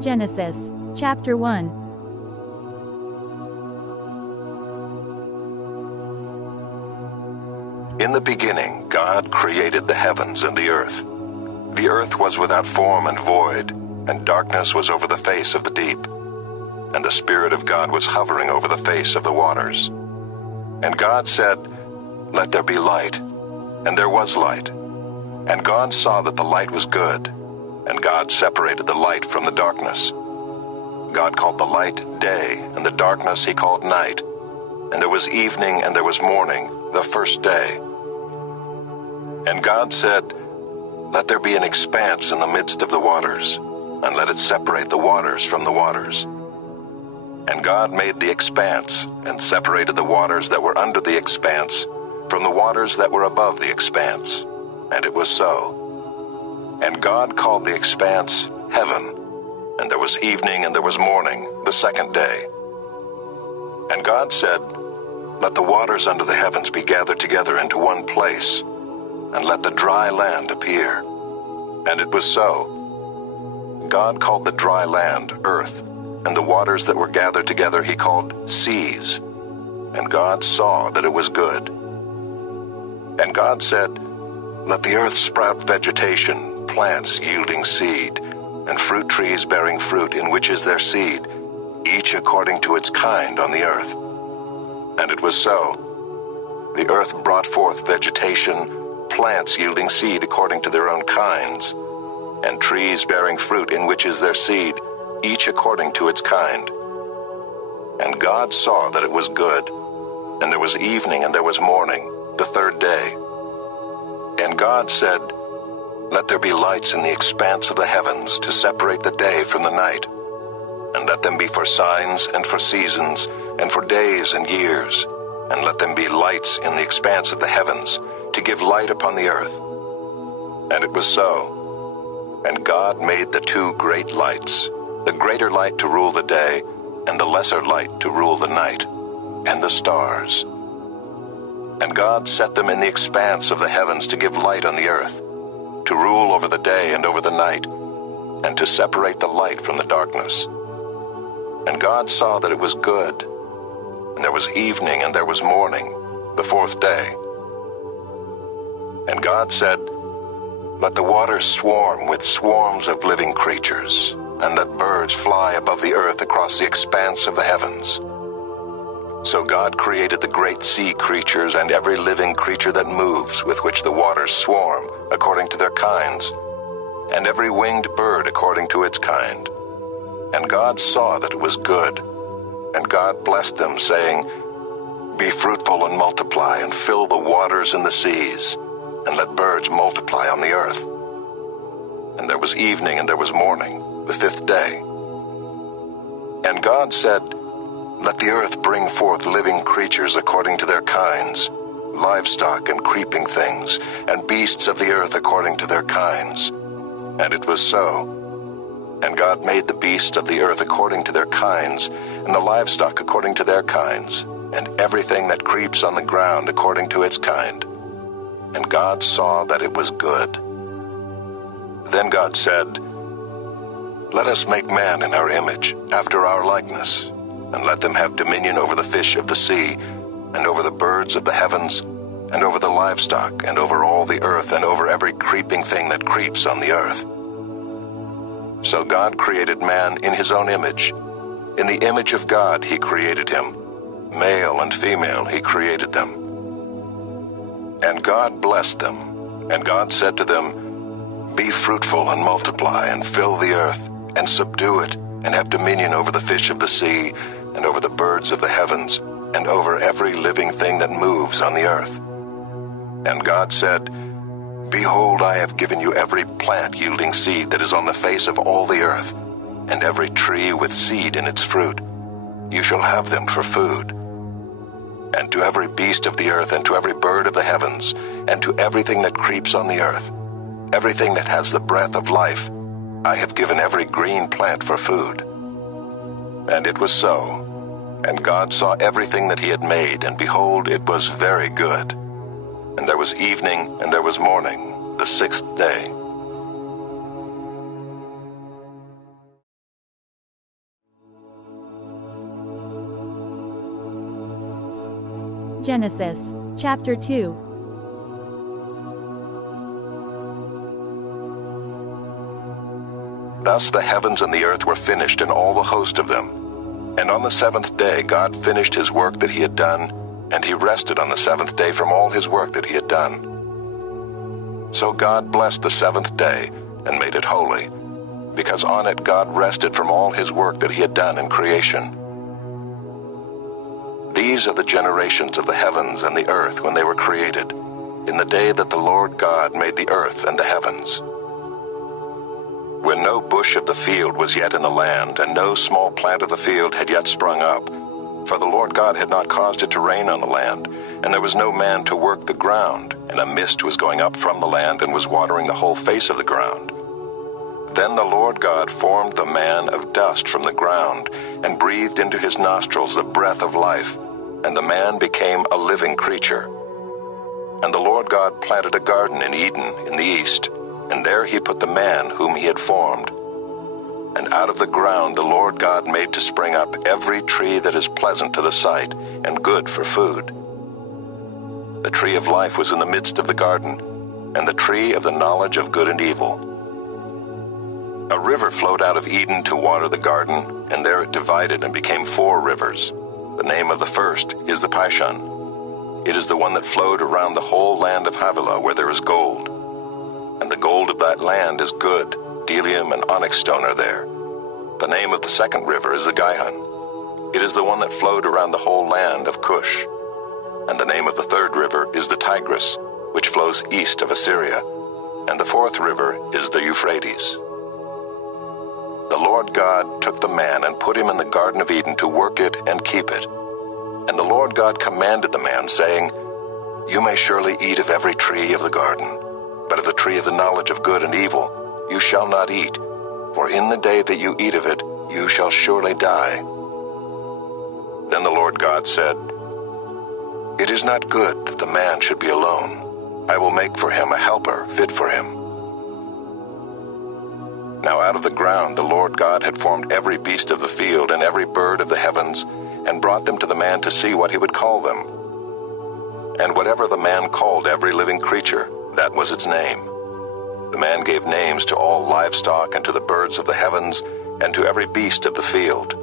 Genesis, chapter 1. In the beginning, God created the heavens and the earth. The earth was without form and void, and darkness was over the face of the deep. And the Spirit of God was hovering over the face of the waters. And God said, "Let there be light." And there was light. And God saw that the light was good. And God separated the light from the darkness. God called the light day, and the darkness he called night. And there was evening and there was morning, the first day. And God said, "Let there be an expanse in the midst of the waters, and let it separate the waters from the waters." And God made the expanse, and separated the waters that were under the expanse from the waters that were above the expanse. And it was so. And God called the expanse heaven. And there was evening and there was morning, the second day. And God said, "Let the waters under the heavens be gathered together into one place, and let the dry land appear." And it was so. God called the dry land earth, and the waters that were gathered together he called seas. And God saw that it was good. And God said, "Let the earth sprout vegetation, plants yielding seed, and fruit trees bearing fruit in which is their seed, each according to its kind on the earth." And it was so. The earth brought forth vegetation, plants yielding seed according to their own kinds, and trees bearing fruit in which is their seed, each according to its kind. And God saw that it was good. And there was evening and there was morning, the third day. And God said, "Let there be lights in the expanse of the heavens to separate the day from the night, and let them be for signs and for seasons and for days and years, and let them be lights in the expanse of the heavens to give light upon the earth." And it was so. And God made the two great lights, the greater light to rule the day, and the lesser light to rule the night, and the stars. And God set them in the expanse of the heavens to give light on the earth, to rule over the day and over the night, and to separate the light from the darkness. And God saw that it was good. And there was evening and there was morning, the fourth day. And God said, "Let the waters swarm with swarms of living creatures, and let birds fly above the earth across the expanse of the heavens." So God created the great sea creatures and every living creature that moves, with which the waters swarm, according to their kinds, and every winged bird according to its kind. And God saw that it was good. And God blessed them, saying, "Be fruitful and multiply, and fill the waters in the seas, and let birds multiply on the earth." And there was evening and there was morning, the fifth day. And God said, "Let the earth bring forth living creatures according to their kinds, livestock and creeping things, and beasts of the earth according to their kinds." And it was so. And God made the beasts of the earth according to their kinds, and the livestock according to their kinds, and everything that creeps on the ground according to its kind. And God saw that it was good. Then God said, "Let us make man in our image, after our likeness, and let them have dominion over the fish of the sea, and over the birds of the heavens, and over the livestock, and over all the earth, and over every creeping thing that creeps on the earth." So God created man in his own image. In the image of God he created him. Male and female he created them. And God blessed them. And God said to them, "Be fruitful and multiply, and fill the earth, and subdue it, and have dominion over the fish of the sea, and over the birds of the heavens, and over every living thing that moves on the earth." And God said, "Behold, I have given you every plant yielding seed that is on the face of all the earth, and every tree with seed in its fruit. You shall have them for food. And to every beast of the earth, and to every bird of the heavens, and to everything that creeps on the earth, everything that has the breath of life, I have given every green plant for food." And it was so. And God saw everything that he had made, and behold, it was very good. And there was evening and there was morning, the sixth day. Genesis, chapter 2. Thus the heavens and the earth were finished, and all the host of them. And on the seventh day God finished his work that he had done, and he rested on the seventh day from all his work that he had done. So God blessed the seventh day, and made it holy, because on it God rested from all his work that he had done in creation. These are the generations of the heavens and the earth when they were created, in the day that the Lord God made the earth and the heavens. When no bush of the field was yet in the land, and no small plant of the field had yet sprung up, for the Lord God had not caused it to rain on the land, and there was no man to work the ground, and a mist was going up from the land and was watering the whole face of the ground. Then the Lord God formed the man of dust from the ground, and breathed into his nostrils the breath of life, and the man became a living creature. And the Lord God planted a garden in Eden in the east, and there he put the man whom he had formed. And out of the ground the Lord God made to spring up every tree that is pleasant to the sight, and good for food. The tree of life was in the midst of the garden, and the tree of the knowledge of good and evil. A river flowed out of Eden to water the garden, and there it divided and became 4 rivers. The name of the first is the Pishon. It is the one that flowed around the whole land of Havilah, where there is gold. And the gold of that land is good. Bdellium and onyx stone are there. The name of the second river is the Gihon. It is the one that flowed around the whole land of Cush. And the name of the third river is the Tigris, which flows east of Assyria. And the fourth river is the Euphrates. The Lord God took the man and put him in the Garden of Eden to work it and keep it. And the Lord God commanded the man, saying, You may surely eat of every tree of the garden, but of the tree of the knowledge of good and evil you shall not eat, for in the day that you eat of it you shall surely die. Then the Lord God said, It is not good that the man should be alone. I will make for him a helper fit for him. Now out of the ground the Lord God had formed every beast of the field and every bird of the heavens, and brought them to the man to see what he would call them. And whatever the man called every living creature, that was its name. The man gave names to all livestock and to the birds of the heavens and to every beast of the field.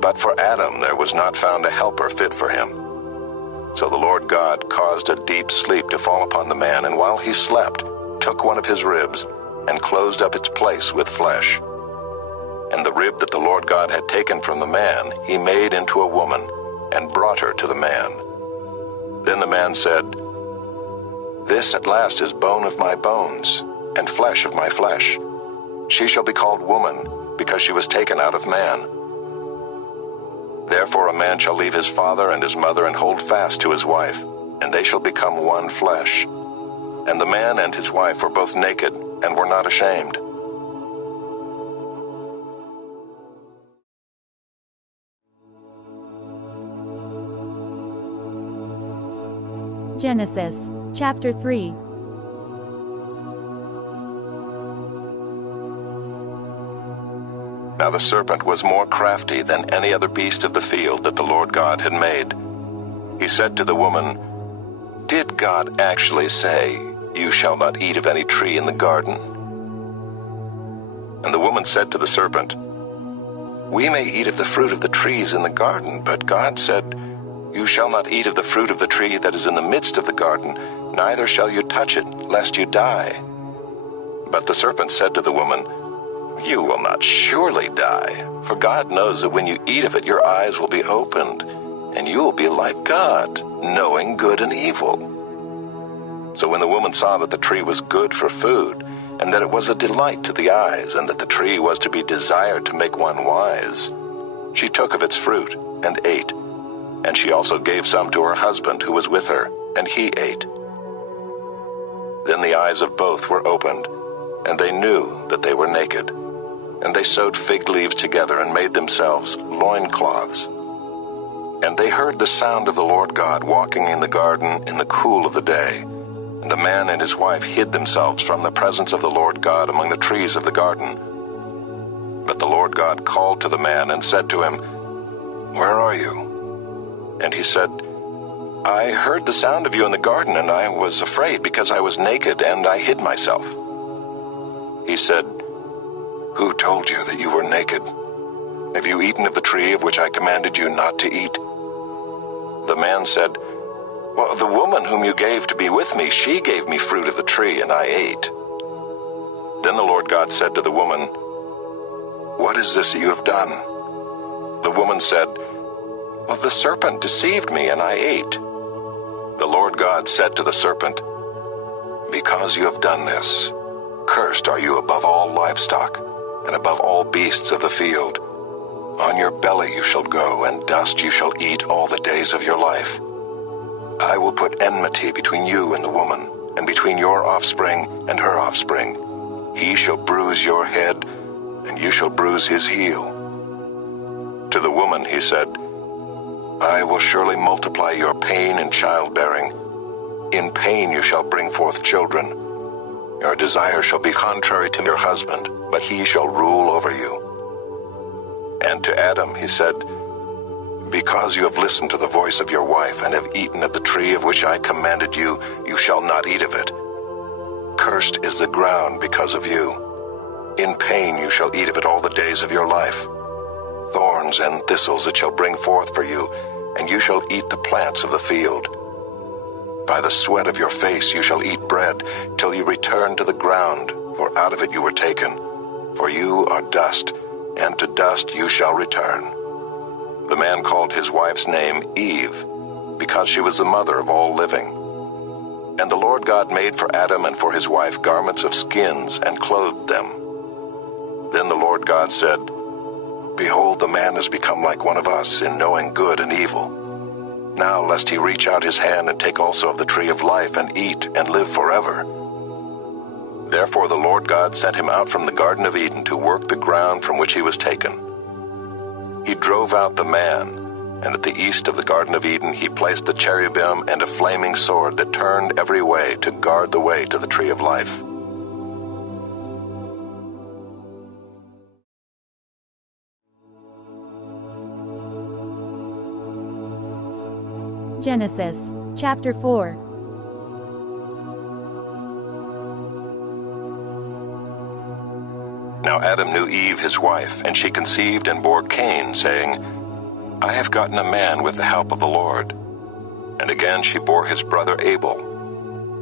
But for Adam there was not found a helper fit for him. So the Lord God caused a deep sleep to fall upon the man, and while he slept, took one of his ribs and closed up its place with flesh. And the rib that the Lord God had taken from the man he made into a woman, and brought her to the man. Then the man said, This at last is bone of my bones, and flesh of my flesh. She shall be called woman, because she was taken out of man. Therefore a man shall leave his father and his mother, and hold fast to his wife, and they shall become one flesh. And the man and his wife were both naked, and were not ashamed. Genesis, chapter 3. Now the serpent was more crafty than any other beast of the field that the Lord God had made. He said to the woman, Did God actually say, You shall not eat of any tree in the garden? And the woman said to the serpent, We may eat of the fruit of the trees in the garden, but God said, You shall not eat of the fruit of the tree that is in the midst of the garden, neither shall you touch it, lest you die. But the serpent said to the woman, You will not surely die, for God knows that when you eat of it your eyes will be opened, and you will be like God, knowing good and evil. So when the woman saw that the tree was good for food, and that it was a delight to the eyes, and that the tree was to be desired to make one wise, she took of its fruit and ate. And she also gave some to her husband who was with her, and he ate. Then the eyes of both were opened, and they knew that they were naked. And they sewed fig leaves together and made themselves loincloths. And they heard the sound of the Lord God walking in the garden in the cool of the day. And the man and his wife hid themselves from the presence of the Lord God among the trees of the garden. But the Lord God called to the man and said to him, Where are you? And he said, I heard the sound of you in the garden, and I was afraid because I was naked, and I hid myself." He said, "Who told you that you were naked? Have you eaten of the tree of which I commanded you not to eat?" The man said, "Well, the woman whom you gave to be with me, she gave me fruit of the tree, and I ate." Then the Lord God said to the woman, "What is this that you have done?" The woman said, "Well, the serpent deceived me, and I ate." The Lord God said to the serpent, "Because you have done this, cursed are you above all livestock, and above all beasts of the field. On your belly you shall go, and dust you shall eat all the days of your life. I will put enmity between you and the woman, and between your offspring and her offspring. He shall bruise your head, and you shall bruise his heel." To the woman he said, "I will surely multiply your pain in childbearing. In pain you shall bring forth children. Your desire shall be contrary to your husband, but he shall rule over you." And to Adam he said, "Because you have listened to the voice of your wife, and have eaten of the tree of which I commanded you, you shall not eat of it. Cursed is the ground because of you. In pain you shall eat of it all the days of your life. Thorns and thistles it shall bring forth for you, and you shall eat the plants of the field. By the sweat of your face you shall eat bread, till you return to the ground, for out of it you were taken. For you are dust, and to dust you shall return." The man called his wife's name Eve, because she was the mother of all living. And the Lord God made for Adam and for his wife garments of skins, and clothed them. Then the Lord God said, "Behold, the man has become like one of us in knowing good and evil. Now lest he reach out his hand and take also of the tree of life, and eat, and live forever." Therefore the Lord God sent him out from the Garden of Eden to work the ground from which he was taken. He drove out the man, and at the east of the Garden of Eden he placed the cherubim and a flaming sword that turned every way to guard the way to the tree of life. Genesis, chapter 4. Now Adam knew Eve his wife, and she conceived and bore Cain, saying, "I have gotten a man with the help of the Lord." And again she bore his brother Abel.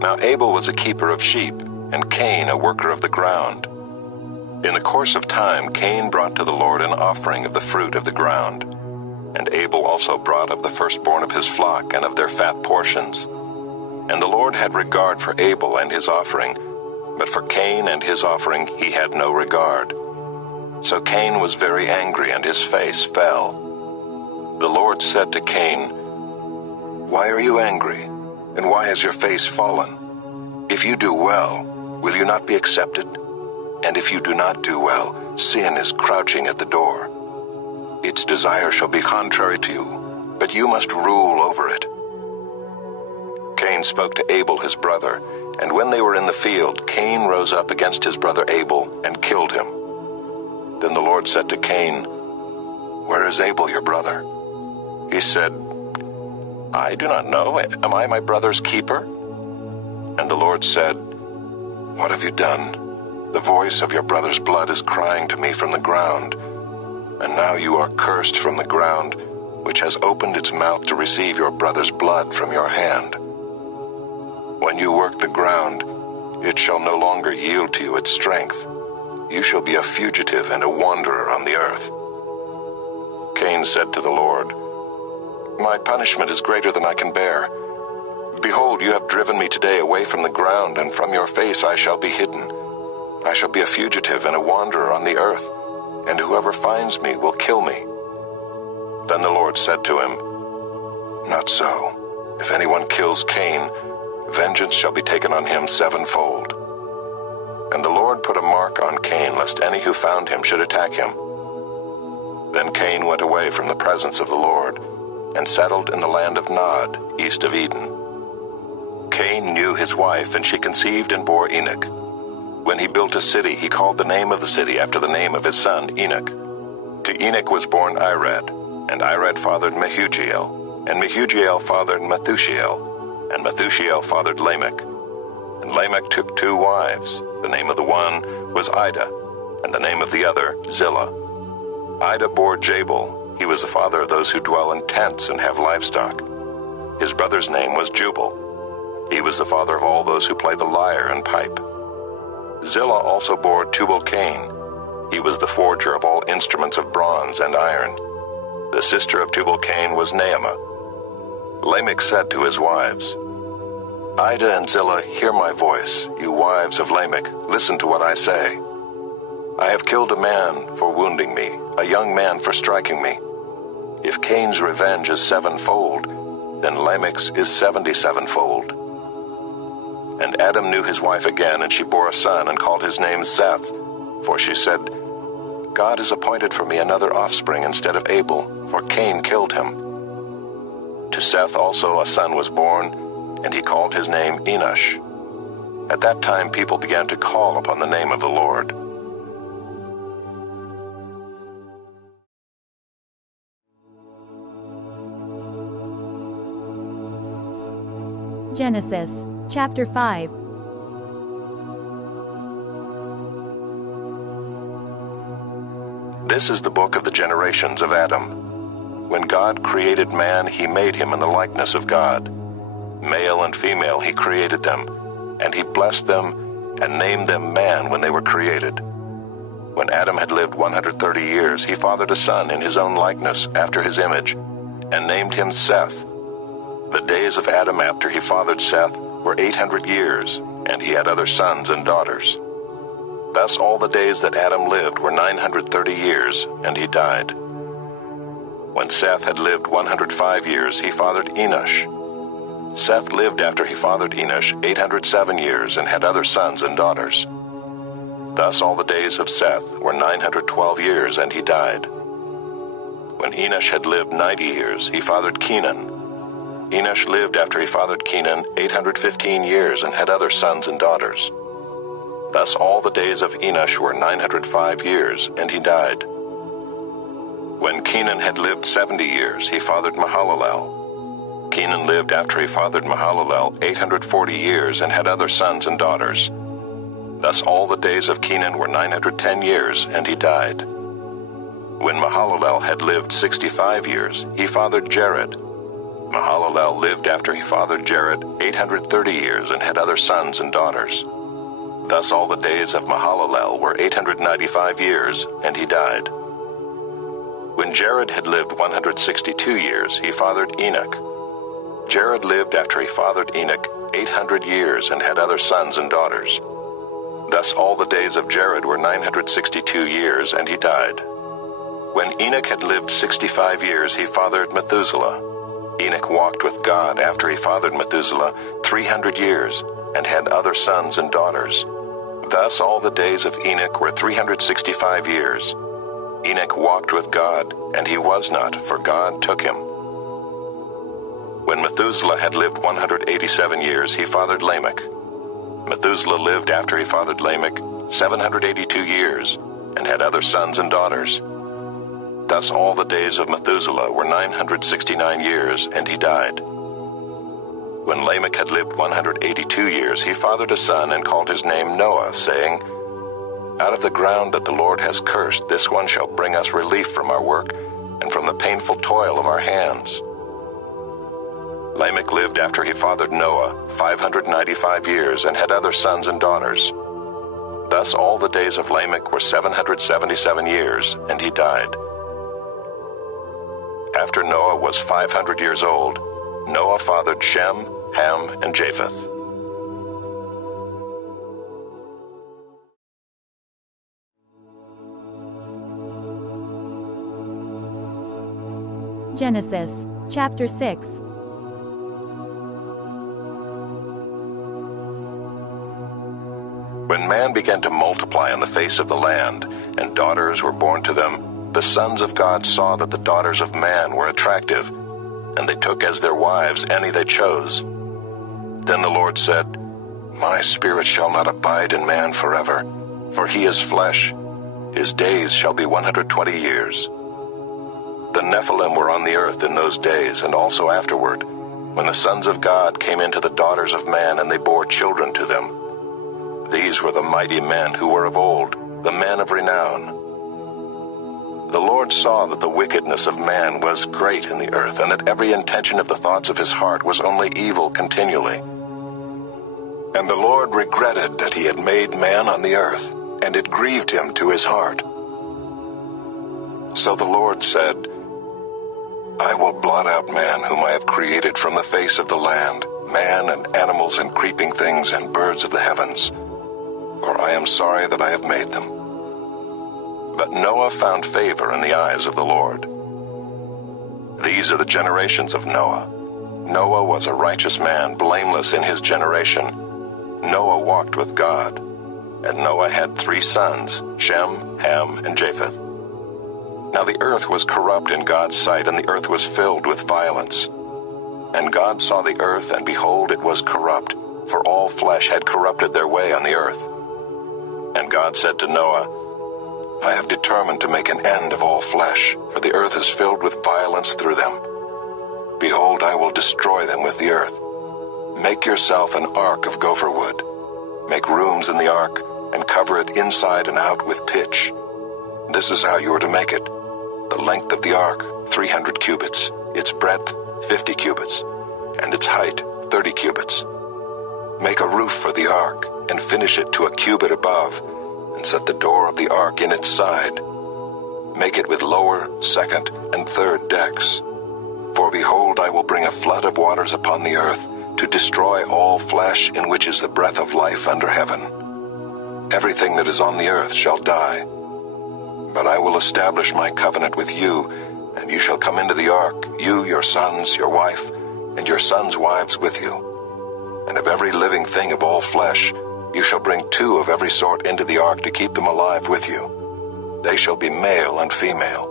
Now Abel was a keeper of sheep, and Cain a worker of the ground. In the course of time Cain brought to the Lord an offering of the fruit of the ground. And Abel also brought of the firstborn of his flock and of their fat portions. And the Lord had regard for Abel and his offering, but for Cain and his offering he had no regard. So Cain was very angry, and his face fell. The Lord said to Cain, "Why are you angry, and why has your face fallen? If you do well, will you not be accepted? And if you do not do well, sin is crouching at the door. Its desire shall be contrary to you, but you must rule over it." Cain spoke to Abel his brother, and when they were in the field, Cain rose up against his brother Abel and killed him. Then the Lord said to Cain, "Where is Abel your brother?" He said, "I do not know. Am I my brother's keeper?" And the Lord said, "What have you done? The voice of your brother's blood is crying to me from the ground. And now you are cursed from the ground, which has opened its mouth to receive your brother's blood from your hand. When you work the ground, it shall no longer yield to you its strength. You shall be a fugitive and a wanderer on the earth." Cain said to the Lord, "My punishment is greater than I can bear. Behold, you have driven me today away from the ground, and from your face I shall be hidden. I shall be a fugitive and a wanderer on the earth, and whoever finds me will kill me." Then the Lord said to him, "Not so. If anyone kills Cain, vengeance shall be taken on him sevenfold." And the Lord put a mark on Cain, lest any who found him should attack him. Then Cain went away from the presence of the Lord, and settled in the land of Nod, east of Eden. Cain knew his wife, and she conceived and bore Enoch. When he built a city, he called the name of the city after the name of his son Enoch. To Enoch was born Irad, and Irad fathered Mehujael. And Mehujael fathered Methushael, and Methushael fathered Lamech. And Lamech took 2 wives. The name of the one was Ida, and the name of the other Zillah. Ida bore Jabal. He was the father of those who dwell in tents and have livestock. His brother's name was Jubal. He was the father of all those who play the lyre and pipe. Zillah also bore Tubal-Cain. He was the forger of all instruments of bronze and iron. The sister of Tubal-Cain was Naamah. Lamech said to his wives, Ida and Zillah, hear my voice, you wives of Lamech, listen to what I say. I have killed a man for wounding me, a young man for striking me. If Cain's revenge is 7-fold, then Lamech's is 77-fold. And Adam knew his wife again, and she bore a son, and called his name Seth. For she said, God has appointed for me another offspring instead of Abel, for Cain killed him. To Seth also a son was born, and he called his name Enosh. At that time people began to call upon the name of the Lord. Genesis, chapter 5. This is the book of the generations of Adam. When God created man, he made him in the likeness of God. Male and female he created them, and he blessed them and named them man when they were created. When Adam had lived 130 years, he fathered a son in his own likeness, after his image, and named him Seth. The days of Adam after he fathered Seth were 800 years, and he had other sons and daughters. Thus all the days that Adam lived were 930 years, and he died. When Seth had lived 105 years, he fathered Enosh. Seth lived after he fathered Enosh 807 years, and had other sons and daughters. Thus all the days of Seth were 912 years, and he died. When Enosh had lived 90 years, he fathered Kenan. Enosh lived after he fathered Kenan 815 years, and had other sons and daughters. Thus all the days of Enosh were 905 years, and he died. When Kenan had lived 70 years, he fathered Mahalalel. Kenan lived after he fathered Mahalalel 840 years, and had other sons and daughters. Thus all the days of Kenan were 910 years, and he died. When Mahalalel had lived 65 years, he fathered Jared. Mahalalel lived after he fathered Jared 830 years, and had other sons and daughters. Thus all the days of Mahalalel were 895 years, and he died. When Jared had lived 162 years, he fathered Enoch. Jared lived after he fathered Enoch 800 years, and had other sons and daughters. Thus all the days of Jared were 962 years, and he died. When Enoch had lived 65 years, he fathered Methuselah. Enoch walked with God after he fathered Methuselah 300 years, and had other sons and daughters. Thus all the days of Enoch were 365 years. Enoch walked with God, and he was not, for God took him. When Methuselah had lived 187 years, he fathered Lamech. Methuselah lived after he fathered Lamech 782 years, and had other sons and daughters. Thus all the days of Methuselah were 969 years, and he died. When Lamech had lived 182 years, he fathered a son, and called his name Noah, saying, Out of the ground that the Lord has cursed, this one shall bring us relief from our work, and from the painful toil of our hands. Lamech lived after he fathered Noah 595 years, and had other sons and daughters. Thus all the days of Lamech were 777 years, and he died. After Noah was 500 years old, Noah fathered Shem, Ham, and Japheth. Genesis, chapter 6. When man began to multiply on the face of the land, and daughters were born to them, the sons of God saw that the daughters of man were attractive, and they took as their wives any they chose. Then the Lord said, My spirit shall not abide in man forever, for he is flesh. His days shall be 120 years. The Nephilim were on the earth in those days, and also afterward, when the sons of God came into the daughters of man, and they bore children to them. These were the mighty men who were of old, the men of renown. The Lord saw that the wickedness of man was great in the earth, and that every intention of the thoughts of his heart was only evil continually. And the Lord regretted that he had made man on the earth, and it grieved him to his heart. So the Lord said, I will blot out man whom I have created from the face of the land, man and animals and creeping things and birds of the heavens, for I am sorry that I have made them. But Noah found favor in the eyes of the Lord. These are the generations of Noah. Noah was a righteous man, blameless in his generation. Noah walked with God, and Noah had 3 sons, Shem, Ham, and Japheth. Now the earth was corrupt in God's sight, and the earth was filled with violence. And God saw the earth, and behold, it was corrupt, for all flesh had corrupted their way on the earth. And God said to Noah, I have determined to make an end of all flesh, for the earth is filled with violence through them. Behold, I will destroy them with the earth. Make yourself an ark of gopher wood. Make rooms in the ark, and cover it inside and out with pitch. This is how you are to make it. The length of the ark, 300 cubits, its breadth, 50 cubits, and its height, 30 cubits. Make a roof for the ark, and finish it to a cubit above, and set the door of the ark in its side. Make it with lower, second, and third decks. For behold, I will bring a flood of waters upon the earth, to destroy all flesh in which is the breath of life under heaven. Everything that is on the earth shall die. But I will establish my covenant with you, and you shall come into the ark, you, your sons, your wife, and your sons' wives with you. And of every living thing of all flesh, you shall bring 2 of every sort into the ark to keep them alive with you. They shall be male and female.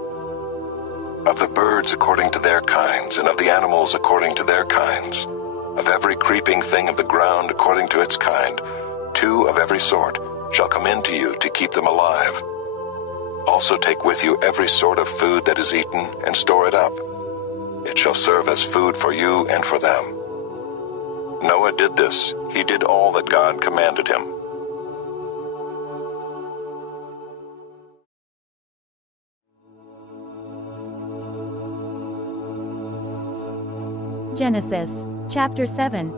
Of the birds according to their kinds, and of the animals according to their kinds, of every creeping thing of the ground according to its kind, 2 of every sort shall come into you to keep them alive. Also take with you every sort of food that is eaten, and store it up. It shall serve as food for you and for them. Noah did this. He did all that God commanded him. Genesis, chapter 7.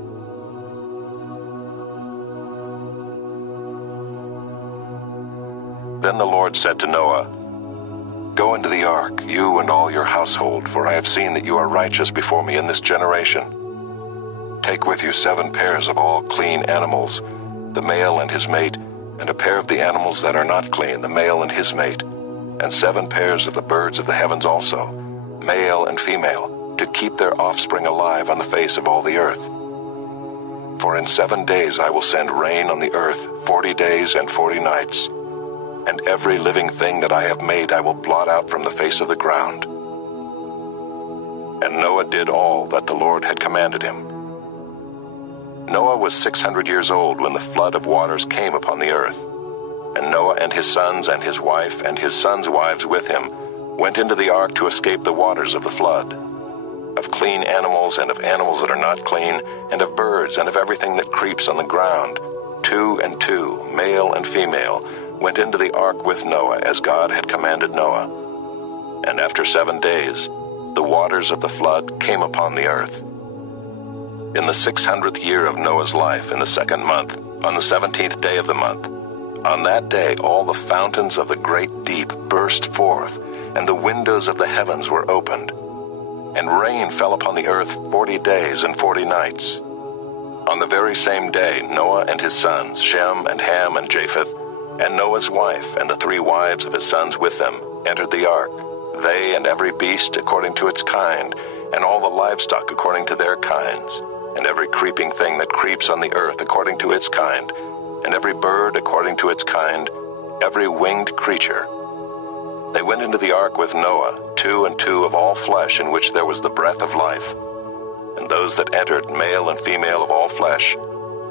Then the Lord said to Noah, Go into the ark, you and all your household, for I have seen that you are righteous before me in this generation. Take with you 7 pairs of all clean animals, the male and his mate, and a pair of the animals that are not clean, the male and his mate, and 7 pairs of the birds of the heavens also, male and female, to keep their offspring alive on the face of all the earth. For in 7 days I will send rain on the earth, 40 days and 40 nights. And every living thing that I have made I will blot out from the face of the ground. And Noah did all that the Lord had commanded him. Noah was 600 years old when the flood of waters came upon the earth. And Noah and his sons and his wife and his sons' wives with him went into the ark to escape the waters of the flood. Of clean animals and of animals that are not clean, and of birds and of everything that creeps on the ground, 2 and 2, male and female, went into the ark with Noah as God had commanded Noah. And after 7 days, the waters of the flood came upon the earth. In the 600th year of Noah's life, in the 2nd month, on the 17th day of the month, on that day all the fountains of the great deep burst forth, and the windows of the heavens were opened. And rain fell upon the earth 40 days and 40 nights. On the very same day, Noah and his sons, Shem and Ham and Japheth, and Noah's wife and the 3 wives of his sons with them entered the ark, they and every beast according to its kind, and all the livestock according to their kinds, and every creeping thing that creeps on the earth according to its kind, and every bird according to its kind, every winged creature. They went into the ark with Noah, 2 and 2 of all flesh in which there was the breath of life. And those that entered, male and female of all flesh,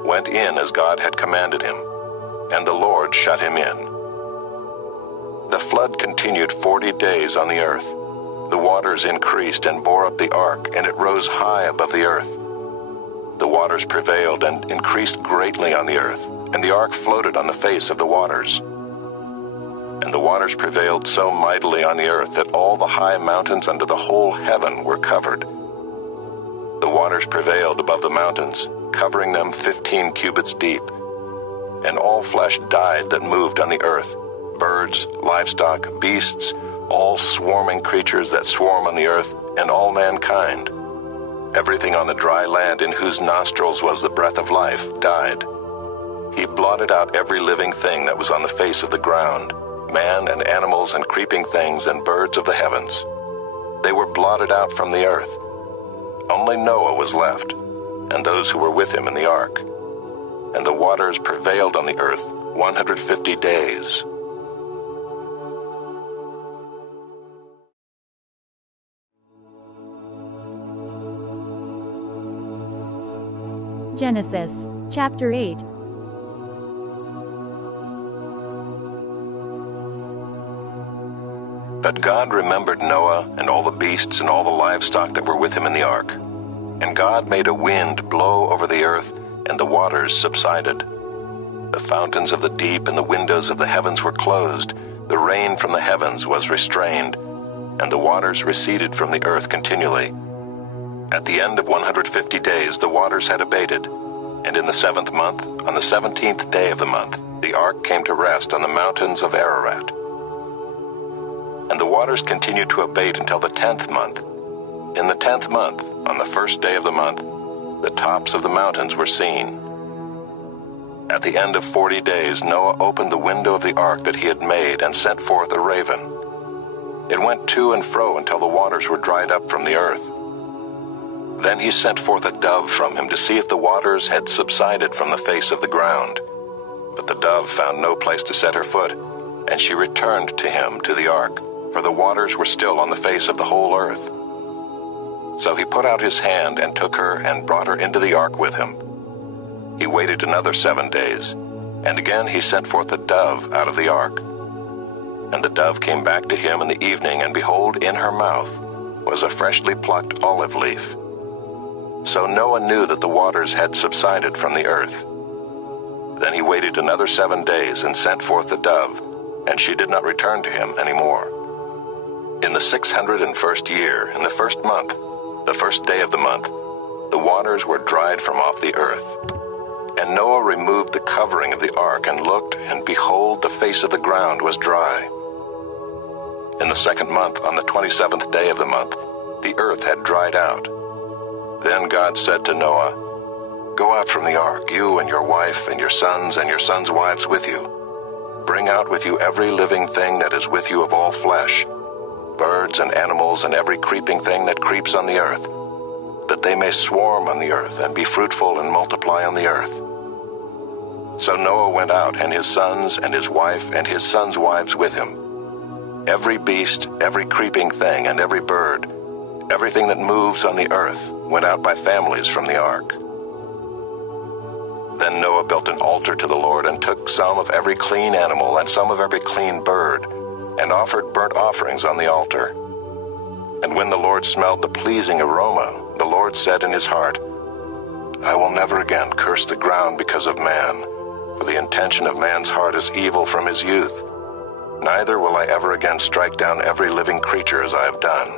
went in as God had commanded him. And the Lord shut him in. The flood continued 40 days on the earth. The waters increased and bore up the ark, and it rose high above the earth. The waters prevailed and increased greatly on the earth, and the ark floated on the face of the waters. And the waters prevailed so mightily on the earth that all the high mountains under the whole heaven were covered. The waters prevailed above the mountains, covering them 15 cubits deep. And all flesh died that moved on the earth, birds, livestock, beasts, all swarming creatures that swarm on the earth, and all mankind. Everything on the dry land in whose nostrils was the breath of life died. He blotted out every living thing that was on the face of the ground, man and animals and creeping things and birds of the heavens. They were blotted out from the earth. Only Noah was left, and those who were with him in the ark. And the waters prevailed on the earth 150 days. Genesis, chapter 8. But God remembered Noah and all the beasts and all the livestock that were with him in the ark. And God made a wind blow over the earth, and the waters subsided. The fountains of the deep and the windows of the heavens were closed. The rain from the heavens was restrained, and the waters receded from the earth continually. At the end of 150 days the waters had abated, and in the 7th month, on the 17th day of the month, the ark came to rest on the mountains of Ararat. And the waters continued to abate until the 10th month. In the 10th month, on the 1st day of the month, the tops of the mountains were seen. At the end of 40 days Noah opened the window of the ark that he had made and sent forth a raven. It went to and fro until the waters were dried up from the earth. Then he sent forth a dove from him to see if the waters had subsided from the face of the ground. But the dove found no place to set her foot, and she returned to him to the ark, for the waters were still on the face of the whole earth. So he put out his hand and took her and brought her into the ark with him. He waited another 7 days, and again he sent forth a dove out of the ark. And the dove came back to him in the evening, and behold, in her mouth was a freshly plucked olive leaf. So Noah knew that the waters had subsided from the earth. Then he waited another 7 days and sent forth the dove, and she did not return to him any more. In the 601st year, in the 1st month, the 1st day of the month, the waters were dried from off the earth. And Noah removed the covering of the ark and looked, and behold, the face of the ground was dry. In the 2nd month, on the 27th day of the month, the earth had dried out. Then God said to Noah, "Go out from the ark, you and your wife and your sons wives with you. Bring out with you every living thing that is with you of all flesh, birds and animals and every creeping thing that creeps on the earth, that they may swarm on the earth and be fruitful and multiply on the earth." So Noah went out, and his sons and his wife and his sons' wives with him. Every beast, every creeping thing, and every bird, everything that moves on the earth, went out by families from the ark. Then Noah built an altar to the Lord, and took some of every clean animal and some of every clean bird, and offered burnt offerings on the altar. And when the Lord smelled the pleasing aroma, the Lord said in his heart, "I will never again curse the ground because of man, for the intention of man's heart is evil from his youth. Neither will I ever again strike down every living creature as I have done.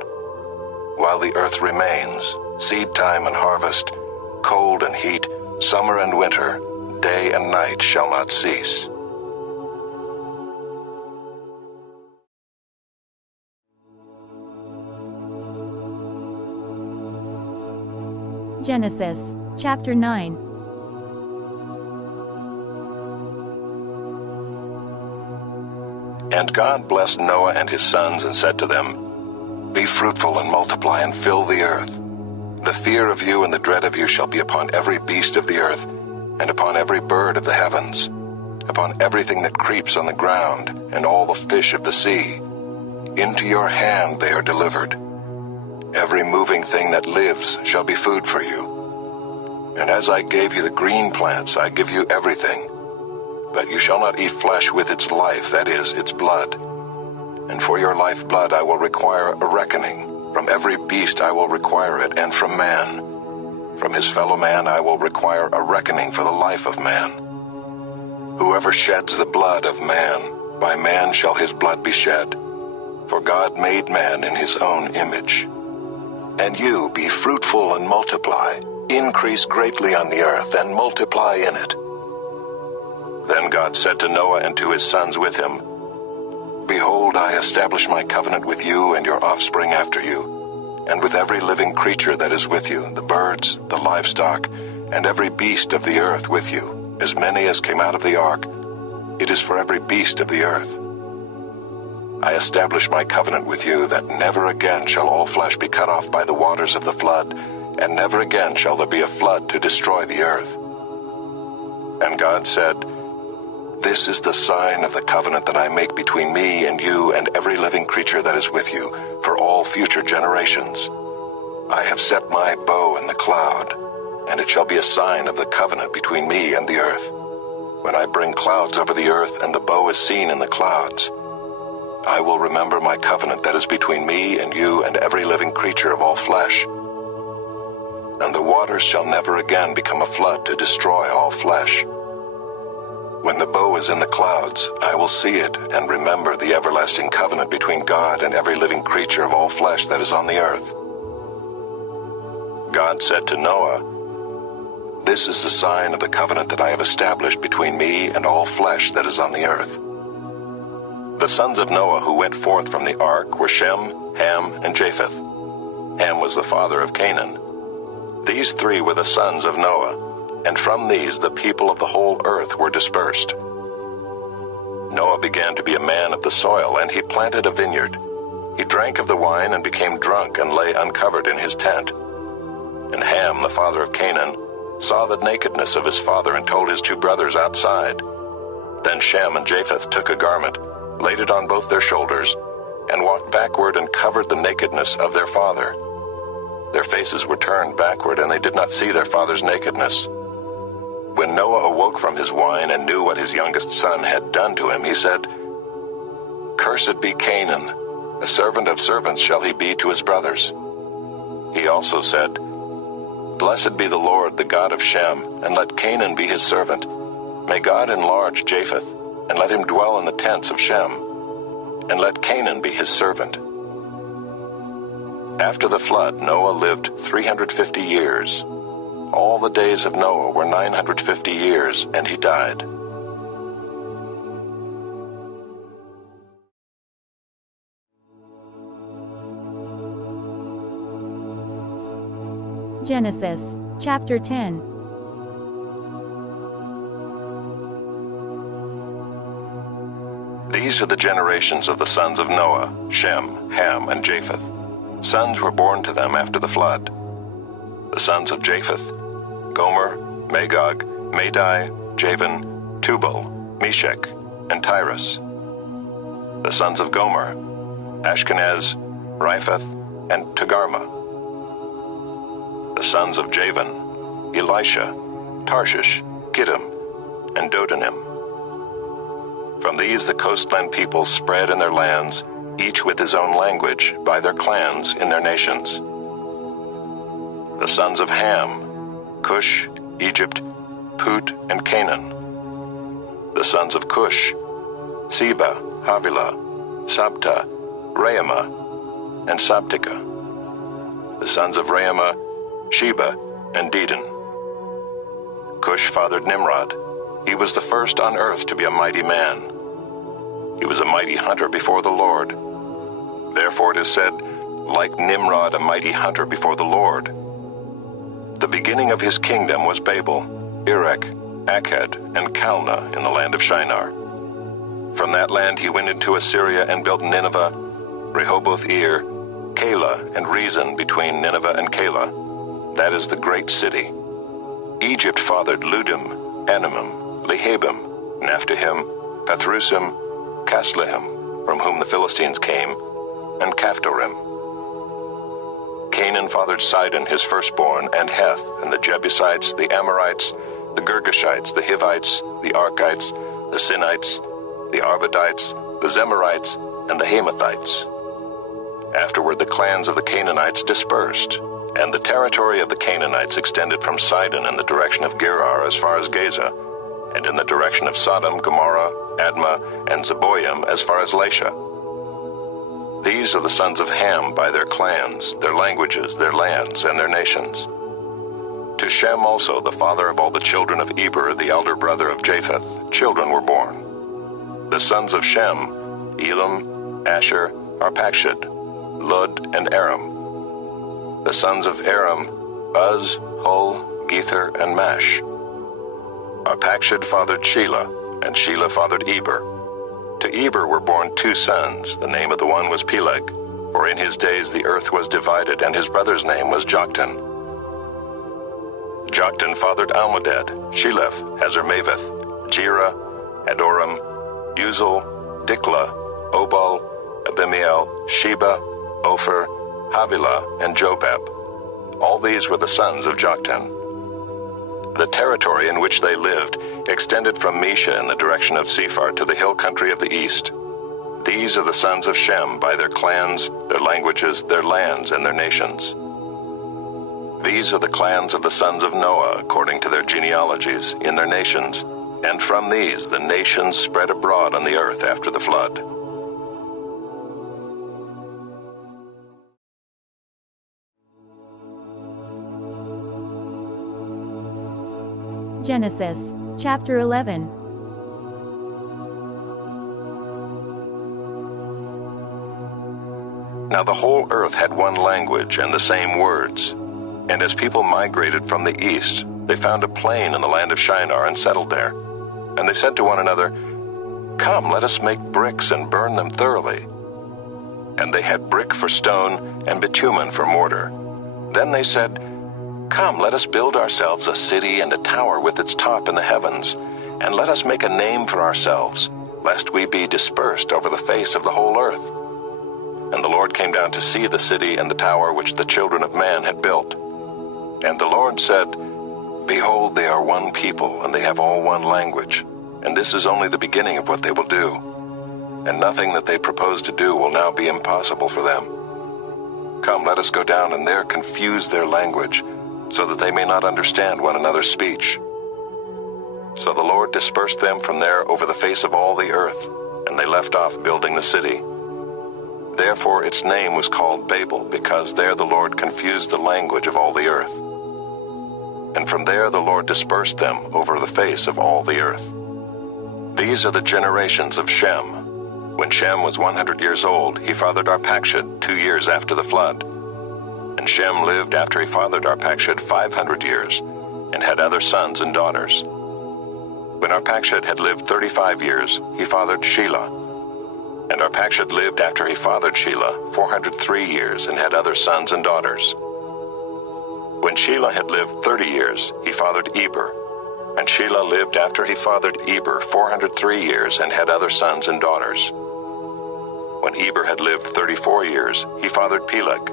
While the earth remains, seed time and harvest, cold and heat, summer and winter, day and night shall not cease." Genesis, chapter 9. And God blessed Noah and his sons and said to them, "Be fruitful and multiply and fill the earth. The fear of you and the dread of you shall be upon every beast of the earth, and upon every bird of the heavens, upon everything that creeps on the ground, and all the fish of the sea. Into your hand they are delivered. Every moving thing that lives shall be food for you. And as I gave you the green plants, I give you everything. But you shall not eat flesh with its life, that is, its blood. And for your lifeblood I will require a reckoning. From every beast I will require it, and from man. From his fellow man I will require a reckoning for the life of man. Whoever sheds the blood of man, by man shall his blood be shed. For God made man in his own image. And you be fruitful and multiply, increase greatly on the earth, and multiply in it. Then God said to Noah and to his sons with him, Behold, I establish my covenant with you and your offspring after you, and with every living creature that is with you, the birds, the livestock, and every beast of the earth with you, as many as came out of the ark. It is for every beast of the earth. I establish my covenant with you that never again shall all flesh be cut off by the waters of the flood, and never again shall there be a flood to destroy the earth. And God said, This is the sign of the covenant that I make between me and you and every living creature that is with you, for all future generations. I have set my bow in the cloud, and it shall be a sign of the covenant between me and the earth. When I bring clouds over the earth, and the bow is seen in the clouds, I will remember my covenant that is between me and you and every living creature of all flesh. And the waters shall never again become a flood to destroy all flesh. When the bow is in the clouds, I will see it and remember the everlasting covenant between God and every living creature of all flesh that is on the earth. God said to Noah, This is the sign of the covenant that I have established between me and all flesh that is on the earth. The sons of Noah who went forth from the ark were Shem, Ham, and Japheth. Ham was the father of Canaan. These three were the sons of Noah, and from these the people of the whole earth were dispersed. Noah began to be a man of the soil, and he planted a vineyard. He drank of the wine and became drunk and lay uncovered in his tent. And Ham, the father of Canaan, saw the nakedness of his father and told his two brothers outside. Then Shem and Japheth took a garment, laid it on both their shoulders, and walked backward and covered the nakedness of their father. Their faces were turned backward, and they did not see their father's nakedness. When Noah awoke from his wine and knew what his youngest son had done to him, he said, Cursed be Canaan, a servant of servants shall he be to his brothers. He also said, Blessed be the Lord, the God of Shem, and let Canaan be his servant. May God enlarge Japheth, and let him dwell in the tents of Shem, and let Canaan be his servant. After the flood, Noah lived 350 years. All the days of Noah were 950 years, and he died. Genesis, chapter 10. These are the generations of the sons of Noah, Shem, Ham, and Japheth. Sons were born to them after the flood. The sons of Japheth: Gomer, Magog, Madai, Javan, Tubal, Meshech, and Tyrus. The sons of Gomer: Ashkenaz, Riphath, and Togarmah. The sons of Javan: Elisha, Tarshish, Kittim, and Dodanim. From these the coastland peoples spread in their lands, each with his own language, by their clans in their nations. The sons of Ham: Cush, Egypt, Put, and Canaan. The sons of Cush: Seba, Havilah, Sabta, Raamah, and Sabtika. The sons of Raamah: Sheba and Dedan. Cush fathered Nimrod. He was the first on earth to be a mighty man. He was a mighty hunter before the Lord. Therefore it is said, like Nimrod, a mighty hunter before the Lord. The beginning of his kingdom was Babel, Erech, Akkad, and Calneh in the land of Shinar. From that land he went into Assyria and built Nineveh, Rehoboth-ir, Calah, and Rezin between Nineveh and Calah. That is the great city. Egypt fathered Ludim, Anamim, Lehabim, and after him Pathrusim, Casluhim, from whom the Philistines came, and Caphtorim. Canaan fathered Sidon his firstborn, and Heth, and the Jebusites, the Amorites, the Girgashites, the Hivites, the Arkites, the Sinites, the Arvadites, the Zemarites, and the Hamathites. Afterward the clans of the Canaanites dispersed, and the territory of the Canaanites extended from Sidon in the direction of Gerar as far as Gaza, and in the direction of Sodom, Gomorrah, Admah, and Zeboim as far as Lasha. These are the sons of Ham by their clans, their languages, their lands, and their nations. To Shem also, the father of all the children of Eber, the elder brother of Japheth, children were born. The sons of Shem, Elam, Asher, Arpachshad, Lud, and Aram. The sons of Aram, Uz, Hul, Gether, and Mash. Arpachshad fathered Shelah, and Shelah fathered Eber. To Eber were born 2 sons. The name of the one was Peleg, for in his days the earth was divided, and his brother's name was Joktan. Joktan fathered Almodad, Sheleph, Hazarmaveth, Jerah, Adoram, Uzal, Diklah, Obal, Abimael, Sheba, Ophir, Havilah, and Jobab. All these were the sons of Joktan. The territory in which they lived extended from Mesha in the direction of Sephar to the hill country of the east. These are the sons of Shem by their clans, their languages, their lands, and their nations. These are the clans of the sons of Noah according to their genealogies, in their nations, and from these the nations spread abroad on the earth after the flood. Genesis, chapter 11. Now the whole earth had one language and the same words. And as people migrated from the east, they found a plain in the land of Shinar and settled there. And they said to one another, "Come, let us make bricks and burn them thoroughly." And they had brick for stone and bitumen for mortar. Then they said, "Come, let us build ourselves a city and a tower with its top in the heavens, and let us make a name for ourselves, lest we be dispersed over the face of the whole earth." And the Lord came down to see the city and the tower which the children of man had built. And the Lord said, "Behold, they are one people, and they have all one language, and this is only the beginning of what they will do. And nothing that they propose to do will now be impossible for them. Come, let us go down and there confuse their language, so that they may not understand one another's speech." So the Lord dispersed them from there over the face of all the earth, and they left off building the city. Therefore its name was called Babel, because there the Lord confused the language of all the earth. And from there the Lord dispersed them over the face of all the earth. These are the generations of Shem. When Shem was 100 years old, he fathered Arpachshad 2 years after the flood. And Shem lived after he fathered Arpachshad 500 years, and had other sons and daughters. When Arpachshad had lived 35 years, he fathered Shelah. And Arpachshad lived after he fathered Shelah 403 years, and had other sons and daughters. When Shelah had lived 30 years, he fathered Eber. And Shelah lived after he fathered Eber 403 years, and had other sons and daughters. When Eber had lived 34 years, he fathered Peleg.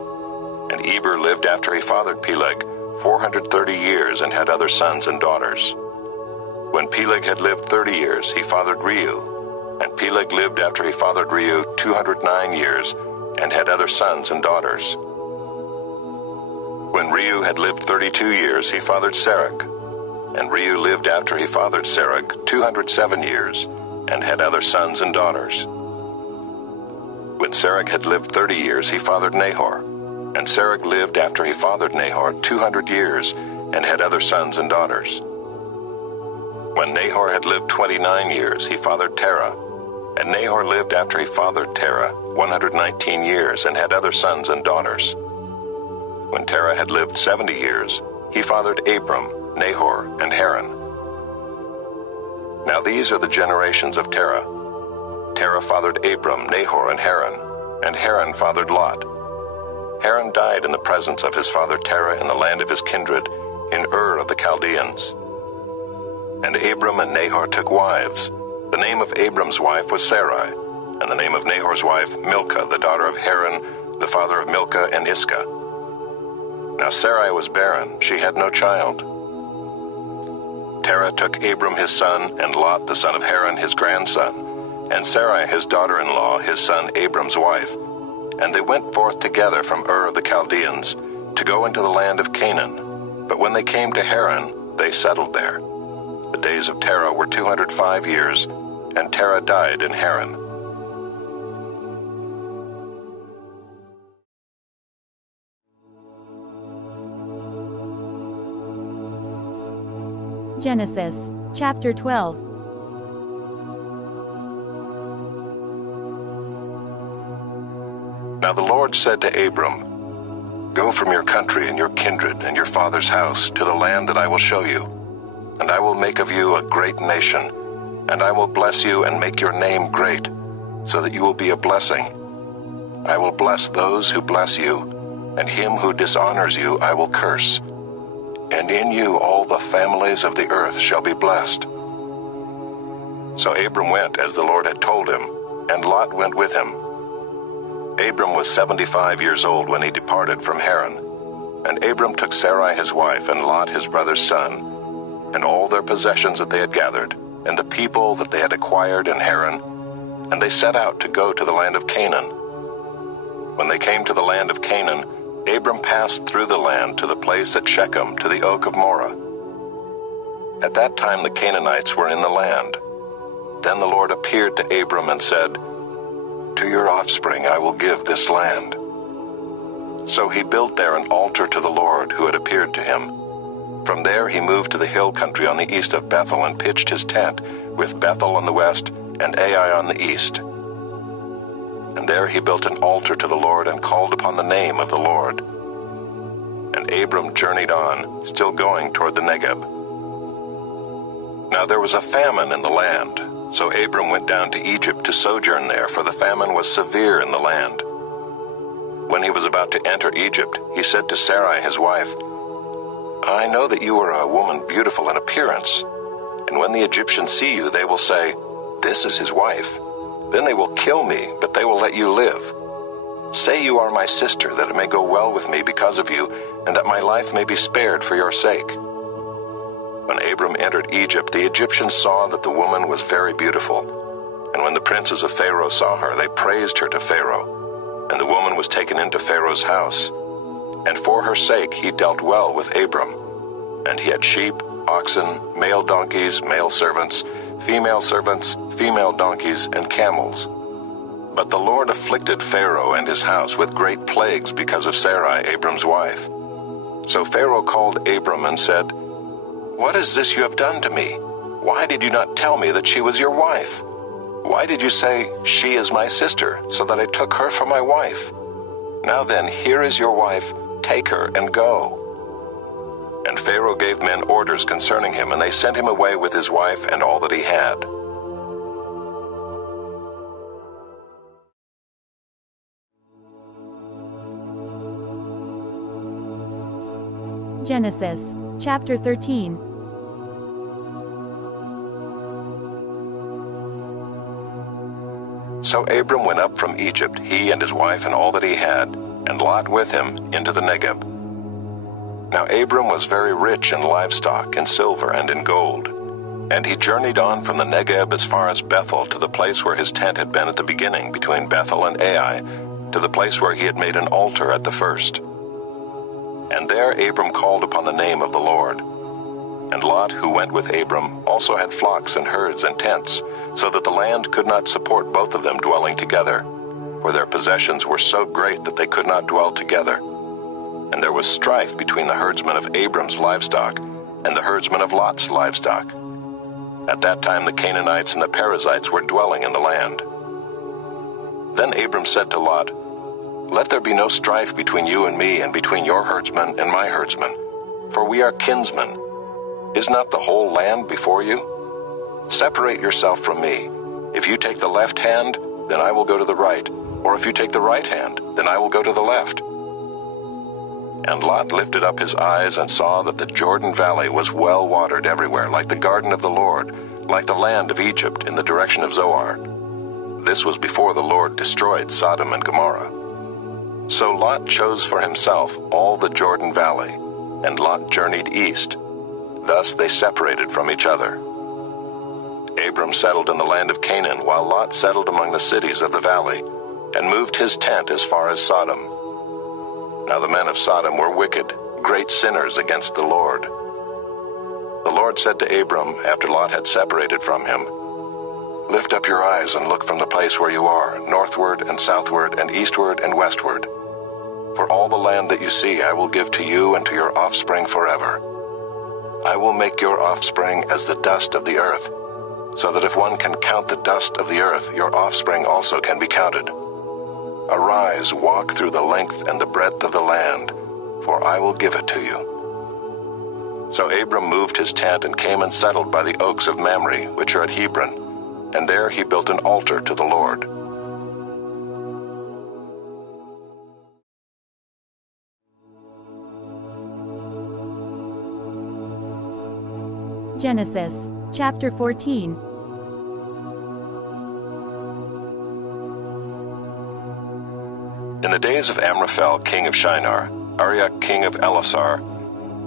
And Eber lived after he fathered Peleg 430 years, and had other sons and daughters. When Peleg had lived 30 years, he fathered Reu. And Peleg lived after he fathered Reu 209 years, and had other sons and daughters. When Reu had lived 32 years, he fathered Serug. And Reu lived after he fathered Serug 207 years, and had other sons and daughters. When Serug had lived 30 years, he fathered Nahor. And Serug lived after he fathered Nahor 200 years, and had other sons and daughters. When Nahor had lived 29 years, he fathered Terah. And Nahor lived after he fathered Terah 119 years, and had other sons and daughters. When Terah had lived 70 years, he fathered Abram, Nahor, and Haran. Now these are the generations of Terah. Terah fathered Abram, Nahor, and Haran fathered Lot. Haran died in the presence of his father Terah in the land of his kindred, in Ur of the Chaldeans. And Abram and Nahor took wives. The name of Abram's wife was Sarai, and the name of Nahor's wife Milcah, the daughter of Haran, the father of Milcah and Iscah. Now Sarai was barren, she had no child. Terah took Abram his son, and Lot the son of Haran his grandson, and Sarai his daughter-in-law, his son Abram's wife. And they went forth together from Ur of the Chaldeans to go into the land of Canaan. But when they came to Haran, they settled there. The days of Terah were 205 years, and Terah died in Haran. Genesis, chapter 12. Now the Lord said to Abram, "Go from your country and your kindred and your father's house to the land that I will show you. And I will make of you a great nation, and I will bless you and make your name great, so that you will be a blessing. I will bless those who bless you, and him who dishonors you I will curse. And in you all the families of the earth shall be blessed." So Abram went as the Lord had told him, and Lot went with him. Abram was 75 years old when he departed from Haran. And Abram took Sarai his wife, and Lot his brother's son, and all their possessions that they had gathered, and the people that they had acquired in Haran, and they set out to go to the land of Canaan. When they came to the land of Canaan, Abram passed through the land to the place at Shechem, to the oak of Moreh. At that time the Canaanites were in the land. Then the Lord appeared to Abram and said, "To your offspring I will give this land." So he built there an altar to the Lord who had appeared to him. From there he moved to the hill country on the east of Bethel and pitched his tent, with Bethel on the west and Ai on the east. And there he built an altar to the Lord and called upon the name of the Lord. And Abram journeyed on, still going toward the Negeb. Now there was a famine in the land, so Abram went down to Egypt to sojourn there, for the famine was severe in the land. When he was about to enter Egypt, he said to Sarai his wife, "I know that you are a woman beautiful in appearance, and when the Egyptians see you, they will say, 'This is his wife.' Then they will kill me, but they will let you live. Say you are my sister, that it may go well with me because of you, and that my life may be spared for your sake." When Abram entered Egypt, the Egyptians saw that the woman was very beautiful. And when the princes of Pharaoh saw her, they praised her to Pharaoh. And the woman was taken into Pharaoh's house. And for her sake he dealt well with Abram. And he had sheep, oxen, male donkeys, male servants, female donkeys, and camels. But the Lord afflicted Pharaoh and his house with great plagues because of Sarai, Abram's wife. So Pharaoh called Abram and said, "What is this you have done to me? Why did you not tell me that she was your wife? Why did you say, 'She is my sister,' so that I took her for my wife? Now then, here is your wife, take her and go." And Pharaoh gave men orders concerning him, and they sent him away with his wife and all that he had. Genesis, chapter 13. So Abram went up from Egypt, he and his wife and all that he had, and Lot with him, into the Negeb. Now Abram was very rich in livestock, in silver, and in gold. And he journeyed on from the Negeb as far as Bethel, to the place where his tent had been at the beginning, between Bethel and Ai, to the place where he had made an altar at the first. And there Abram called upon the name of the Lord. And Lot, who went with Abram, also had flocks and herds and tents, so that the land could not support both of them dwelling together, for their possessions were so great that they could not dwell together. And there was strife between the herdsmen of Abram's livestock and the herdsmen of Lot's livestock. At that time the Canaanites and the Perizzites were dwelling in the land. Then Abram said to Lot, "Let there be no strife between you and me, and between your herdsmen and my herdsmen, for we are kinsmen. Is not the whole land before you? Separate yourself from me. If you take the left hand, then I will go to the right, or if you take the right hand, then I will go to the left." And Lot lifted up his eyes and saw that the Jordan Valley was well watered everywhere, like the garden of the Lord, like the land of Egypt in the direction of Zoar. This was before the Lord destroyed Sodom and Gomorrah. So Lot chose for himself all the Jordan Valley, and Lot journeyed east. Thus they separated from each other. Abram settled in the land of Canaan, while Lot settled among the cities of the valley, and moved his tent as far as Sodom. Now the men of Sodom were wicked, great sinners against the Lord. The Lord said to Abram, after Lot had separated from him, "Lift up your eyes and look from the place where you are, northward and southward and eastward and westward. For all the land that you see I will give to you and to your offspring forever. I will make your offspring as the dust of the earth, so that if one can count the dust of the earth, your offspring also can be counted. Arise, walk through the length and the breadth of the land, for I will give it to you." So Abram moved his tent and came and settled by the oaks of Mamre, which are at Hebron, and there he built an altar to the Lord. Genesis, chapter 14. In the days of Amraphel, king of Shinar, Arioch, king of Elasar,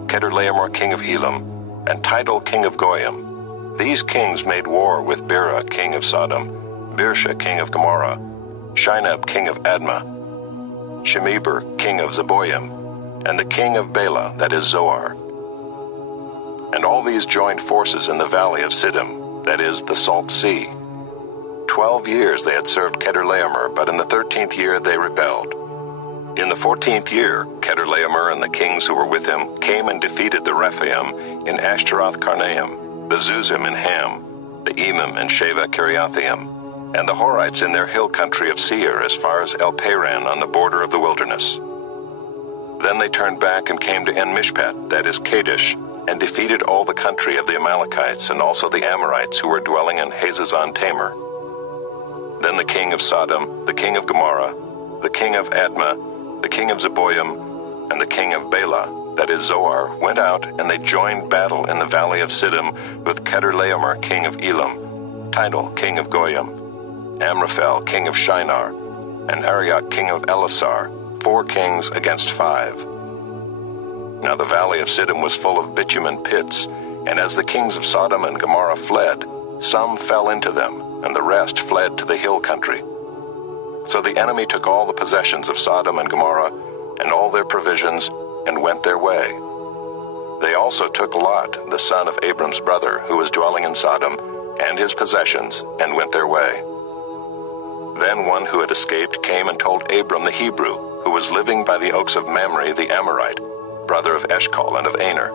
Kedorlaomer, king of Elam, and Tidal, king of Goyim, these kings made war with Bera, king of Sodom, Birsha, king of Gomorrah, Shinab, king of Admah, Shemeber, king of Zeboim, and the king of Bela, that is Zoar. And all these joined forces in the valley of Siddim, that is the Salt Sea. 12 years they had served Kedorlaomer, but in the 13th year they rebelled. In the 14th year, Kedorlaomer and the kings who were with him came and defeated the Rephaim in Ashtaroth Karnaim, the Zuzim in Ham, the Emim and Sheva Kiriathaim, and the Horites in their hill country of Seir as far as El Paran on the border of the wilderness. Then they turned back and came to En-Mishpat, that is Kadesh, and defeated all the country of the Amalekites and also the Amorites who were dwelling in Hazazon Tamar. Then the king of Sodom, the king of Gomorrah, the king of Admah, the king of Zeboim, and the king of Bela, that is Zoar, went out, and they joined battle in the valley of Siddim with Kedorlaomer, king of Elam, Tidal, king of Goyim, Amraphel, king of Shinar, and Arioch, king of Elasar, 4 kings against 5. Now the valley of Siddim was full of bitumen pits, and as the kings of Sodom and Gomorrah fled, some fell into them, and the rest fled to the hill country. So the enemy took all the possessions of Sodom and Gomorrah, and all their provisions, and went their way. They also took Lot, the son of Abram's brother, who was dwelling in Sodom, and his possessions, and went their way. Then one who had escaped came and told Abram the Hebrew, who was living by the oaks of Mamre the Amorite, brother of Eshcol and of Aner.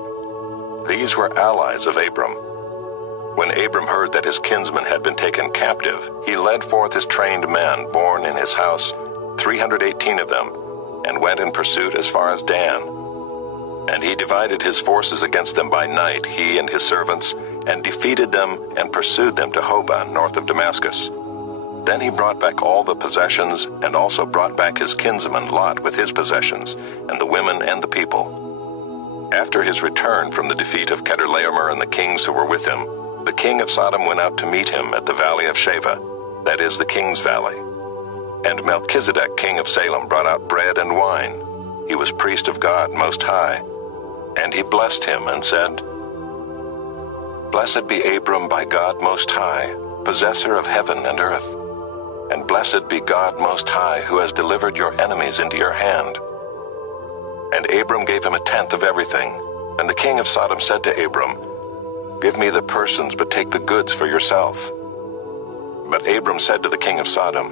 These were allies of Abram. When Abram heard that his kinsman had been taken captive, he led forth his trained men born in his house, 318 of them, and went in pursuit as far as Dan. And he divided his forces against them by night, he and his servants, and defeated them and pursued them to Hobah, north of Damascus. Then he brought back all the possessions, and also brought back his kinsman Lot with his possessions, and the women and the people. After his return from the defeat of Kedorlaomer and the kings who were with him, the king of Sodom went out to meet him at the valley of Sheva, that is the king's valley. And Melchizedek, king of Salem, brought out bread and wine. He was priest of God Most High. And he blessed him and said, "Blessed be Abram by God Most High, possessor of heaven and earth. And blessed be God Most High, who has delivered your enemies into your hand." And Abram gave him 1/10 of everything. And the king of Sodom said to Abram, "Give me the persons, but take the goods for yourself." But Abram said to the king of Sodom,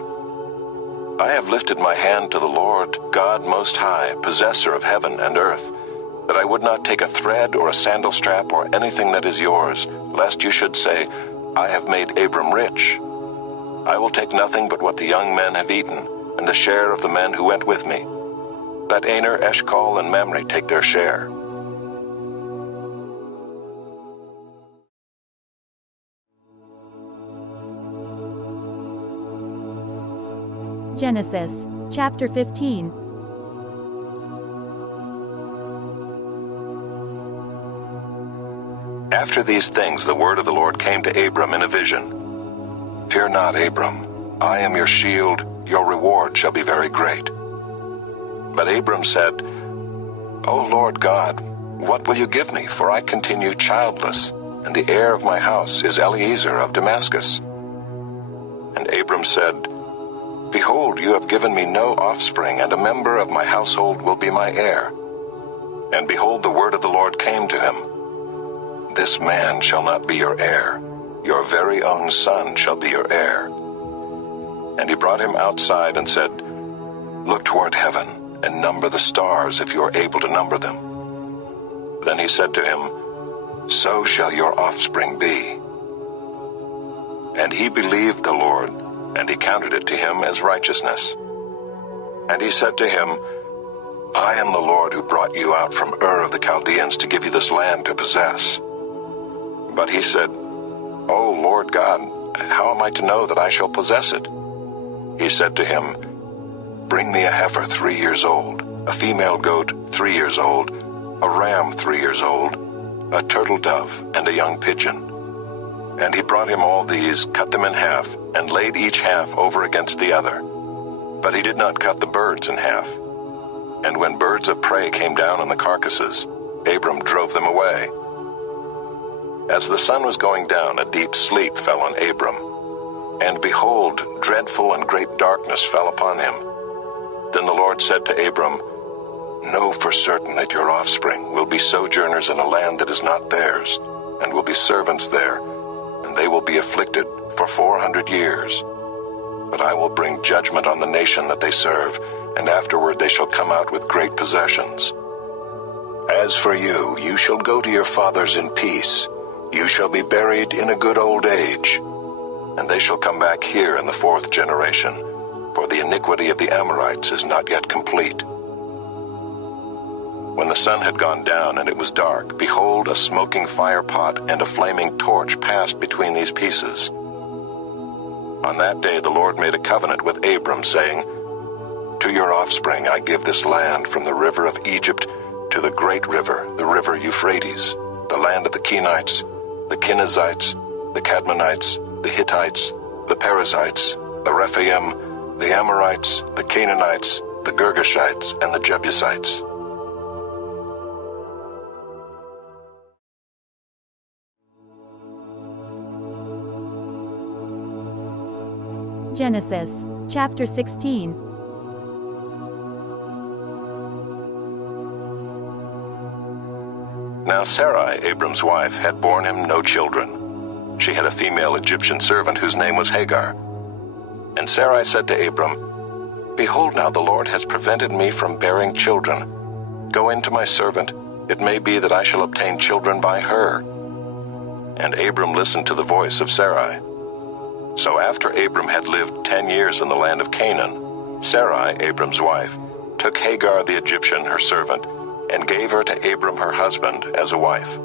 "I have lifted my hand to the Lord, God Most High, possessor of heaven and earth, that I would not take a thread or a sandal strap or anything that is yours, lest you should say, 'I have made Abram rich.' I will take nothing but what the young men have eaten, and the share of the men who went with me. Let Aner, Eshcol, and Mamre take their share." Genesis, chapter 15. After these things the word of the Lord came to Abram in a vision. "Fear not, Abram. I am your shield. Your reward shall be very great." But Abram said, "O Lord God, what will you give me? For I continue childless, and the heir of my house is Eliezer of Damascus. And Abram said, Behold, you have given me no offspring, and a member of my household will be my heir. And behold, the word of the Lord came to him, This man shall not be your heir. Your very own son shall be your heir. And he brought him outside and said, Look toward heaven, and number the stars, if you are able to number them. Then he said to him, So shall your offspring be. And he believed the Lord, and he counted it to him as righteousness. And he said to him, I am the Lord who brought you out from Ur of the Chaldeans to give you this land to possess. But he said, O Lord God, how am I to know that I shall possess it? He said to him, Bring me a heifer 3 years old, a female goat 3 years old, a ram 3 years old, a turtle dove, and a young pigeon. And he brought him all these, cut them in half, and laid each half over against the other. But he did not cut the birds in half. And when birds of prey came down on the carcasses, Abram drove them away. As the sun was going down, a deep sleep fell on Abram. And behold, dreadful and great darkness fell upon him. Then the Lord said to Abram, Know for certain that your offspring will be sojourners in a land that is not theirs, and will be servants there, and they will be afflicted for 400 years. But I will bring judgment on the nation that they serve, and afterward they shall come out with great possessions. As for you, you shall go to your fathers in peace. You shall be buried in a good old age. And they shall come back here in the 4th generation, for the iniquity of the Amorites is not yet complete. When the sun had gone down and it was dark, behold, a smoking fire pot and a flaming torch passed between these pieces. On that day the Lord made a covenant with Abram, saying, To your offspring I give this land from the river of Egypt to the great river, the river Euphrates, the land of the Kenites, the Kenizzites, the Cadmonites, the Hittites, the Perizzites, the Rephaim, the Amorites, the Canaanites, the Girgashites, and the Jebusites. Genesis, chapter 16. Now Sarai, Abram's wife, had borne him no children. She had a female Egyptian servant whose name was Hagar. And Sarai said to Abram, Behold, now the Lord has prevented me from bearing children. Go in to my servant. It may be that I shall obtain children by her. And Abram listened to the voice of Sarai. So after Abram had lived 10 years in the land of Canaan, Sarai, Abram's wife, took Hagar the Egyptian, her servant, and gave her to Abram her husband as a wife.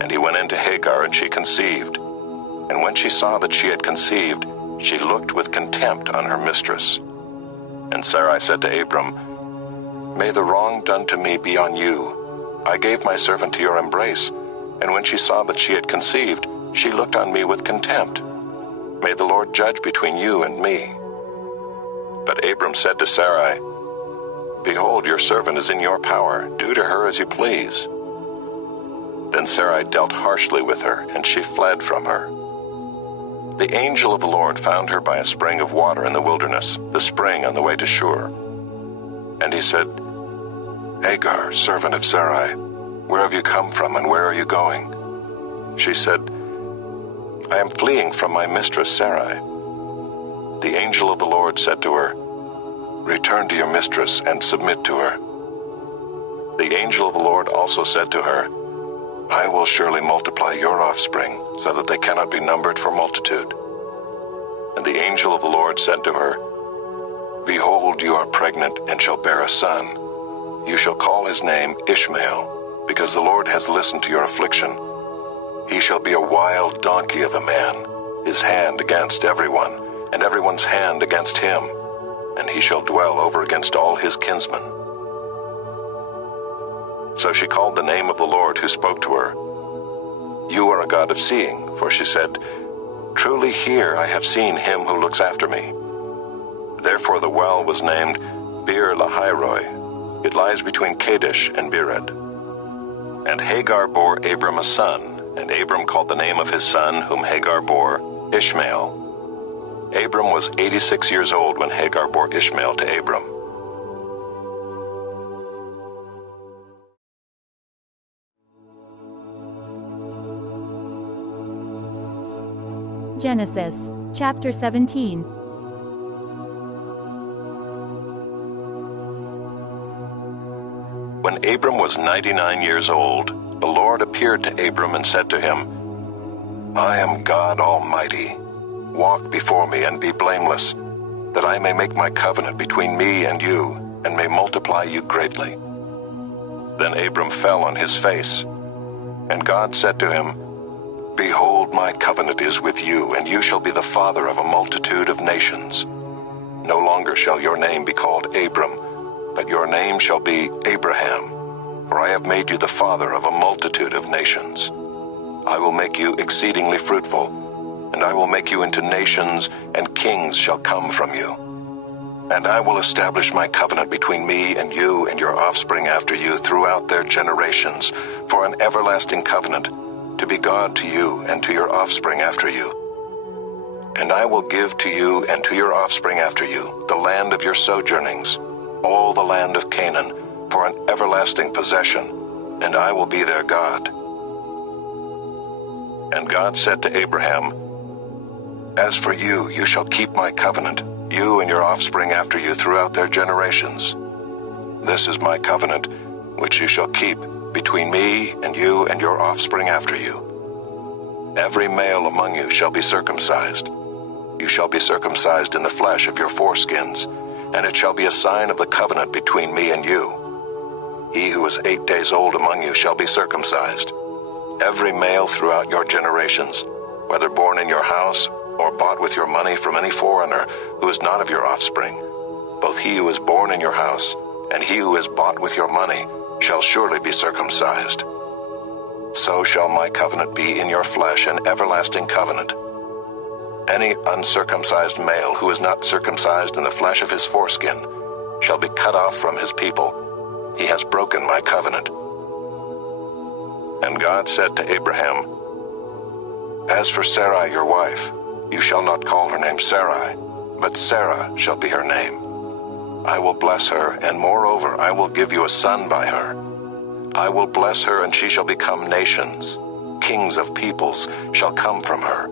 And he went in to Hagar, and she conceived. And when she saw that she had conceived, she looked with contempt on her mistress. And Sarai said to Abram, May the wrong done to me be on you. I gave my servant to your embrace, and when she saw that she had conceived, she looked on me with contempt. May the Lord judge between you and me. But Abram said to Sarai, Behold, your servant is in your power. Do to her as you please. Then Sarai dealt harshly with her, and she fled from her. The angel of the Lord found her by a spring of water in the wilderness, the spring on the way to Shur. And he said, Hagar, servant of Sarai, where have you come from, and where are you going? She said, I am fleeing from my mistress Sarai. The angel of the Lord said to her, Return to your mistress and submit to her. The angel of the Lord also said to her, I will surely multiply your offspring, so that they cannot be numbered for multitude. And the angel of the Lord said to her, Behold, you are pregnant and shall bear a son. You shall call his name Ishmael, because the Lord has listened to your affliction. He shall be a wild donkey of a man, his hand against everyone, and everyone's hand against him, and he shall dwell over against all his kinsmen. So she called the name of the Lord who spoke to her. You are a God of seeing, for she said, Truly here I have seen him who looks after me. Therefore the well was named Bir Lahairoi. It lies between Kadesh and Bered. And Hagar bore Abram a son, And Abram called the name of his son, whom Hagar bore, Ishmael. Abram was 86 years old when Hagar bore Ishmael to Abram. Genesis, chapter 17. When Abram was 99 years old, the Lord appeared to Abram and said to him, I am God Almighty. Walk before me and be blameless, that I may make my covenant between me and you, and may multiply you greatly. Then Abram fell on his face, and God said to him, Behold, my covenant is with you, and you shall be the father of a multitude of nations. No longer shall your name be called Abram, but your name shall be Abraham, for I have made you the father of a multitude of nations. I will make you exceedingly fruitful, and I will make you into nations, and kings shall come from you. And I will establish my covenant between me and you and your offspring after you throughout their generations, for an everlasting covenant, to be God to you and to your offspring after you. And I will give to you and to your offspring after you the land of your sojournings, all the land of Canaan, for an everlasting possession, and I will be their God. And God said to Abraham, As for you, you shall keep my covenant, you and your offspring after you throughout their generations. This is my covenant, which you shall keep between me and you and your offspring after you. Every male among you shall be circumcised. You shall be circumcised in the flesh of your foreskins, and it shall be a sign of the covenant between me and you. He who is 8 days old among you shall be circumcised. Every male throughout your generations, whether born in your house or bought with your money from any foreigner who is not of your offspring, both he who is born in your house and he who is bought with your money shall surely be circumcised. So shall my covenant be in your flesh, an everlasting covenant. Any uncircumcised male who is not circumcised in the flesh of his foreskin shall be cut off from his people. He has broken my covenant. And God said to Abraham, As for Sarai your wife, you shall not call her name Sarai, but Sarah shall be her name. I will bless her, and moreover I will give you a son by her. I will bless her, and she shall become nations. Kings of peoples shall come from her.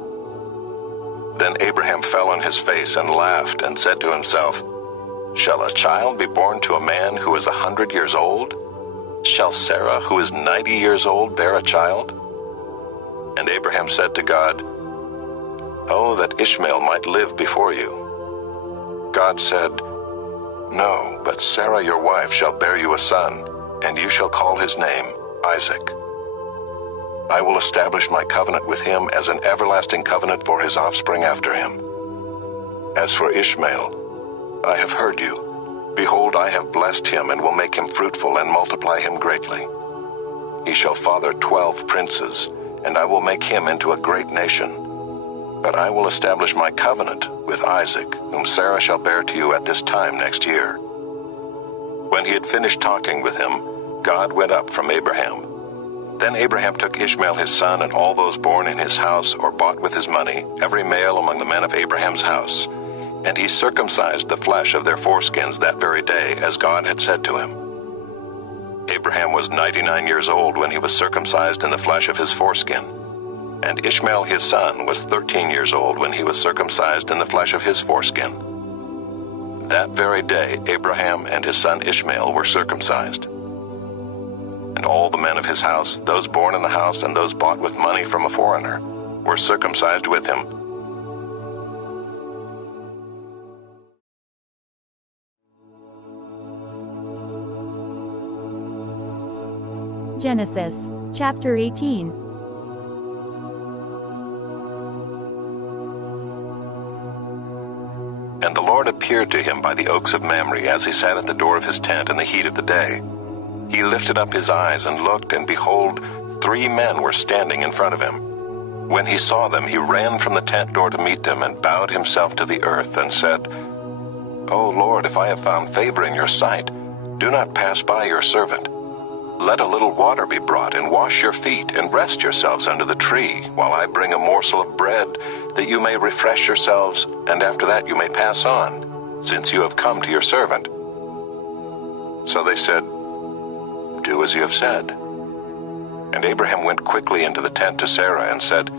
Then Abraham fell on his face and laughed, and said to himself, Shall a child be born to a man who is 100 years old? Shall Sarah, who is 90 years old, bear a child? And Abraham said to God, Oh, that Ishmael might live before you. God said, No, but Sarah your wife shall bear you a son, and you shall call his name Isaac. I will establish my covenant with him as an everlasting covenant for his offspring after him. As for Ishmael, I have heard you. Behold, I have blessed him and will make him fruitful and multiply him greatly. He shall father 12 princes, and I will make him into a great nation. But I will establish my covenant with Isaac, whom Sarah shall bear to you at this time next year. When he had finished talking with him, God went up from Abraham. Then Abraham took Ishmael his son and all those born in his house or bought with his money, every male among the men of Abraham's house. And he circumcised the flesh of their foreskins that very day, as God had said to him. Abraham was 99 years old when he was circumcised in the flesh of his foreskin. And Ishmael his son was 13 years old when he was circumcised in the flesh of his foreskin. That very day Abraham and his son Ishmael were circumcised. And all the men of his house, those born in the house and those bought with money from a foreigner, were circumcised with him. Genesis, chapter 18. And the Lord appeared to him by the oaks of Mamre as he sat at the door of his tent in the heat of the day. He lifted up his eyes and looked, and behold, 3 men were standing in front of him. When he saw them, he ran from the tent door to meet them and bowed himself to the earth and said, O Lord, if I have found favor in your sight, do not pass by your servant. Let a little water be brought, and wash your feet, and rest yourselves under the tree, while I bring a morsel of bread, that you may refresh yourselves, and after that you may pass on, since you have come to your servant." So they said, "Do as you have said." And Abraham went quickly into the tent to Sarah and said,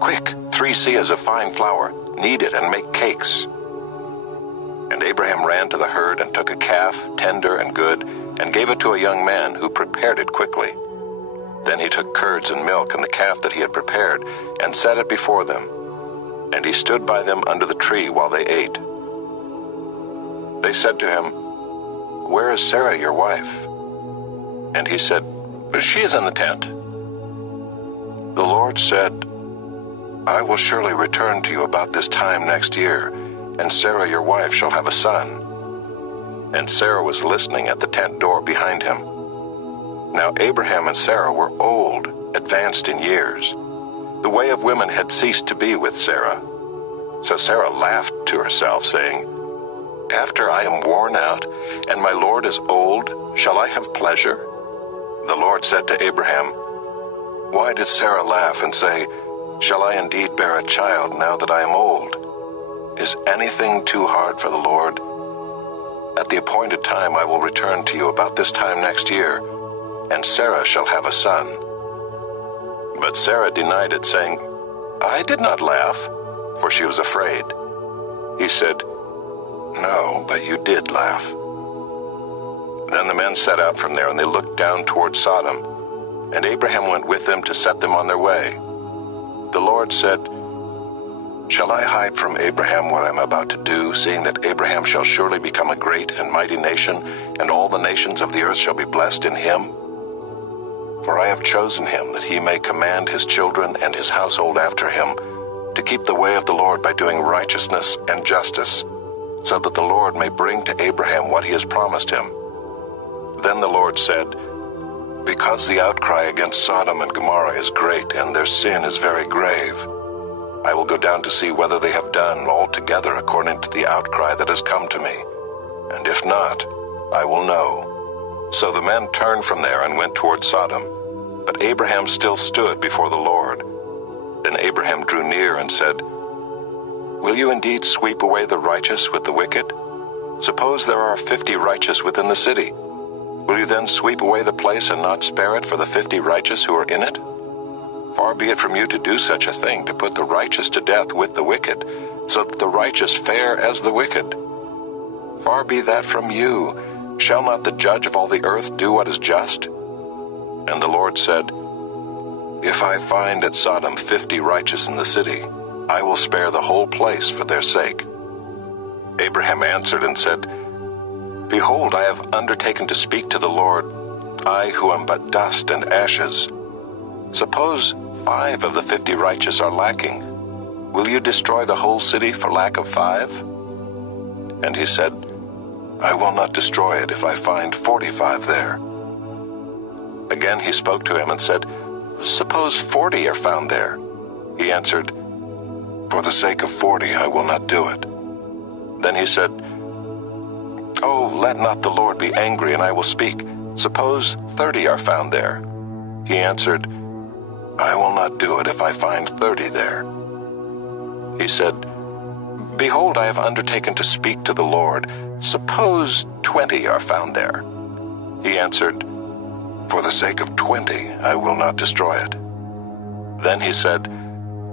"Quick, 3 seahs of fine flour, knead it and make cakes." And Abraham ran to the herd and took a calf, tender and good, and gave it to a young man who prepared it quickly. Then he took curds and milk and the calf that he had prepared, and set it before them. And he stood by them under the tree while they ate. They said to him, "Where is Sarah your wife?" And he said, "She is in the tent." The Lord said, "I will surely return to you about this time next year, and Sarah your wife shall have a son." And Sarah was listening at the tent door behind him. Now Abraham and Sarah were old, advanced in years. The way of women had ceased to be with Sarah. So Sarah laughed to herself, saying, "After I am worn out, and my Lord is old, shall I have pleasure?" The Lord said to Abraham, "Why did Sarah laugh and say, 'Shall I indeed bear a child now that I am old?' Is anything too hard for the Lord? At the appointed time I will return to you about this time next year, and Sarah shall have a son." But Sarah denied it, saying, "I did not laugh," for she was afraid. He said, "No, but you did laugh." Then the men set out from there, and they looked down toward Sodom, and Abraham went with them to set them on their way. The Lord said, "Shall I hide from Abraham what I am about to do, seeing that Abraham shall surely become a great and mighty nation, and all the nations of the earth shall be blessed in him? For I have chosen him, that he may command his children and his household after him, to keep the way of the Lord by doing righteousness and justice, so that the Lord may bring to Abraham what he has promised him." Then the Lord said, "Because the outcry against Sodom and Gomorrah is great, and their sin is very grave, I will go down to see whether they have done altogether according to the outcry that has come to me, and if not, I will know." So the men turned from there and went toward Sodom, but Abraham still stood before the Lord. Then Abraham drew near and said, "Will you indeed sweep away the righteous with the wicked? Suppose there are 50 righteous within the city. Will you then sweep away the place and not spare it for the 50 righteous who are in it? Far be it from you to do such a thing, to put the righteous to death with the wicked, so that the righteous fare as the wicked. Far be that from you. Shall not the judge of all the earth do what is just?" And the Lord said, "If I find at Sodom 50 righteous in the city, I will spare the whole place for their sake." Abraham answered and said, "Behold, I have undertaken to speak to the Lord, I who am but dust and ashes. Suppose 5 of the 50 righteous are lacking. Will you destroy the whole city for lack of 5? And he said, "I will not destroy it if I find 45 there." Again he spoke to him and said, "Suppose 40 are found there." He answered, "For the sake of 40 I will not do it." Then he said, "Oh, let not the Lord be angry, and I will speak. Suppose 30 are found there." He answered, "I will not do it if I find 30 there." He said, "Behold, I have undertaken to speak to the Lord. Suppose 20 are found there." He answered, "For the sake of 20 I will not destroy it." Then he said,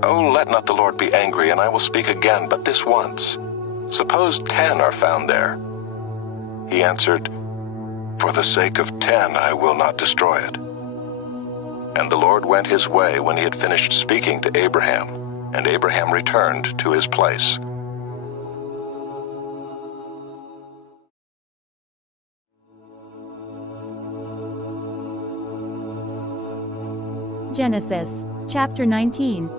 "Oh, let not the Lord be angry, and I will speak again, but this once. Suppose 10 are found there." He answered, "For the sake of 10 I will not destroy it." And the Lord went his way when he had finished speaking to Abraham, and Abraham returned to his place. Genesis, chapter 19.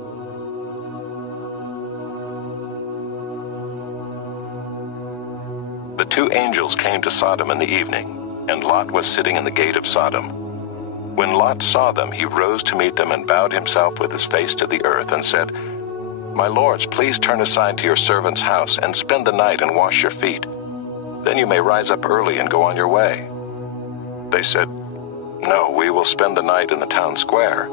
The 2 angels came to Sodom in the evening, and Lot was sitting in the gate of Sodom. When Lot saw them, he rose to meet them and bowed himself with his face to the earth and said, "My lords, please turn aside to your servant's house and spend the night and wash your feet. Then you may rise up early and go on your way." They said, "No, we will spend the night in the town square."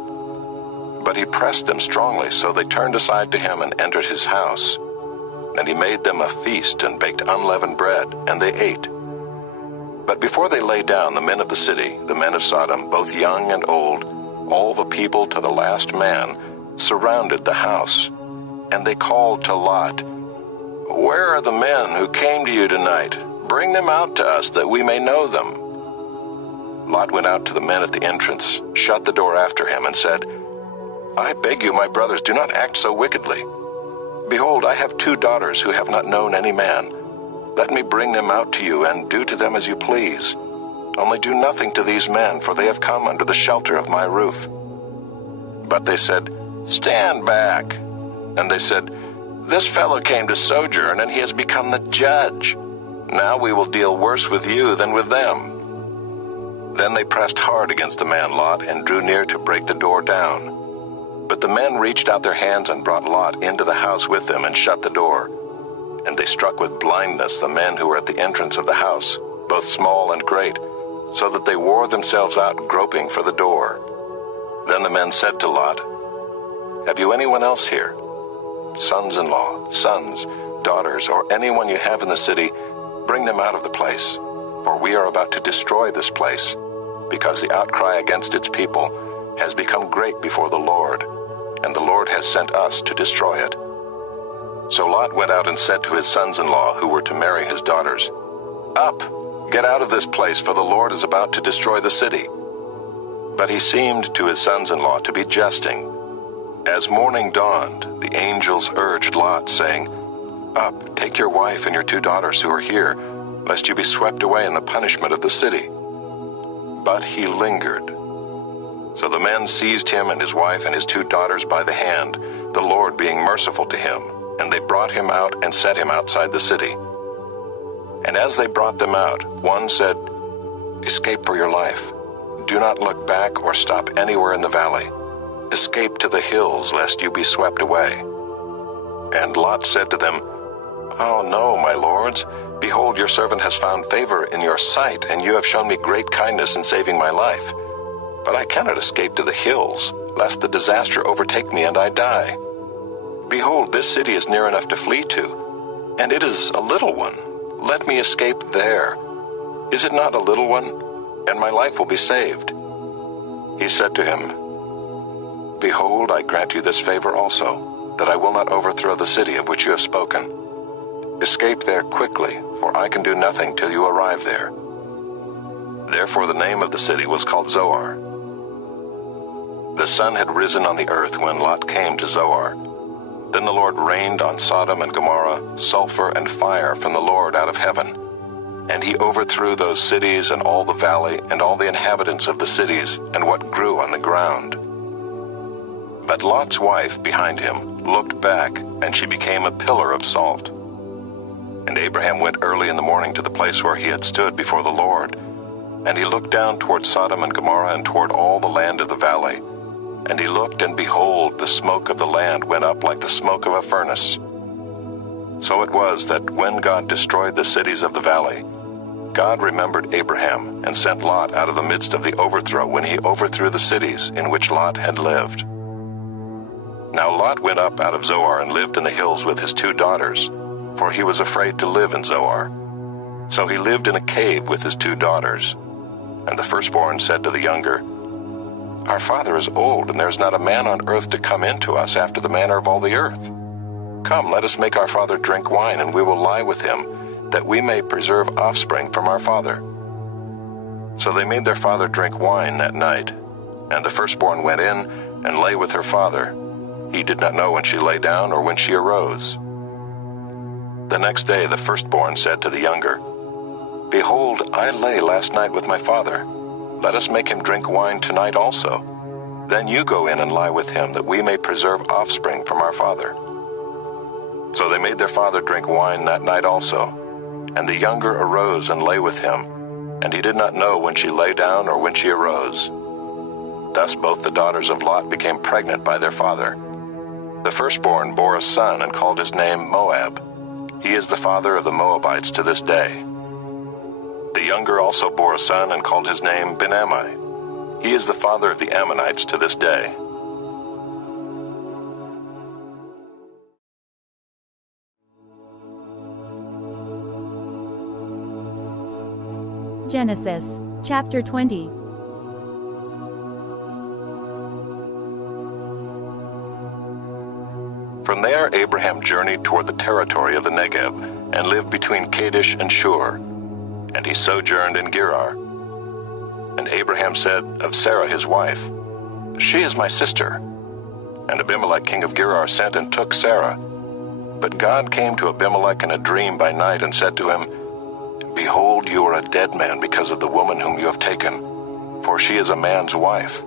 But he pressed them strongly, so they turned aside to him and entered his house. And he made them a feast and baked unleavened bread, and they ate. But before they lay down, the men of the city, the men of Sodom, both young and old, all the people to the last man, surrounded the house. And they called to Lot, "Where are the men who came to you tonight? Bring them out to us, that we may know them." Lot went out to the men at the entrance, shut the door after him, and said, "I beg you, my brothers, do not act so wickedly. Behold, I have 2 daughters who have not known any man. Let me bring them out to you, and do to them as you please. Only do nothing to these men, for they have come under the shelter of my roof." But they said, "Stand back." And they said, "This fellow came to sojourn, and he has become the judge. Now we will deal worse with you than with them." Then they pressed hard against the man Lot, and drew near to break the door down. But the men reached out their hands and brought Lot into the house with them, and shut the door. And they struck with blindness the men who were at the entrance of the house, both small and great, so that they wore themselves out groping for the door. Then the men said to Lot, "Have you anyone else here? Sons-in-law, sons, daughters, or anyone you have in the city, bring them out of the place, for we are about to destroy this place, because the outcry against its people has become great before the Lord, and the Lord has sent us to destroy it." So Lot went out and said to his sons-in-law who were to marry his daughters, "Up, get out of this place, for the Lord is about to destroy the city." But he seemed to his sons-in-law to be jesting. As morning dawned, the angels urged Lot, saying, "Up, take your wife and your 2 daughters who are here, lest you be swept away in the punishment of the city." But he lingered. So the men seized him and his wife and his 2 daughters by the hand, the Lord being merciful to him, and they brought him out and set him outside the city. And as they brought them out, one said, "Escape for your life. Do not look back or stop anywhere in the valley. Escape to the hills, lest you be swept away." And Lot said to them, "Oh no, my lords. Behold, your servant has found favor in your sight, and you have shown me great kindness in saving my life. But I cannot escape to the hills, lest the disaster overtake me and I die. Behold, this city is near enough to flee to, and it is a little one. Let me escape there. Is it not a little one? And my life will be saved." He said to him, "Behold, I grant you this favor also, that I will not overthrow the city of which you have spoken. Escape there quickly, for I can do nothing till you arrive there." Therefore the name of the city was called Zoar. The sun had risen on the earth when Lot came to Zoar. Then the Lord rained on Sodom and Gomorrah sulfur and fire from the Lord out of heaven. And he overthrew those cities and all the valley and all the inhabitants of the cities and what grew on the ground. But Lot's wife behind him looked back, and she became a pillar of salt. And Abraham went early in the morning to the place where he had stood before the Lord. And he looked down toward Sodom and Gomorrah and toward all the land of the valley. And he looked, and behold, the smoke of the land went up like the smoke of a furnace. So it was that when God destroyed the cities of the valley, God remembered Abraham and sent Lot out of the midst of the overthrow when he overthrew the cities in which Lot had lived. Now Lot went up out of Zoar and lived in the hills with his 2 daughters, for he was afraid to live in Zoar. So he lived in a cave with his 2 daughters. And the firstborn said to the younger, "Our father is old, and there is not a man on earth to come in to us after the manner of all the earth. Come, let us make our father drink wine, and we will lie with him, that we may preserve offspring from our father." So they made their father drink wine that night. And the firstborn went in and lay with her father. He did not know when she lay down or when she arose. The next day the firstborn said to the younger, "Behold, I lay last night with my father. Let us make him drink wine tonight also. Then you go in and lie with him, that we may preserve offspring from our father." So they made their father drink wine that night also. And the younger arose and lay with him, and he did not know when she lay down or when she arose. Thus both the daughters of Lot became pregnant by their father. The firstborn bore a son and called his name Moab. He is the father of the Moabites to this day. The younger also bore a son and called his name Ben-ammi. He is the father of the Ammonites to this day. Genesis, chapter 20. From there Abraham journeyed toward the territory of the Negeb, and lived between Kadesh and Shur. And he sojourned in Gerar. And Abraham said of Sara his wife, "She is my sister." And Abimelech king of Gerar sent and took Sara. But God came to Abimelech in a dream by night and said to him, "Behold, you are a dead man because of the woman whom you have taken, for she is a man's wife."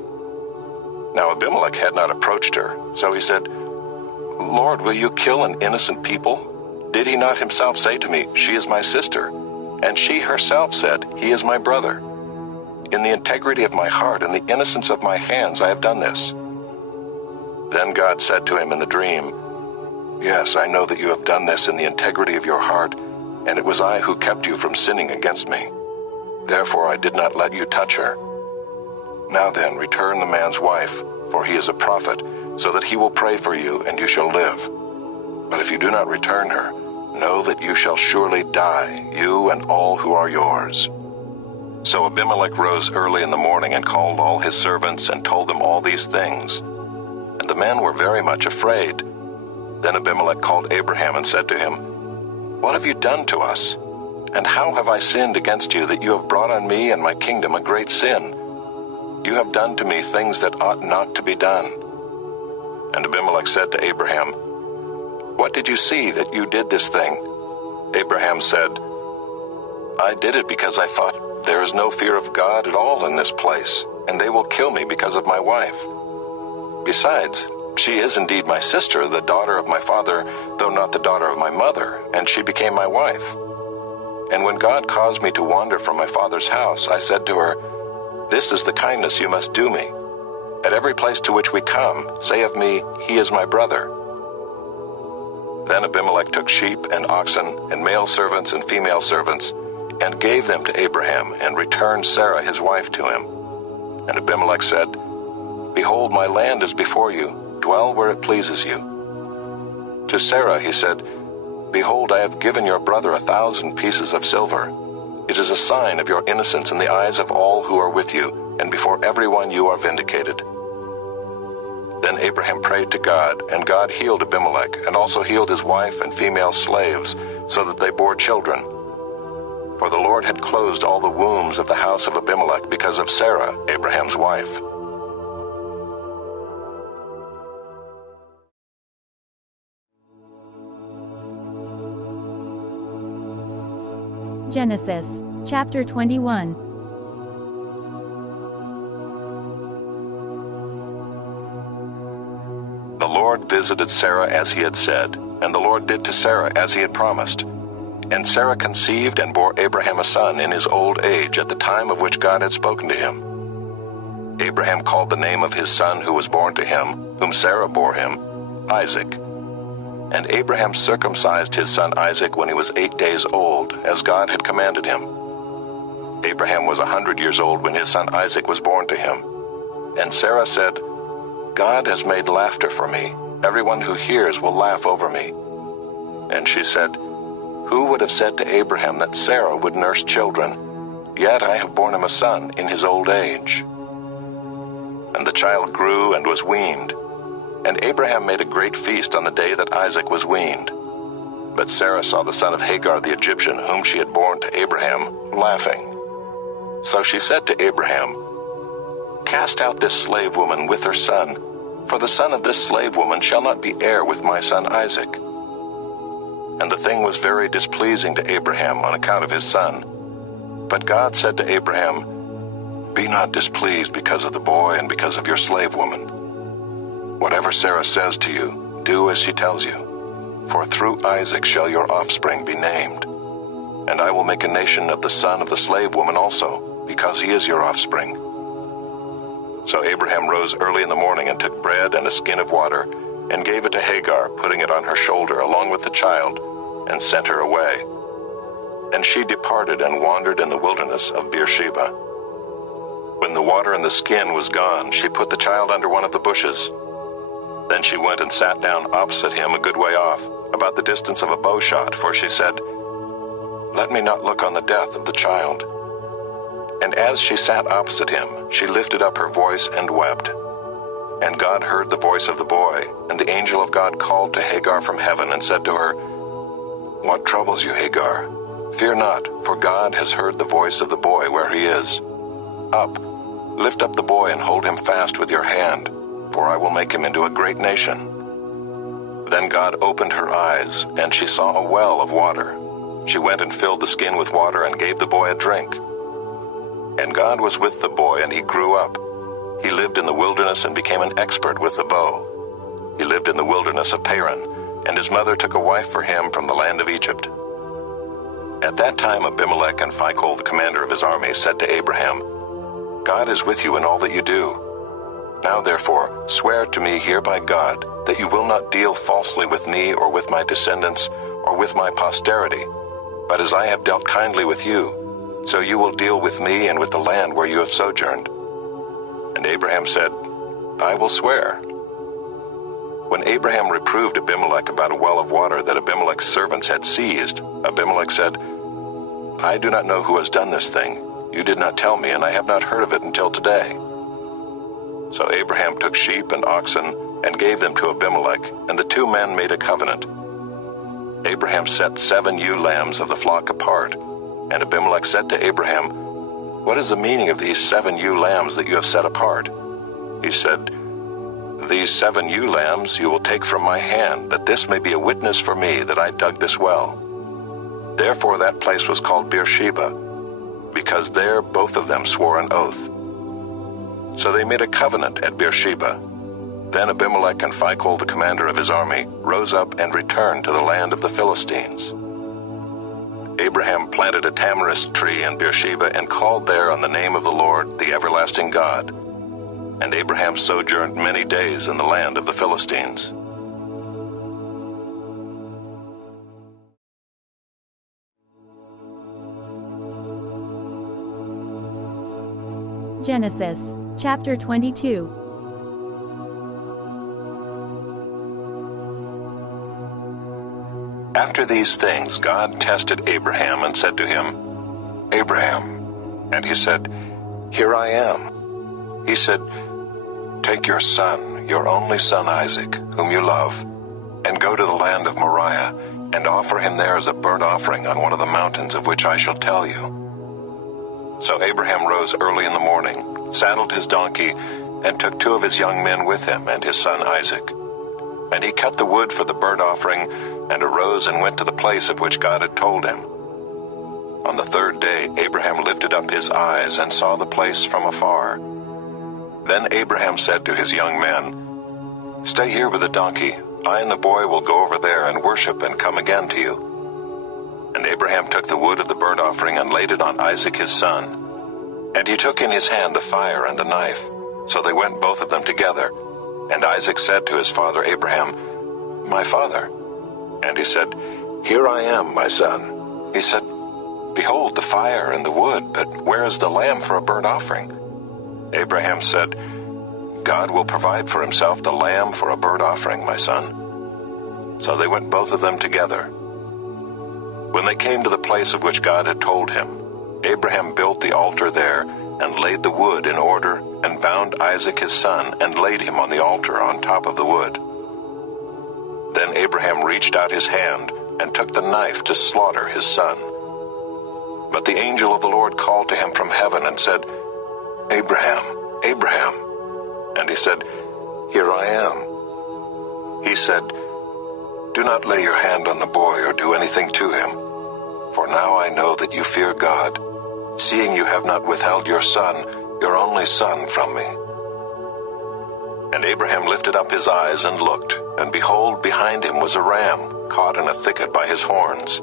Now Abimelech had not approached her, so he said, "Lord, will you kill an innocent people? Did he not himself say to me, 'She is my sister'? And she herself said, 'He is my brother.' In the integrity of my heart and the innocence of my hands I have done this." Then God said to him in the dream, "Yes, I know that you have done this in the integrity of your heart, and it was I who kept you from sinning against me. Therefore I did not let you touch her. Now then, return the man's wife, for he is a prophet, so that he will pray for you, and you shall live. But if you do not return her, know that you shall surely die, you and all who are yours." So Abimelech rose early in the morning and called all his servants and told them all these things. And the men were very much afraid. Then Abimelech called Abraham and said to him, "What have you done to us? And how have I sinned against you that you have brought on me and my kingdom a great sin? You have done to me things that ought not to be done." And Abimelech said to Abraham, "What did you see that you did this thing?" Abraham said, "I did it because I thought, there is no fear of God at all in this place, and they will kill me because of my wife. Besides, she is indeed my sister, the daughter of my father, though not the daughter of my mother, and she became my wife. And when God caused me to wander from my father's house, I said to her, 'This is the kindness you must do me. At every place to which we come, say of me, He is my brother.' Then Abimelech took sheep and oxen and male servants and female servants, and gave them to Abraham, and returned Sara his wife to him. And Abimelech said, 'Behold, my land is before you. Dwell where it pleases you.' To Sara he said, 'Behold, I have given your brother 1,000 pieces of silver. It is a sign of your innocence in the eyes of all who are with you, and before everyone you are vindicated.' Then Abraham prayed to God, and God healed Abimelech, and also healed his wife and female slaves, so that they bore children. For the Lord had closed all the wombs of the house of Abimelech because of Sara, Abraham's wife. Genesis, chapter 21. The Lord visited Sara as he had said, and the Lord did to Sara as he had promised. And Sara conceived and bore Abraham a son in his old age at the time of which God had spoken to him. Abraham called the name of his son who was born to him, whom Sara bore him, Isaac. And Abraham circumcised his son Isaac when he was 8 days old, as God had commanded him. Abraham was 100 years old when his son Isaac was born to him. And Sara said, "God has made laughter for me. Everyone who hears will laugh over me." And she said, "Who would have said to Abraham that Sarah would nurse children? Yet I have borne him a son in his old age." And the child grew and was weaned. And Abraham made a great feast on the day that Isaac was weaned. But Sarah saw the son of Hagar the Egyptian, whom she had borne to Abraham, laughing. So she said to Abraham, "Cast out this slave woman with her son, for the son of this slave woman shall not be heir with my son Isaac." And the thing was very displeasing to Abraham on account of his son. But God said to Abraham, "Be not displeased because of the boy and because of your slave woman. Whatever Sarah says to you, do as she tells you. For through Isaac shall your offspring be named. And I will make a nation of the son of the slave woman also, because he is your offspring." So Abraham rose early in the morning and took bread and a skin of water, and gave it to Hagar, putting it on her shoulder along with the child, and sent her away. And she departed and wandered in the wilderness of Beersheba. When the water in the skin was gone, she put the child under one of the bushes. Then she went and sat down opposite him a good way off, about the distance of a bow shot, for she said, "Let me not look on the death of the child." And as she sat opposite him, she lifted up her voice and wept. And God heard the voice of the boy, and the angel of God called to Hagar from heaven and said to her, "What troubles you, Hagar? Fear not, for God has heard the voice of the boy where he is. Up, lift up the boy and hold him fast with your hand, for I will make him into a great nation." Then God opened her eyes, and she saw a well of water. She went and filled the skin with water and gave the boy a drink. And God was with the boy, and he grew up. He lived in the wilderness and became an expert with the bow. He lived in the wilderness of Paran, and his mother took a wife for him from the land of Egypt. At that time Abimelech and Phicol, the commander of his army, said to Abraham, "God is with you in all that you do. Now therefore swear to me here by God that you will not deal falsely with me or with my descendants or with my posterity, but as I have dealt kindly with you, so you will deal with me and with the land where you have sojourned." And Abraham said, "I will swear." When Abraham reproved Abimelech about a well of water that Abimelech's servants had seized, Abimelech said, "I do not know who has done this thing. You did not tell me, and I have not heard of it until today." So Abraham took sheep and oxen and gave them to Abimelech, and the two men made a covenant. Abraham set 7 ewe lambs of the flock apart, and Abimelech said to Abraham, "What is the meaning of these 7 ewe lambs that you have set apart?" He said, "These 7 ewe lambs you will take from my hand, that this may be a witness for me that I dug this well." Therefore that place was called Beersheba, because there both of them swore an oath. So they made a covenant at Beersheba. Then Abimelech and Phicol, the commander of his army, rose up and returned to the land of the Philistines. Abraham planted a tamarisk tree in Beersheba and called there on the name of the Lord, the everlasting God. And Abraham sojourned many days in the land of the Philistines. Genesis, chapter 22. After these things, God tested Abraham and said to him, "Abraham." And he said, "Here I am." He said, "Take your son, your only son Isaac, whom you love, and go to the land of Moriah, and offer him there as a burnt offering on one of the mountains of which I shall tell you." So Abraham rose early in the morning, saddled his donkey, and took 2 of his young men with him and his son Isaac. And he cut the wood for the burnt offering, and arose and went to the place of which God had told him. On the 3rd day Abraham lifted up his eyes and saw the place from afar. Then Abraham said to his young men, "Stay here with the donkey. I and the boy will go over there and worship and come again to you." And Abraham took the wood of the burnt offering and laid it on Isaac his son. And he took in his hand the fire and the knife. So they went both of them together. And Isaac said to his father Abraham, "My father." And he said, "Here I am, my son." He said, "Behold the fire and the wood, but where is the lamb for a burnt offering?" Abraham said, "God will provide for himself the lamb for a burnt offering, my son." So they went both of them together. When they came to the place of which God had told him, Abraham built the altar there, and laid the wood in order, and bound Isaac his son, and laid him on the altar on top of the wood. Then Abraham reached out his hand, and took the knife to slaughter his son. But the angel of the Lord called to him from heaven and said, "Abraham, Abraham." And he said, "Here I am." He said, "Do not lay your hand on the boy or do anything to him, for now I know that you fear God, seeing you have not withheld your son, your only son, from me." And Abraham lifted up his eyes and looked, and behold, behind him was a ram, caught in a thicket by his horns.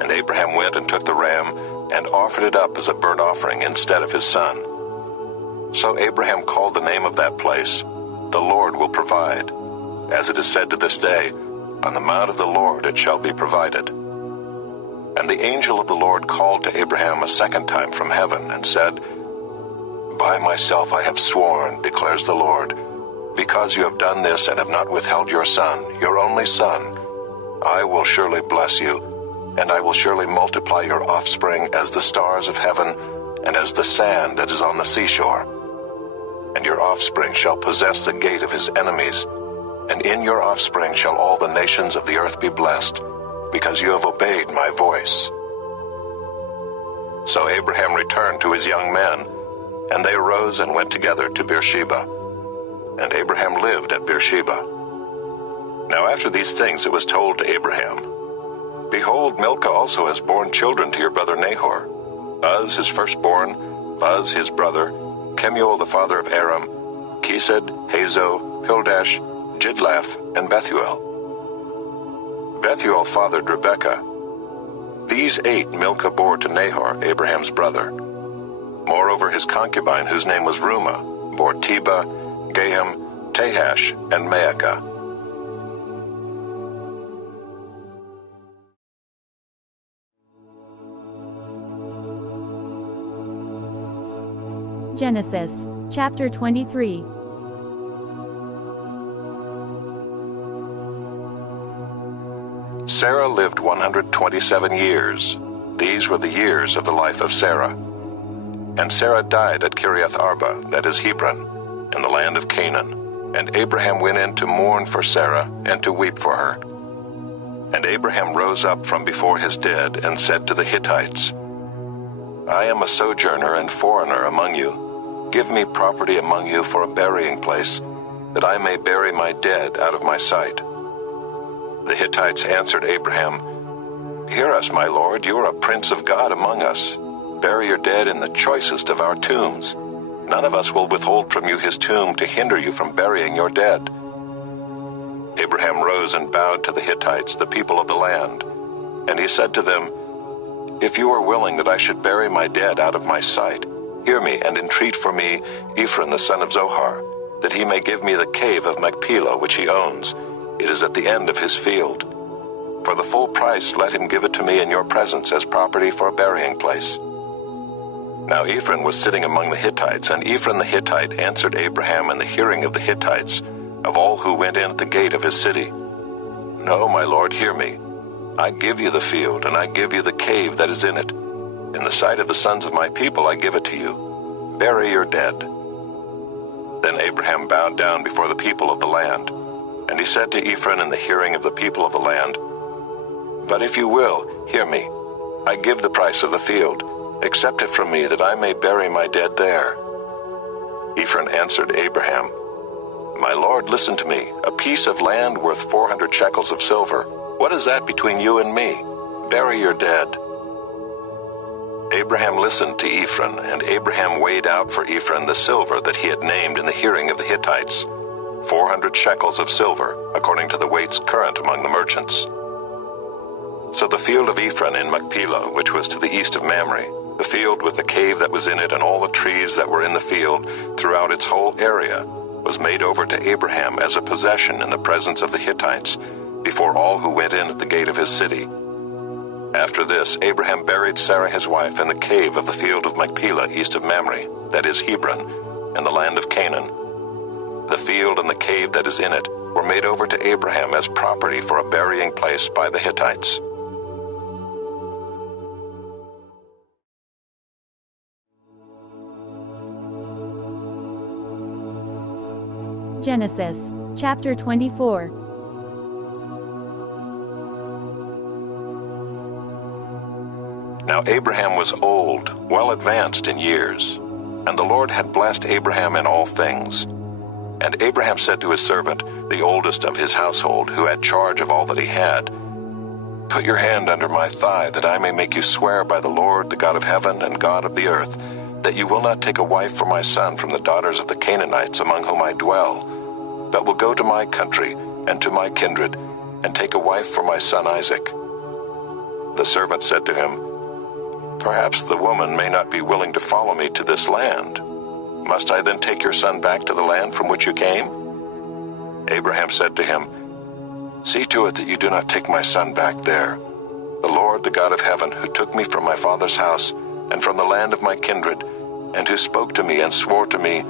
And Abraham went and took the ram, and offered it up as a burnt offering instead of his son. So Abraham called the name of that place, "The Lord will provide." As it is said to this day, "On the mount of the Lord it shall be provided." And the angel of the Lord called to Abraham a second time from heaven, and said, by myself I have sworn, declares the Lord, because you have done this and have not withheld your son, your only son, I will surely bless you, and I will surely multiply your offspring as the stars of heaven and as the sand that is on the seashore. And your offspring shall possess the gate of his enemies, and in your offspring shall all the nations of the earth be blessed, because you have obeyed my voice. So Abraham returned to his young men, and they arose and went together to Beersheba. And Abraham lived at Beersheba. Now after these things it was told to Abraham, Behold, Milcah also has borne children to your brother Nahor, Uz his firstborn, Buz his brother, Kemuel the father of Aram, Kesed, Hazo, Pildash, Jidlaph, and Bethuel. Bethuel fathered Rebekah. These 8 Milcah bore to Nahor, Abraham's brother. Moreover, his concubine, whose name was Reumah, bore Tebah, Gaham, Tahash, and Maacah. Genesis, chapter 23. Sarah lived 127 years. These were the years of the life of Sarah. And Sarah died at Kiriath Arba, that is Hebron, in the land of Canaan. And Abraham went in to mourn for Sarah and to weep for her. And Abraham rose up from before his dead and said to the Hittites, I am a sojourner and foreigner among you. Give me property among you for a burying place, that I may bury my dead out of my sight. The Hittites answered Abraham, Hear us, my lord, you are a prince of God among us. Bury your dead in the choicest of our tombs. None of us will withhold from you his tomb to hinder you from burying your dead. Abraham rose and bowed to the Hittites, the people of the land. And he said to them, If you are willing that I should bury my dead out of my sight, hear me and entreat for me Ephraim the son of Zohar, that he may give me the cave of Machpelah which he owns. It is at the end of his field. For the full price let him give it to me in your presence as property for a burying place. Now Ephraim was sitting among the Hittites, and Ephraim the Hittite answered Abraham in the hearing of the Hittites, of all who went in at the gate of his city, No, my lord, hear me. I give you the field, and I give you the cave that is in it. In the sight of the sons of my people I give it to you. Bury your dead. Then Abraham bowed down before the people of the land, and he said to Ephraim in the hearing of the people of the land, But if you will, hear me. I give the price of the field. Accept it from me, that I may bury my dead there. Ephraim answered Abraham, My lord, listen to me. A piece of land worth 400 shekels of silver. What is that between you and me? Bury your dead. Abraham listened to Ephraim, and Abraham weighed out for Ephraim the silver that he had named in the hearing of the Hittites, 400 shekels of silver, according to the weights current among the merchants. So the field of Ephraim in Machpelah, which was to the east of Mamre, the field with the cave that was in it and all the trees that were in the field throughout its whole area, was made over to Abraham as a possession in the presence of the Hittites, before all who went in at the gate of his city. After this, Abraham buried Sarah his wife in the cave of the field of Machpelah east of Mamre, that is Hebron, in the land of Canaan. The field and the cave that is in it were made over to Abraham as property for a burying place by the Hittites. Genesis, chapter 24. Now Abraham was old, well advanced in years, and the Lord had blessed Abraham in all things. And Abraham said to his servant, the oldest of his household, who had charge of all that he had, Put your hand under my thigh, that I may make you swear by the Lord, the God of heaven and God of the earth, that you will not take a wife for my son from the daughters of the Canaanites among whom I dwell, but will go to my country and to my kindred, and take a wife for my son Isaac. The servant said to him, Perhaps the woman may not be willing to follow me to this land. Must I then take your son back to the land from which you came? Abraham said to him, See to it that you do not take my son back there. The Lord, the God of heaven, who took me from my father's house and from the land of my kindred, and who spoke to me and swore to me,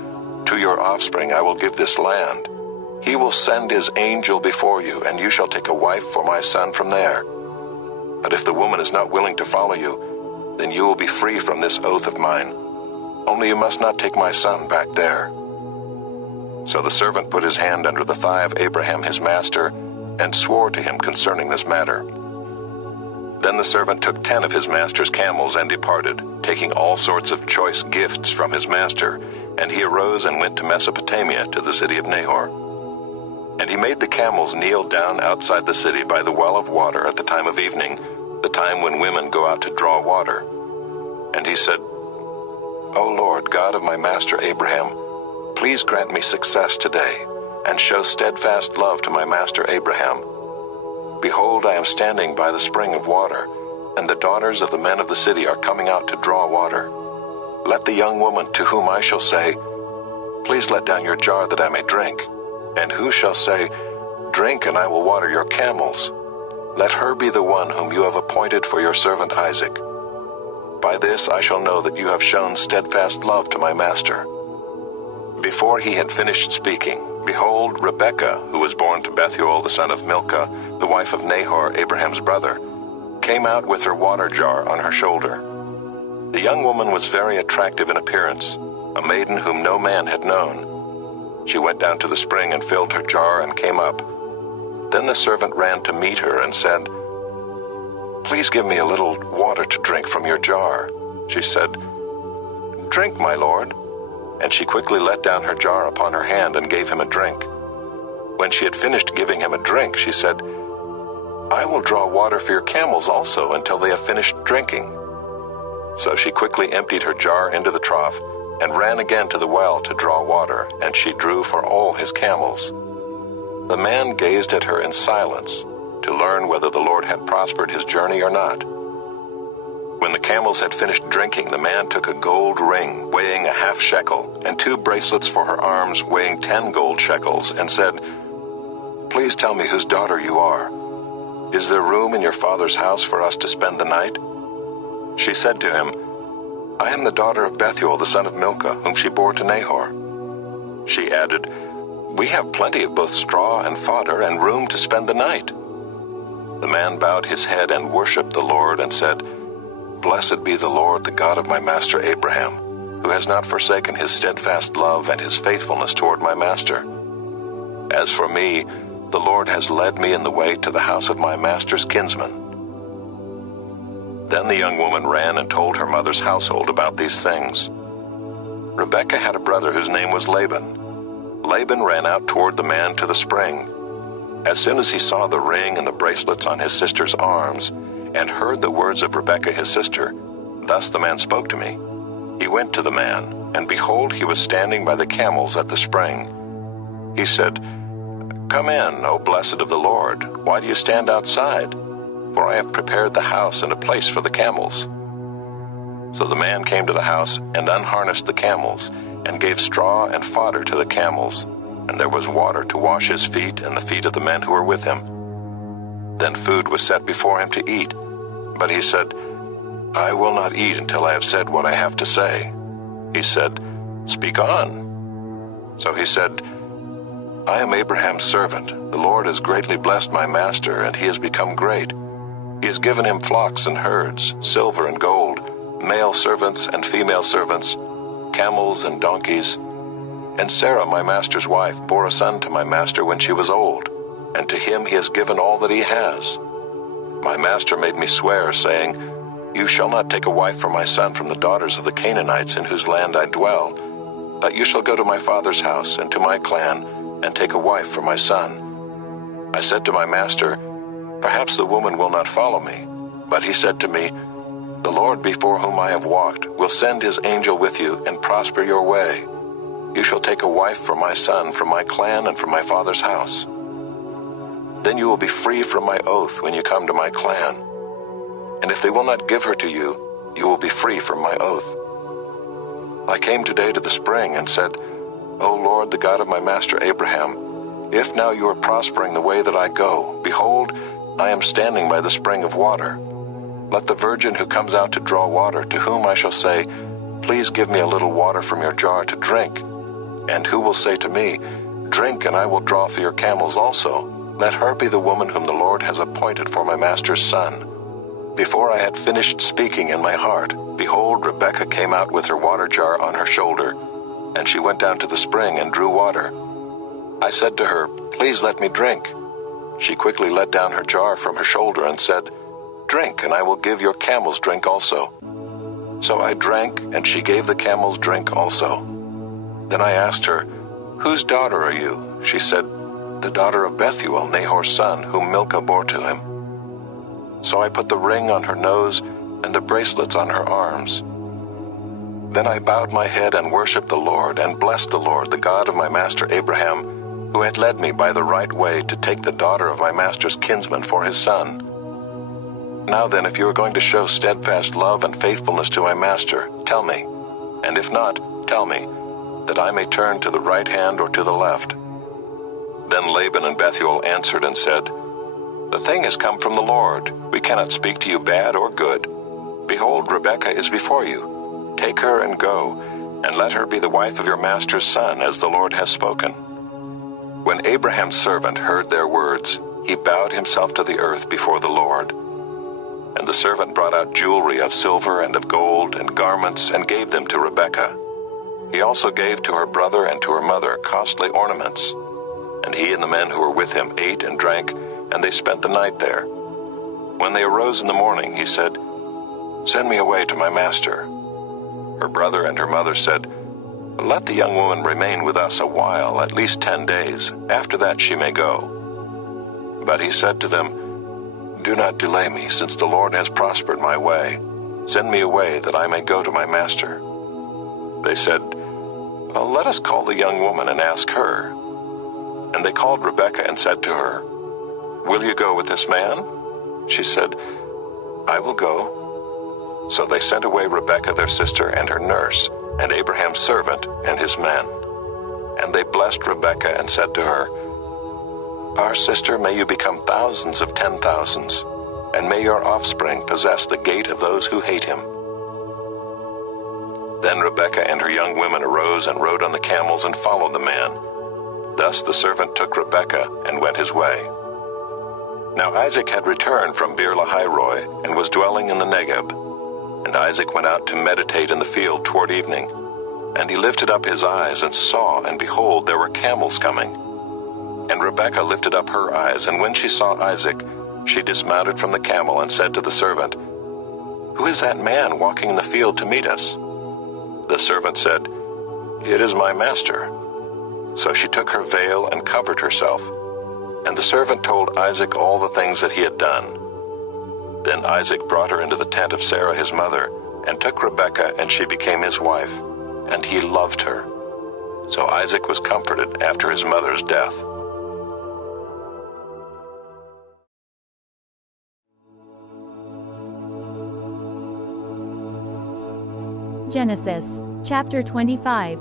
to your offspring I will give this land. He will send his angel before you, and you shall take a wife for my son from there. But if the woman is not willing to follow you, then you will be free from this oath of mine. Only you must not take my son back there." So the servant put his hand under the thigh of Abraham his master, and swore to him concerning this matter. Then the servant took 10 of his master's camels and departed, taking all sorts of choice gifts from his master, and he arose and went to Mesopotamia, to the city of Nahor. And he made the camels kneel down outside the city by the well of water at the time of evening, the time when women go out to draw water. And he said, "O Lord, God of my master Abraham, please grant me success today, and show steadfast love to my master Abraham. Behold, I am standing by the spring of water, and the daughters of the men of the city are coming out to draw water. Let the young woman to whom I shall say, 'Please let down your jar that I may drink,' and who shall say, 'Drink, and I will water your camels,' let her be the one whom you have appointed for your servant Isaac. By this I shall know that you have shown steadfast love to my master." Before he had finished speaking, behold, Rebekah, who was born to Bethuel the son of Milcah, the wife of Nahor, Abraham's brother, came out with her water jar on her shoulder. The young woman was very attractive in appearance, a maiden whom no man had known. She went down to the spring and filled her jar and came up. Then the servant ran to meet her and said, "Please give me a little water to drink from your jar." She said, "Drink, my lord." And she quickly let down her jar upon her hand and gave him a drink. When she had finished giving him a drink, she said, "I will draw water for your camels also until they have finished drinking." So she quickly emptied her jar into the trough and ran again to the well to draw water, and she drew for all his camels. The man gazed at her in silence to learn whether the Lord had prospered his journey or not. When the camels had finished drinking, the man took a gold ring weighing a half shekel and 2 bracelets for her arms weighing 10 gold shekels, and said, "Please tell me whose daughter you are. Is there room in your father's house for us to spend the night?" She said to him, "I am the daughter of Bethuel the son of Milcah, whom she bore to Nahor." She added, "We have plenty of both straw and fodder and room to spend the night." The man bowed his head and worshipped the Lord and said, "Blessed be the Lord, the God of my master Abraham, who has not forsaken his steadfast love and his faithfulness toward my master. As for me, the Lord has led me in the way to the house of my master's kinsman." Then the young woman ran and told her mother's household about these things. Rebekah had a brother whose name was Laban. Laban ran out toward the man to the spring. As soon as he saw the ring and the bracelets on his sister's arms, and heard the words of Rebekah his sister, "Thus the man spoke to me," he went to the man, and behold, he was standing by the camels at the spring. He said, "Come in, O blessed of the Lord. Why do you stand outside? For I have prepared the house and a place for the camels." So the man came to the house and unharnessed the camels, and gave straw and fodder to the camels, and there was water to wash his feet and the feet of the men who were with him. Then food was set before him to eat, but he said, "I will not eat until I have said what I have to say." He said, "Speak on." So he said, "I am Abraham's servant. The Lord has greatly blessed my master, and he has become great. He has given him flocks and herds, silver and gold, male servants and female servants, camels and donkeys. And Sara, my master's wife, bore a son to my master when she was old, and to him he has given all that he has. My master made me swear, saying, 'You shall not take a wife for my son from the daughters of the Canaanites in whose land I dwell, but you shall go to my father's house and to my clan, and take a wife for my son.' I said to my master, 'Perhaps the woman will not follow me.' But he said to me, 'The Lord before whom I have walked will send his angel with you and prosper your way. You shall take a wife for my son from my clan and from my father's house. Then you will be free from my oath when you come to my clan. And if they will not give her to you, you will be free from my oath.' I came today to the spring and said, 'O Lord, the God of my master Abraham, if now you are prospering the way that I go, behold, I am standing by the spring of water. Let the virgin who comes out to draw water, to whom I shall say, please give me a little water from your jar to drink? And who will say to me, drink, and I will draw for your camels also? Let her be the woman whom the Lord has appointed for my master's son. Before I had finished speaking in my heart, behold, Rebekah came out with her water jar on her shoulder, and she went down to the spring and drew water. I said to her, please let me drink. She quickly let down her jar from her shoulder and said, drink, and I will give your camels drink also. So I drank, and she gave the camels drink also. Then I asked her, whose daughter are you? She said, the daughter of Bethuel, Nahor's son, whom Milcah bore to him. So I put the ring on her nose and the bracelets on her arms. Then I bowed my head and worshipped the Lord, and blessed the Lord, the God of my master Abraham, who had led me by the right way to take the daughter of my master's kinsman for his son. Now then, if you are going to show steadfast love and faithfulness to my master, tell me, and if not, tell me, that I may turn to the right hand or to the left. Then Laban and Bethuel answered and said, the thing has come from the Lord. We cannot speak to you bad or good. Behold, Rebekah is before you. Take her and go, and let her be the wife of your master's son, as the Lord has spoken. When Abraham's servant heard their words, he bowed himself to the earth before the Lord. And the servant brought out jewelry of silver and of gold and garments, and gave them to Rebekah. He also gave to her brother and to her mother costly ornaments. And he and the men who were with him ate and drank, and they spent the night there. When they arose in the morning, he said, send me away to my master. Her brother and her mother said, let the young woman remain with us a while, at least 10 days. After that she may go. But he said to them, do not delay me, since the Lord has prospered my way. Send me away, that I may go to my master. They said, let us call the young woman and ask her. And they called Rebekah and said to her, will you go with this man? She said, I will go. So they sent away Rebekah their sister and her nurse, and Abraham's servant and his men. And they blessed Rebekah and said to her, our sister, may you become thousands of 10,000s, and may your offspring possess the gate of those who hate him. Then Rebekah and her young women arose and rode on the camels and followed the man. Thus the servant took Rebekah and went his way. Now Isaac had returned from Beer-lahai-roi and was dwelling in the Negeb. And Isaac went out to meditate in the field toward evening. And he lifted up his eyes and saw, and behold, there were camels coming. And Rebekah lifted up her eyes, and when she saw Isaac, she dismounted from the camel and said to the servant, who is that man walking in the field to meet us? The servant said, it is my master. So she took her veil and covered herself. And the servant told Isaac all the things that he had done. Then Isaac brought her into the tent of Sara his mother, and took Rebekah, and she became his wife, and he loved her. So Isaac was comforted after his mother's death. Genesis, chapter 25.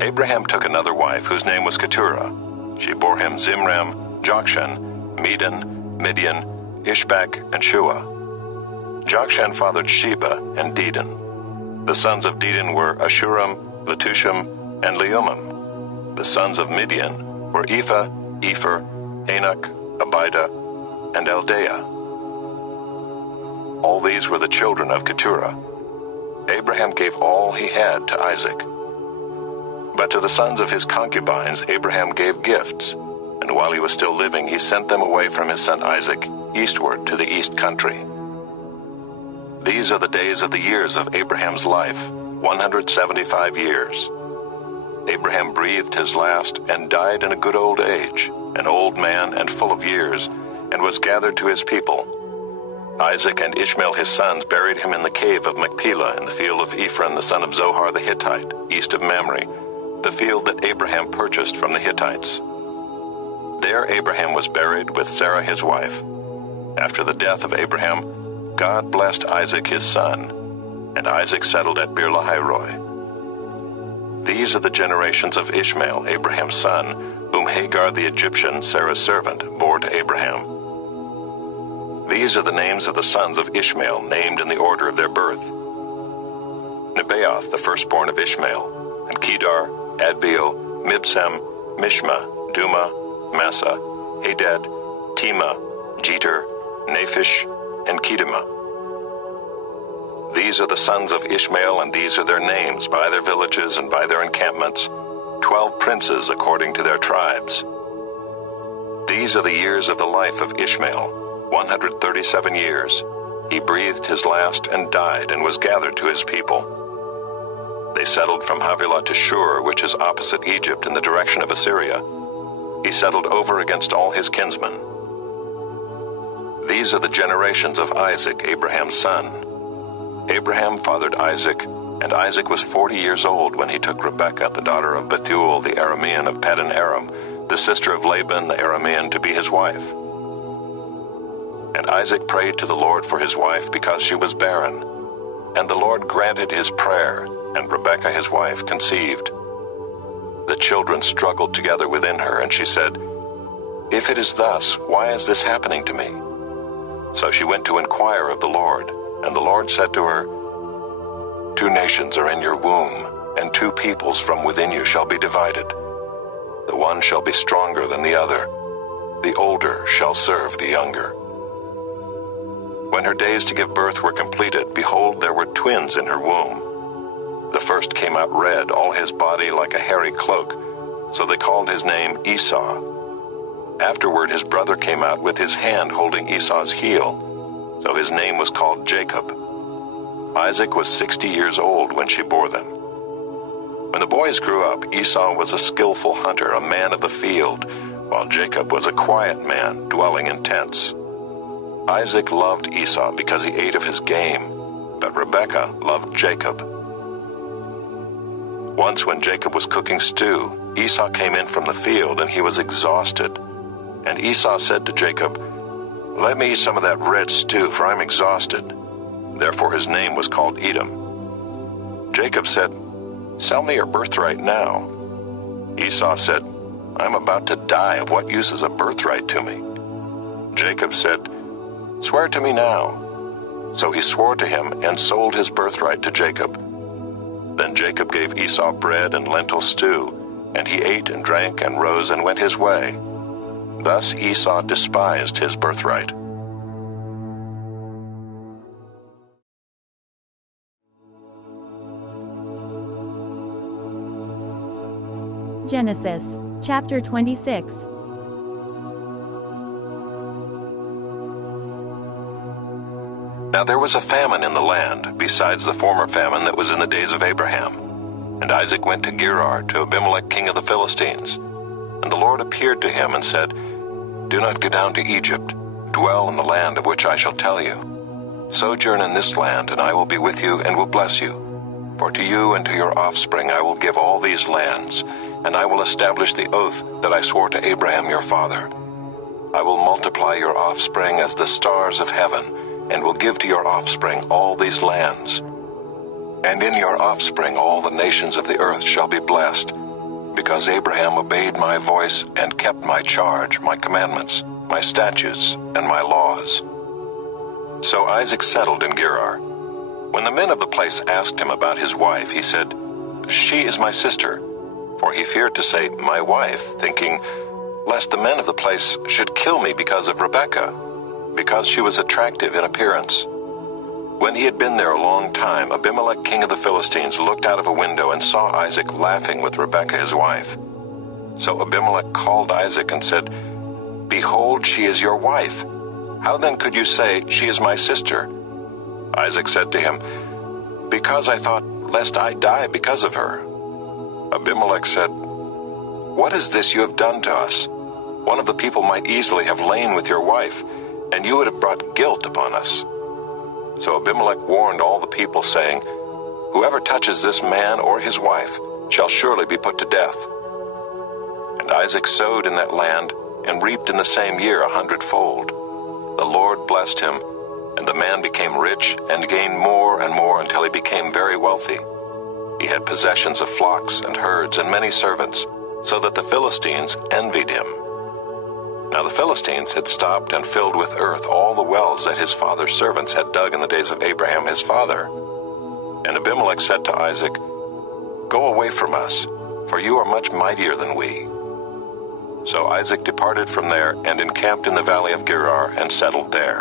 Abraham took another wife, whose name was Keturah. She bore him Zimram, Jokshan, Medan, Midian, Ishbak, and Shua. Jokshan fathered Sheba and Dedan. The sons of Dedan were Ashuram, Letushim, and Leumim. The sons of Midian were Ephah, Epher, Enoch, Abida, and Eldaah. All these were the children of Keturah. Abraham gave all he had to Isaac. But to the sons of his concubines Abraham gave gifts, and while he was still living he sent them away from his son Isaac eastward to the east country. These are the days of the years of Abraham's life, 175 years. Abraham breathed his last and died in a good old age, an old man and full of years, and was gathered to his people. Isaac and Ishmael his sons buried him in the cave of Machpelah in the field of Ephraim the son of Zohar the Hittite, east of Mamre, the field that Abraham purchased from the Hittites. There Abraham was buried with Sara his wife. After the death of Abraham, God blessed Isaac his son, and Isaac settled at Beer-lahai-roi. These are the generations of Ishmael, Abraham's son, whom Hagar the Egyptian, Sarah's servant, bore to Abraham. These are the names of the sons of Ishmael, named in the order of their birth: Nebaioth, the firstborn of Ishmael, and Kedar, Adbeel, Mibsam, Mishma, Duma, Massa, Hadad, Tema, Jeter, Naphish, and Kedemah. These are the sons of Ishmael, and these are their names, by their villages and by their encampments, 12 princes according to their tribes. These are the years of the life of Ishmael, 137 years. He breathed his last and died and was gathered to his people. They settled from Havilah to Shur, which is opposite Egypt in the direction of Assyria. He settled over against all his kinsmen. These are the generations of Isaac, Abraham's son. Abraham fathered Isaac, and Isaac was 40 years old when he took Rebekah, the daughter of Bethuel the Aramean of Paddan Aram, the sister of Laban the Aramean, to be his wife. And Isaac prayed to the Lord for his wife because she was barren. And the Lord granted his prayer, and Rebekah his wife conceived. The children struggled together within her, and she said, "If it is thus, why is this happening to me?" So she went to inquire of the Lord, and the Lord said to her, "Two nations are in your womb, and two peoples from within you shall be divided. The one shall be stronger than the other. The older shall serve the younger." When her days to give birth were completed, behold, there were twins in her womb. The first came out red, all his body like a hairy cloak, so they called his name Esau. Afterward his brother came out with his hand holding Esau's heel, so his name was called Jacob. Isaac was 60 years old when she bore them. When the boys grew up, Esau was a skillful hunter, a man of the field, while Jacob was a quiet man, dwelling in tents. Isaac loved Esau because he ate of his game, but Rebekah loved Jacob. Once when Jacob was cooking stew, Esau came in from the field, and he was exhausted. And Esau said to Jacob, "Let me eat some of that red stew, for I'm exhausted." Therefore his name was called Edom. Jacob said, "Sell me your birthright now." Esau said, "I'm about to die. Of what use is a birthright to me?" Jacob said, "Swear to me now." So he swore to him and sold his birthright to Jacob. Then Jacob gave Esau bread and lentil stew, and he ate and drank and rose and went his way. Thus Esau despised his birthright. Genesis, chapter 26. Now there was a famine in the land, besides the former famine that was in the days of Abraham. And Isaac went to Gerar, to Abimelech king of the Philistines. And the Lord appeared to him and said, "Do not go down to Egypt. Dwell in the land of which I shall tell you. Sojourn in this land, and I will be with you and will bless you. For to you and to your offspring I will give all these lands, and I will establish the oath that I swore to Abraham your father. I will multiply your offspring as the stars of heaven, and will give to your offspring all these lands. And in your offspring all the nations of the earth shall be blessed, because Abraham obeyed my voice and kept my charge, my commandments, my statutes, and my laws." So Isaac settled in Gerar. When the men of the place asked him about his wife, he said, "She is my sister," for he feared to say, "my wife," thinking, lest the men of the place should kill me because of Rebekah, because she was attractive in appearance. When he had been there a long time, Abimelech king of the Philistines looked out of a window and saw Isaac laughing with Rebekah his wife. So Abimelech called Isaac and said, "Behold, she is your wife. How then could you say, 'She is my sister'?" Isaac said to him, "Because I thought, lest I die because of her." Abimelech said, "What is this you have done to us? One of the people might easily have lain with your wife, and you would have brought guilt upon us." So Abimelech warned all the people, saying, "Whoever touches this man or his wife shall surely be put to death." And Isaac sowed in that land, and reaped in the same year 100-fold. The Lord blessed him, and the man became rich and gained more and more until he became very wealthy. He had possessions of flocks and herds and many servants, so that the Philistines envied him. Now the Philistines had stopped and filled with earth all the wells that his father's servants had dug in the days of Abraham his father. And Abimelech said to Isaac, "Go away from us, for you are much mightier than we." So Isaac departed from there and encamped in the valley of Gerar and settled there.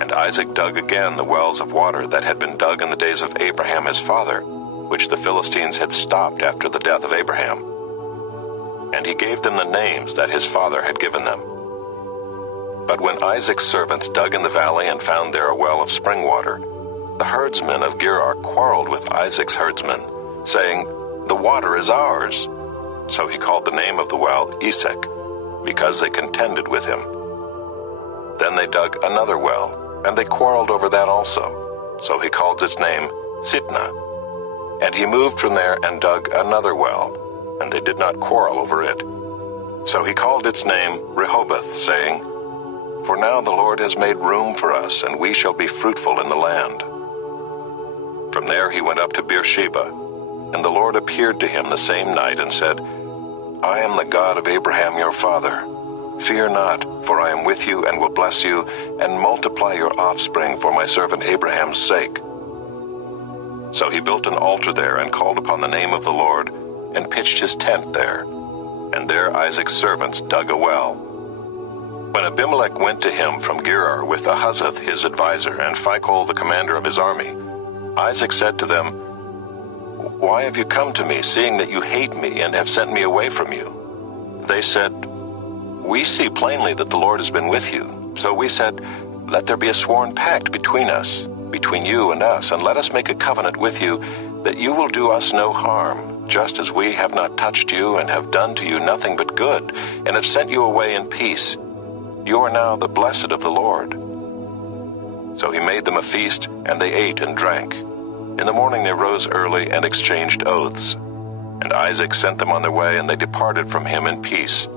And Isaac dug again the wells of water that had been dug in the days of Abraham his father, which the Philistines had stopped after the death of Abraham. And he gave them the names that his father had given them. But when Isaac's servants dug in the valley and found there a well of spring water, the herdsmen of Gerar quarreled with Isaac's herdsmen, saying, "The water is ours." So he called the name of the well Esek, because they contended with him. Then they dug another well, and they quarreled over that also. So he called its name Sitnah. And he moved from there and dug another well, and they did not quarrel over it. So he called its name Rehoboth, saying, "For now the Lord has made room for us, and we shall be fruitful in the land." From there he went up to Beersheba, and the Lord appeared to him the same night and said, "I am the God of Abraham your father. Fear not, for I am with you and will bless you, and multiply your offspring for my servant Abraham's sake." So he built an altar there and called upon the name of the Lord, and pitched his tent there. And there Isaac's servants dug a well. When Abimelech went to him from Gerar with Ahuzzath his adviser and Phicol the commander of his army, Isaac said to them, "Why have you come to me, seeing that you hate me and have sent me away from you?" They said, "We see plainly that the Lord has been with you. So we said, Let there be a sworn pact between us, between you and us, and let us make a covenant with you, that you will do us no harm, just as we have not touched you and have done to you nothing but good, and have sent you away in peace. You are now the blessed of the Lord." So he made them a feast, and they ate and drank. In the morning they rose early and exchanged oaths. And Isaac sent them on their way, and they departed from him in peace.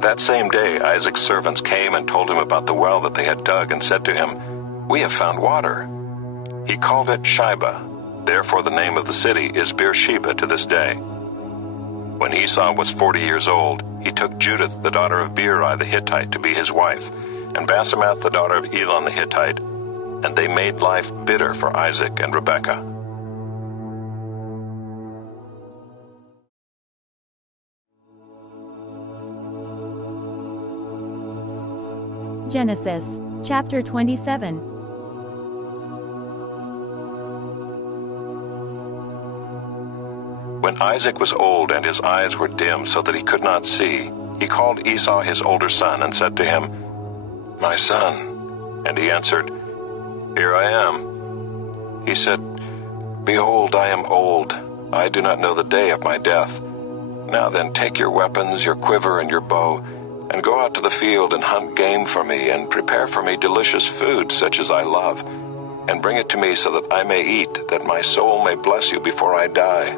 That same day Isaac's servants came and told him about the well that they had dug, and said to him, "We have found water." He called it Shibah. Therefore the name of the city is Beersheba to this day. When Esau was 40 years old, he took Judith the daughter of Beeri the Hittite to be his wife, and Basemath the daughter of Elon the Hittite, and they made life bitter for Isaac and Rebekah. Genesis, chapter 27. When Isaac was old and his eyes were dim so that he could not see, he called Esau his older son and said to him, "My son." And he answered, "Here I am." He said, "Behold, I am old. I do not know the day of my death. Now then, take your weapons, your quiver, and your bow, and go out to the field and hunt game for me, and prepare for me delicious food such as I love, and bring it to me so that I may eat, that my soul may bless you before I die."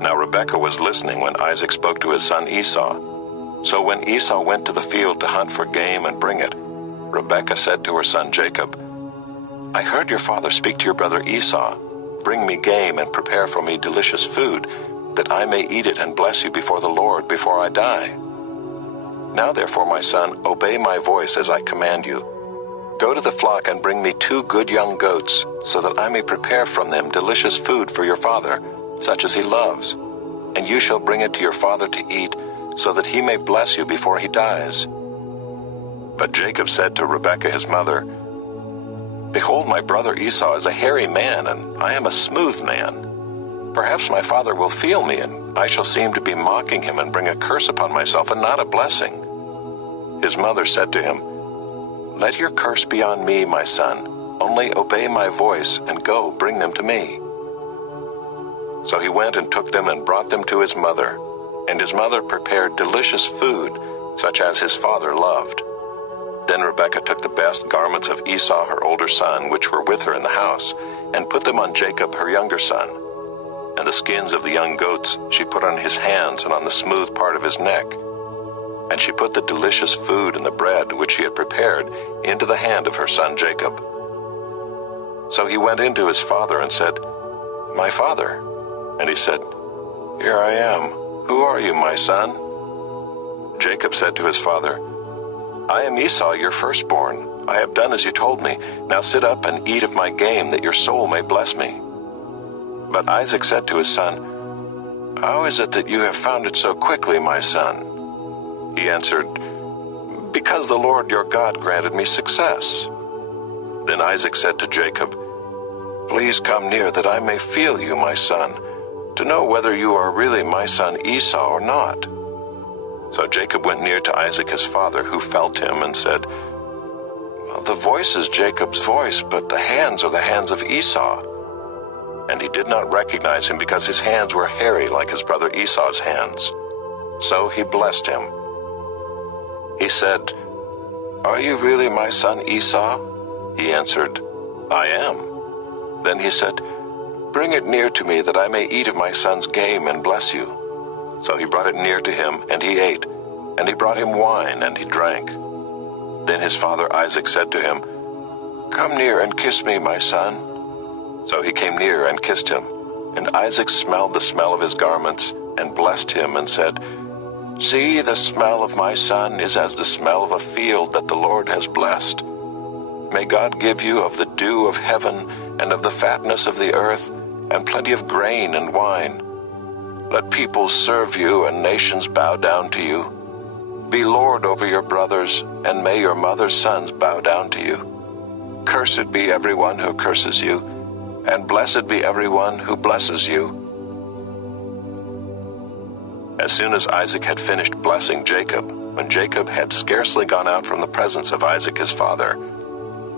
Now Rebekah was listening when Isaac spoke to his son Esau. So when Esau went to the field to hunt for game and bring it, Rebekah said to her son Jacob, "I heard your father speak to your brother Esau, 'Bring me game and prepare for me delicious food, that I may eat it and bless you before the Lord before I die.' Now therefore, my son, obey my voice as I command you. Go to the flock and bring me 2 good young goats, so that I may prepare from them delicious food for your father, such as he loves. And you shall bring it to your father to eat, so that he may bless you before he dies." But Jacob said to Rebekah his mother, "Behold, my brother Esau is a hairy man, and I am a smooth man. Perhaps my father will feel me, and I shall seem to be mocking him and bring a curse upon myself and not a blessing." His mother said to him, "Let your curse be on me, my son. Only obey my voice, and go, bring them to me." So he went and took them and brought them to his mother, and his mother prepared delicious food, such as his father loved. Then Rebekah took the best garments of Esau her older son, which were with her in the house, and put them on Jacob her younger son. And the skins of the young goats she put on his hands and on the smooth part of his neck. And she put the delicious food and the bread which she had prepared into the hand of her son Jacob. So he went in to his father and said, "My father." And he said, "Here I am. Who are you, my son?" Jacob said to his father, I am Esau, your firstborn. I have done as you told me. Now sit up and eat of my game, that your soul may bless me. But Isaac said to his son, How is it that you have found it so quickly, my son? He answered, Because the Lord your God granted me success. Then Isaac said to Jacob, Please come near, that I may feel you, my son, to know whether you are really my son Esau or not. So Jacob went near to Isaac his father, who felt him, and said, The voice is Jacob's voice, but the hands are the hands of Esau. And he did not recognize him, because his hands were hairy like his brother Esau's hands. So he blessed him. He said, Are you really my son Esau? He answered, I am. Then he said, Bring it near to me, that I may eat of my son's game and bless you. So he brought it near to him, and he ate. And he brought him wine, and he drank. Then his father Isaac said to him, Come near and kiss me, my son. So he came near and kissed him. And Isaac smelled the smell of his garments, and blessed him, and said, See, the smell of my son is as the smell of a field that the Lord has blessed. May God give you of the dew of heaven, and of the fatness of the earth, and plenty of grain and wine. Let peoples serve you, and nations bow down to you. Be Lord over your brothers, and may your mother's sons bow down to you. Cursed be everyone who curses you, and blessed be everyone who blesses you. As soon as Isaac had finished blessing Jacob, when Jacob had scarcely gone out from the presence of Isaac his father,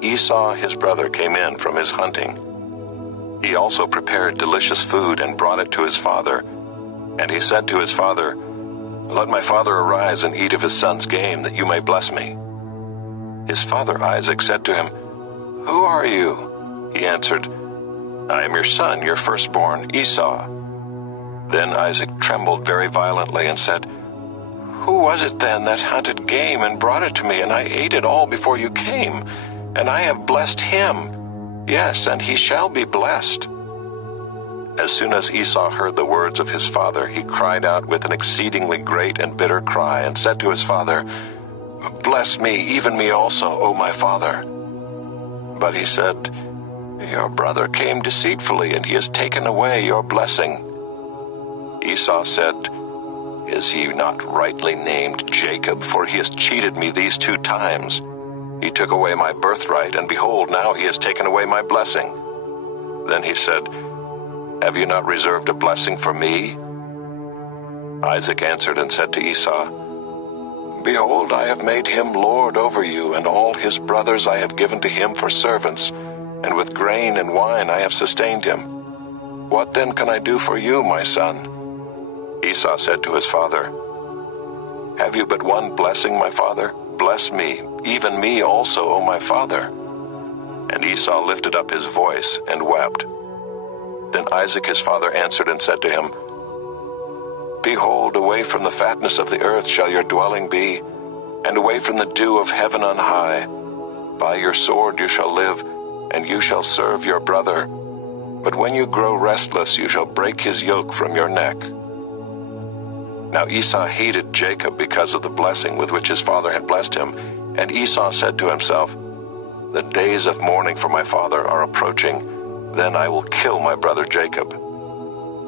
Esau his brother came in from his hunting. He also prepared delicious food and brought it to his father. And he said to his father, Let my father arise and eat of his son's game, that you may bless me. His father Isaac said to him, Who are you? He answered, I am your son, your firstborn, Esau. Then Isaac trembled very violently and said, Who was it then that hunted game and brought it to me, and I ate it all before you came? And I have blessed him. Yes, and he shall be blessed. As soon as Esau heard the words of his father, he cried out with an exceedingly great and bitter cry, and said to his father, Bless me, even me also, O my father. But he said, Your brother came deceitfully, and he has taken away your blessing. Esau said, Is he not rightly named Jacob? For he has cheated me these 2 times. He took away my birthright, and behold, now he has taken away my blessing. Then he said, Have you not reserved a blessing for me? Isaac answered and said to Esau, Behold, I have made him lord over you, and all his brothers I have given to him for servants, and with grain and wine I have sustained him. What then can I do for you, my son? Esau said to his father, Have you but one blessing, my father? Bless me, even me also, O my father. And Esau lifted up his voice and wept. Then Isaac his father answered and said to him, Behold, away from the fatness of the earth shall your dwelling be, and away from the dew of heaven on high. By your sword you shall live, and you shall serve your brother. But when you grow restless, you shall break his yoke from your neck. Now Esau hated Jacob because of the blessing with which his father had blessed him, and Esau said to himself, The days of mourning for my father are approaching, then I will kill my brother Jacob.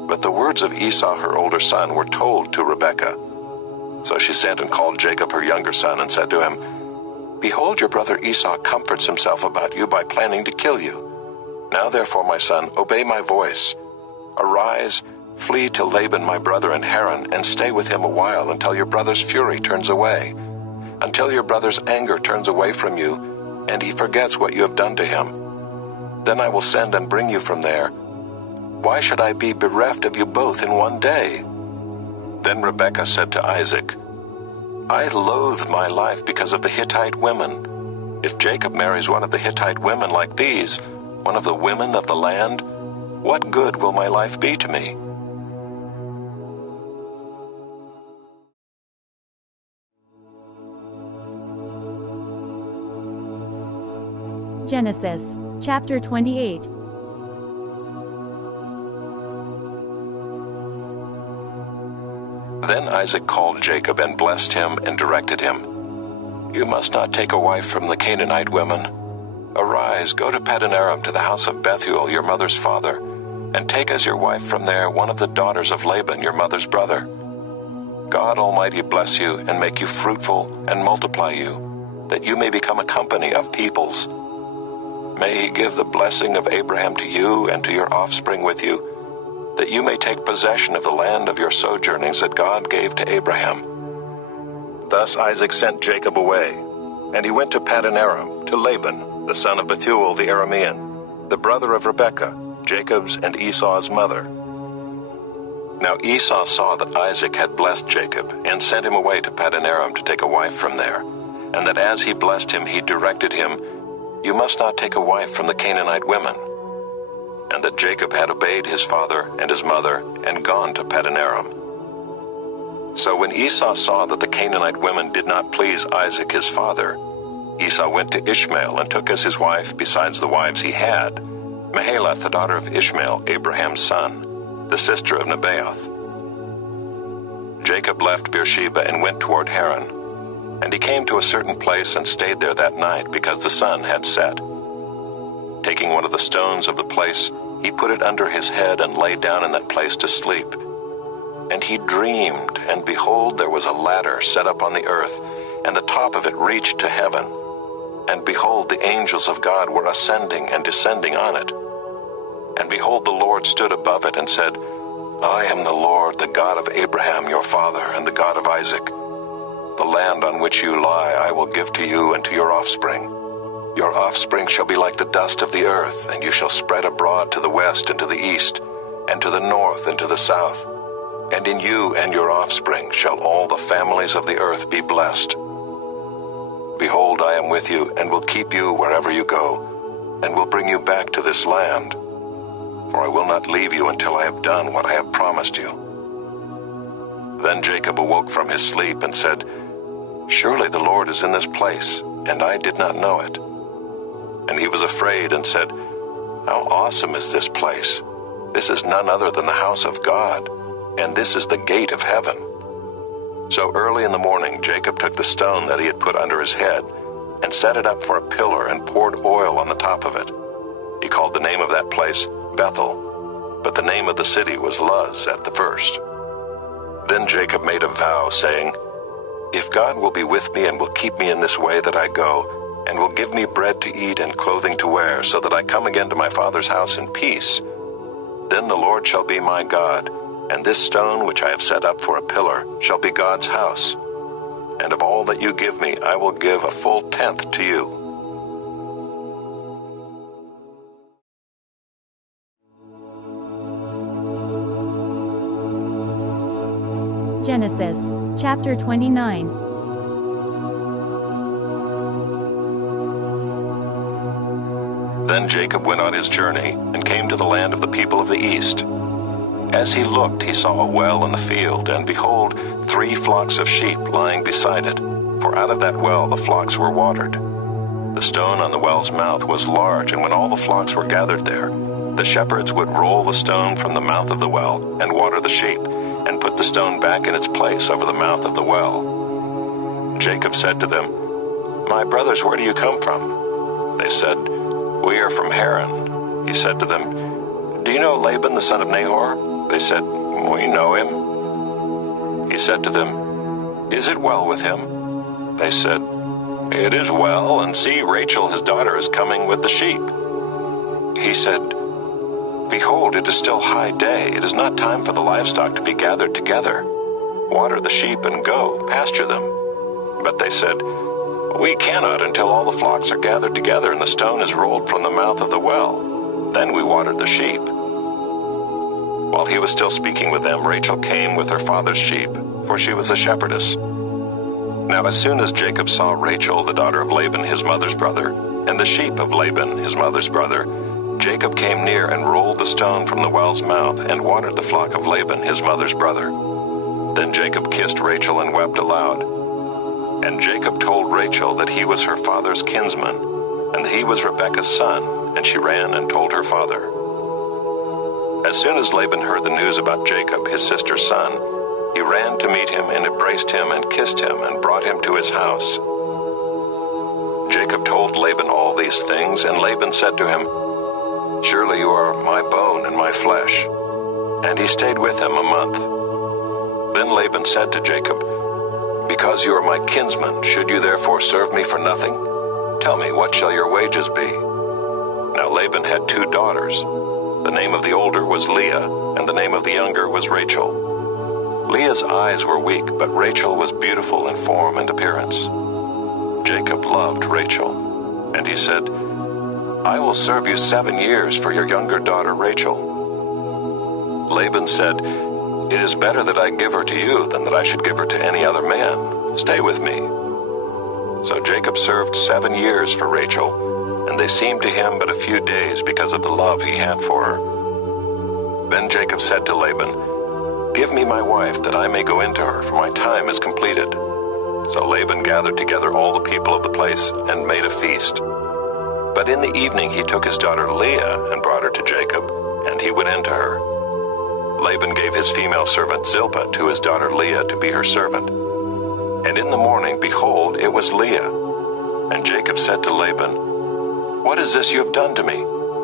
But the words of Esau her older son were told to Rebekah. So she sent and called Jacob her younger son, and said to him, Behold, your brother Esau comforts himself about you by planning to kill you. Now therefore, my son, obey my voice. Arise, flee to Laban my brother in Haran, and stay with him a while, until your brother's fury turns away, until your brother's anger turns away from you, and he forgets what you have done to him. Then I will send and bring you from there. Why should I be bereft of you both in one day? Then Rebekah said to Isaac, I loathe my life because of the Hittite women. If Jacob marries one of the Hittite women like these, one of the women of the land, what good will my life be to me? Genesis, chapter 28. Then Isaac called Jacob and blessed him and directed him, "You must not take a wife from the Canaanite women. Arise, go to Paddan-aram to the house of Bethuel, your mother's father, and take as your wife from there one of the daughters of Laban, your mother's brother. God Almighty bless you and make you fruitful and multiply you, that you may become a company of peoples. May he give the blessing of Abraham to you and to your offspring with you, that you may take possession of the land of your sojournings that God gave to Abraham." Thus Isaac sent Jacob away, and he went to Paddan-aram, to Laban, the son of Bethuel the Aramean, the brother of Rebekah, Jacob's and Esau's mother. Now Esau saw that Isaac had blessed Jacob, and sent him away to Paddan-aram to take a wife from there, and that as he blessed him he directed him, "You must not take a wife from the Canaanite women," and that Jacob had obeyed his father and his mother, and gone to Paddan-aram. So when Esau saw that the Canaanite women did not please Isaac his father, Esau went to Ishmael and took as his wife, besides the wives he had, Mahalath the daughter of Ishmael, Abraham's son, the sister of Nebaioth. Jacob left Beersheba and went toward Haran, and he came to a certain place and stayed there that night, because the sun had set. Taking one of the stones of the place, he put it under his head and lay down in that place to sleep. And he dreamed, and behold, there was a ladder set up on the earth, and the top of it reached to heaven. And behold, the angels of God were ascending and descending on it. And behold, the Lord stood above it and said, "I am the Lord, the God of Abraham your father, and the God of Isaac. The land on which you lie I will give to you and to your offspring. Your offspring shall be like the dust of the earth, and you shall spread abroad to the west and to the east, and to the north and to the south. And in you and your offspring shall all the families of the earth be blessed. Behold, I am with you, and will keep you wherever you go, and will bring you back to this land. For I will not leave you until I have done what I have promised you." Then Jacob awoke from his sleep and said, "Surely the Lord is in this place, and I did not know it." And he was afraid and said, "How awesome is this place! This is none other than the house of God, and this is the gate of heaven." So early in the morning Jacob took the stone that he had put under his head, and set it up for a pillar, and poured oil on the top of it. He called the name of that place Bethel, but the name of the city was Luz at the first. Then Jacob made a vow, saying, "If God will be with me and will keep me in this way that I go, and will give me bread to eat and clothing to wear, so that I come again to my father's house in peace, then the Lord shall be my God, and this stone which I have set up for a pillar shall be God's house. And of all that you give me I will give a full tenth to you." Genesis, chapter 29. Then Jacob went on his journey, and came to the land of the people of the east. As he looked, he saw a well in the field, and behold, 3 flocks of sheep lying beside it, for out of that well the flocks were watered. The stone on the well's mouth was large, and when all the flocks were gathered there, the shepherds would roll the stone from the mouth of the well, and water the sheep, and put the stone back in its place over the mouth of the well. Jacob said to them, "My brothers, where do you come from?" They said, "We are from Haran." He said to them, "Do you know Laban the son of Nahor?" They said, "We know him." He said to them, "Is it well with him?" They said, "It is well, and see, Rachel his daughter is coming with the sheep." He said, "Behold, it is still high day. It is not time for the livestock to be gathered together. Water the sheep and go, pasture them." But they said, "We cannot until all the flocks are gathered together and the stone is rolled from the mouth of the well. Then we watered the sheep." While he was still speaking with them, Rachel came with her father's sheep, for she was a shepherdess. Now as soon as Jacob saw Rachel, the daughter of Laban his mother's brother, and the sheep of Laban his mother's brother, Jacob came near and rolled the stone from the well's mouth, and watered the flock of Laban his mother's brother. Then Jacob kissed Rachel and wept aloud. And Jacob told Rachel that he was her father's kinsman, and that he was Rebekah's son, and she ran and told her father. As soon as Laban heard the news about Jacob, his sister's son, he ran to meet him and embraced him and kissed him and brought him to his house. Jacob told Laban all these things, and Laban said to him, "Surely you are my bone and my flesh." And he stayed with him a month. Then Laban said to Jacob, "Because you are my kinsman, should you therefore serve me for nothing? Tell me, what shall your wages be?" Now Laban had 2 daughters. The name of the older was Leah, and the name of the younger was Rachel. Leah's eyes were weak, but Rachel was beautiful in form and appearance. Jacob loved Rachel, and he said, "I will serve you 7 years for your younger daughter Rachel." Laban said, "It is better that I give her to you than that I should give her to any other man. Stay with me." So Jacob served 7 years for Rachel, and they seemed to him but a few days because of the love he had for her. Then Jacob said to Laban, "Give me my wife, that I may go into her, for my time is completed." So Laban gathered together all the people of the place and made a feast. But in the evening he took his daughter Leah and brought her to Jacob, and he went into her. Laban gave his female servant Zilpah to his daughter Leah to be her servant. And in the morning, behold, it was Leah. And Jacob said to Laban, "What is this you have done to me?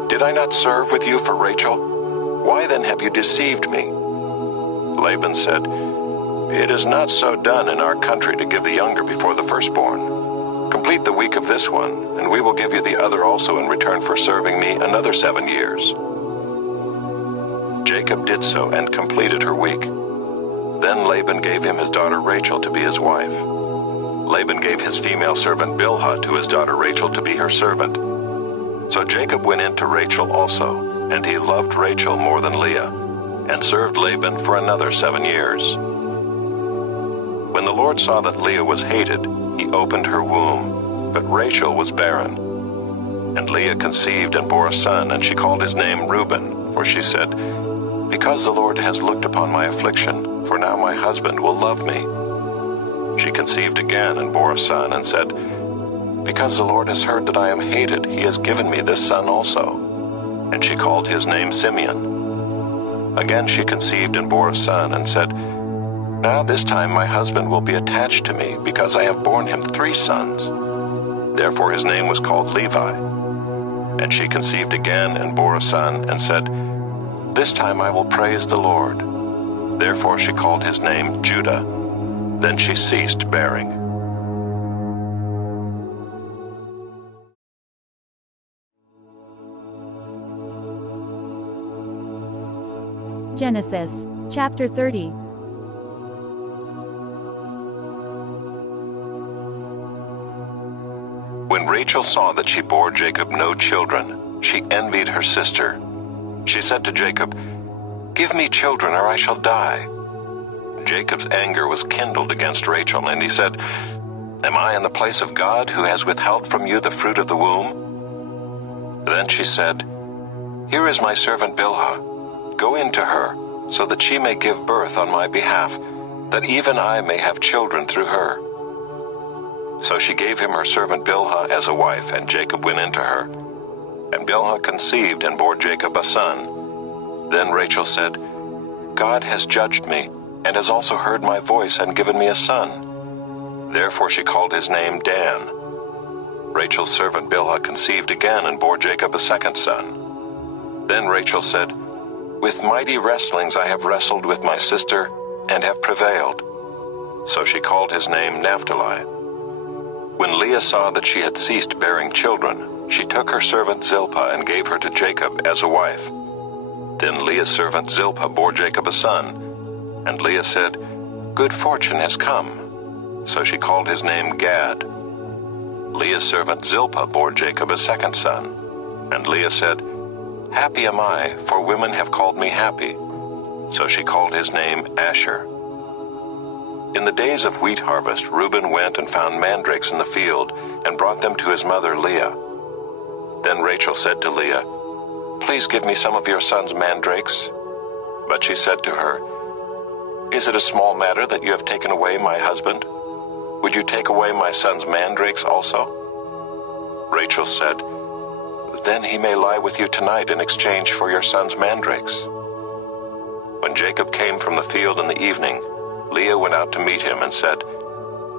Did I not serve with you for Rachel? Why then have you deceived me?" Laban said, "It is not so done in our country to give the younger before the firstborn. Complete the week of this one, and we will give you the other also in return for serving me another 7 years." Jacob did so and completed her week. Then Laban gave him his daughter Rachel to be his wife. Laban gave his female servant Bilhah to his daughter Rachel to be her servant. So Jacob went in to Rachel also, and he loved Rachel more than Leah, and served Laban for another 7 years. When the Lord saw that Leah was hated, he opened her womb, but Rachel was barren. And Leah conceived and bore a son, and she called his name Reuben, for she said, "Because the Lord has looked upon my affliction, for now my husband will love me." She conceived again and bore a son, and said, "Because the Lord has heard that I am hated, he has given me this son also." And she called his name Simeon. Again she conceived and bore a son, and said, "Now this time my husband will be attached to me, because I have borne him 3 sons." Therefore his name was called Levi. And she conceived again and bore a son, and said, "This time I will praise the Lord." Therefore she called his name Judah. Then she ceased bearing. Genesis, chapter 30. When Rachel saw that she bore Jacob no children, she envied her sister. She said to Jacob, "Give me children, or I shall die." Jacob's anger was kindled against Rachel, and he said, "Am I in the place of God, who has withheld from you the fruit of the womb?" Then she said, "Here is my servant Bilhah. Go in to her, so that she may give birth on my behalf, that even I may have children through her." So she gave him her servant Bilhah as a wife, and Jacob went in to her. And Bilhah conceived and bore Jacob a son. Then Rachel said, "God has judged me, and has also heard my voice and given me a son." Therefore she called his name Dan. Rachel's servant Bilhah conceived again and bore Jacob a second son. Then Rachel said, "With mighty wrestlings I have wrestled with my sister, and have prevailed." So she called his name Naphtali. When Leah saw that she had ceased bearing children, she took her servant Zilpah and gave her to Jacob as a wife. Then Leah's servant Zilpah bore Jacob a son, and Leah said, "Good fortune has come." So she called his name Gad. Leah's servant Zilpah bore Jacob a second son, and Leah said, "Happy am I, for women have called me happy." So she called his name Asher. In the days of wheat harvest, Reuben went and found mandrakes in the field, and brought them to his mother Leah. Then Rachel said to Leah, "Please give me some of your son's mandrakes." But she said to her, "Is it a small matter that you have taken away my husband? Would you take away my son's mandrakes also?" Rachel said, "Then he may lie with you tonight in exchange for your son's mandrakes." When Jacob came from the field in the evening, Leah went out to meet him and said,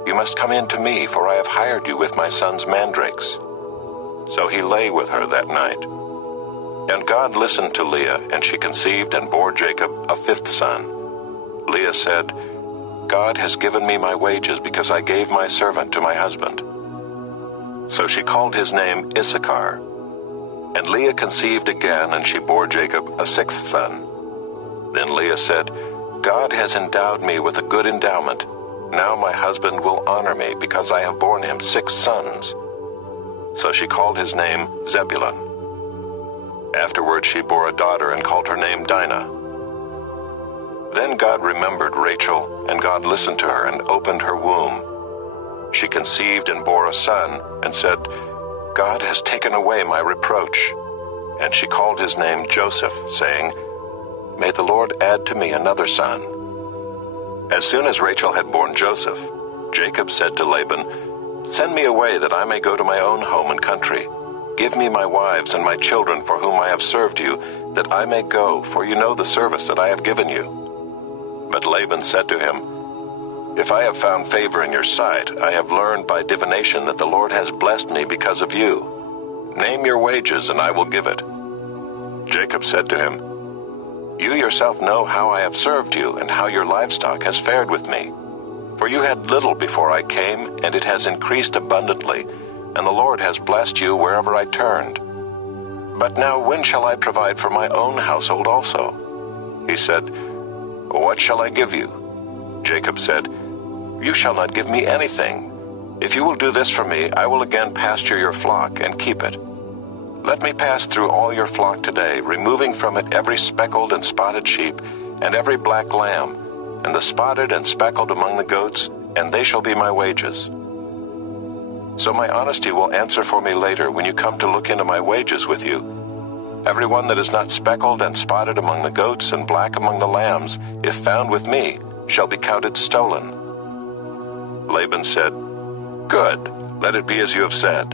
"You must come in to me, for I have hired you with my son's mandrakes." So he lay with her that night. And God listened to Leah, and she conceived and bore Jacob a fifth son. Leah said, "God has given me my wages because I gave my servant to my husband." So she called his name Issachar. And Leah conceived again, and she bore Jacob a sixth son. Then Leah said, "God has endowed me with a good endowment. Now my husband will honor me because I have borne him 6 sons." So she called his name Zebulun. Afterward she bore a daughter and called her name Dinah. Then God remembered Rachel, and God listened to her and opened her womb. She conceived and bore a son, and said, "God has taken away my reproach." And she called his name Joseph, saying, "May the Lord add to me another son." As soon as Rachel had borne Joseph, Jacob said to Laban, "Send me away that I may go to my own home and country. Give me my wives and my children for whom I have served you, that I may go, for you know the service that I have given you." But Laban said to him, "If I have found favor in your sight, I have learned by divination that the Lord has blessed me because of you. Name your wages, and I will give it." Jacob said to him, "You yourself know how I have served you, and how your livestock has fared with me. For you had little before I came, and it has increased abundantly, and the Lord has blessed you wherever I turned. But now when shall I provide for my own household also?" He said, "What shall I give you?" Jacob said, "You shall not give me anything. If you will do this for me, I will again pasture your flock and keep it. Let me pass through all your flock today, removing from it every speckled and spotted sheep, and every black lamb, and the spotted and speckled among the goats, and they shall be my wages. So my honesty will answer for me later when you come to look into my wages with you. Every one that is not speckled and spotted among the goats and black among the lambs, if found with me, shall be counted stolen." Laban said, "Good, let it be as you have said."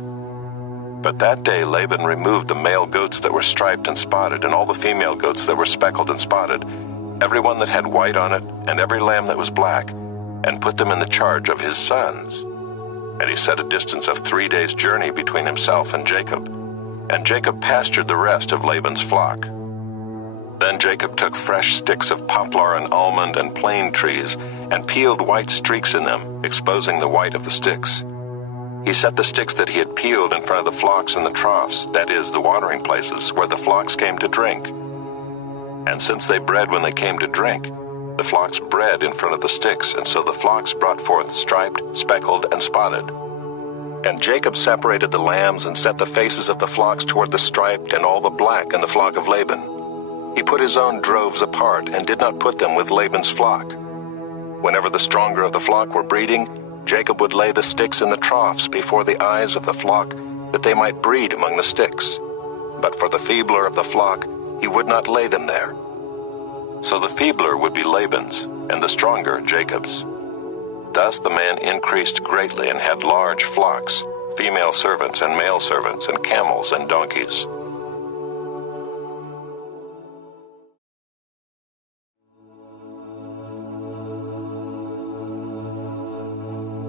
But that day Laban removed the male goats that were striped and spotted, and all the female goats that were speckled and spotted, every one that had white on it, and every lamb that was black, and put them in the charge of his sons. And he set a distance of 3 days' journey between himself and Jacob. And Jacob pastured the rest of Laban's flock. Then Jacob took fresh sticks of poplar and almond and plane trees, and peeled white streaks in them, exposing the white of the sticks. He set the sticks that he had peeled in front of the flocks in the troughs, that is, the watering places, where the flocks came to drink. And since they bred when they came to drink, the flocks bred in front of the sticks, and so the flocks brought forth striped, speckled, and spotted. And Jacob separated the lambs and set the faces of the flocks toward the striped and all the black in the flock of Laban. He put his own droves apart and did not put them with Laban's flock. Whenever the stronger of the flock were breeding, Jacob would lay the sticks in the troughs before the eyes of the flock, that they might breed among the sticks. But for the feebler of the flock, he would not lay them there. So the feebler would be Laban's, and the stronger Jacob's. Thus the man increased greatly and had large flocks, female servants and male servants, and camels and donkeys.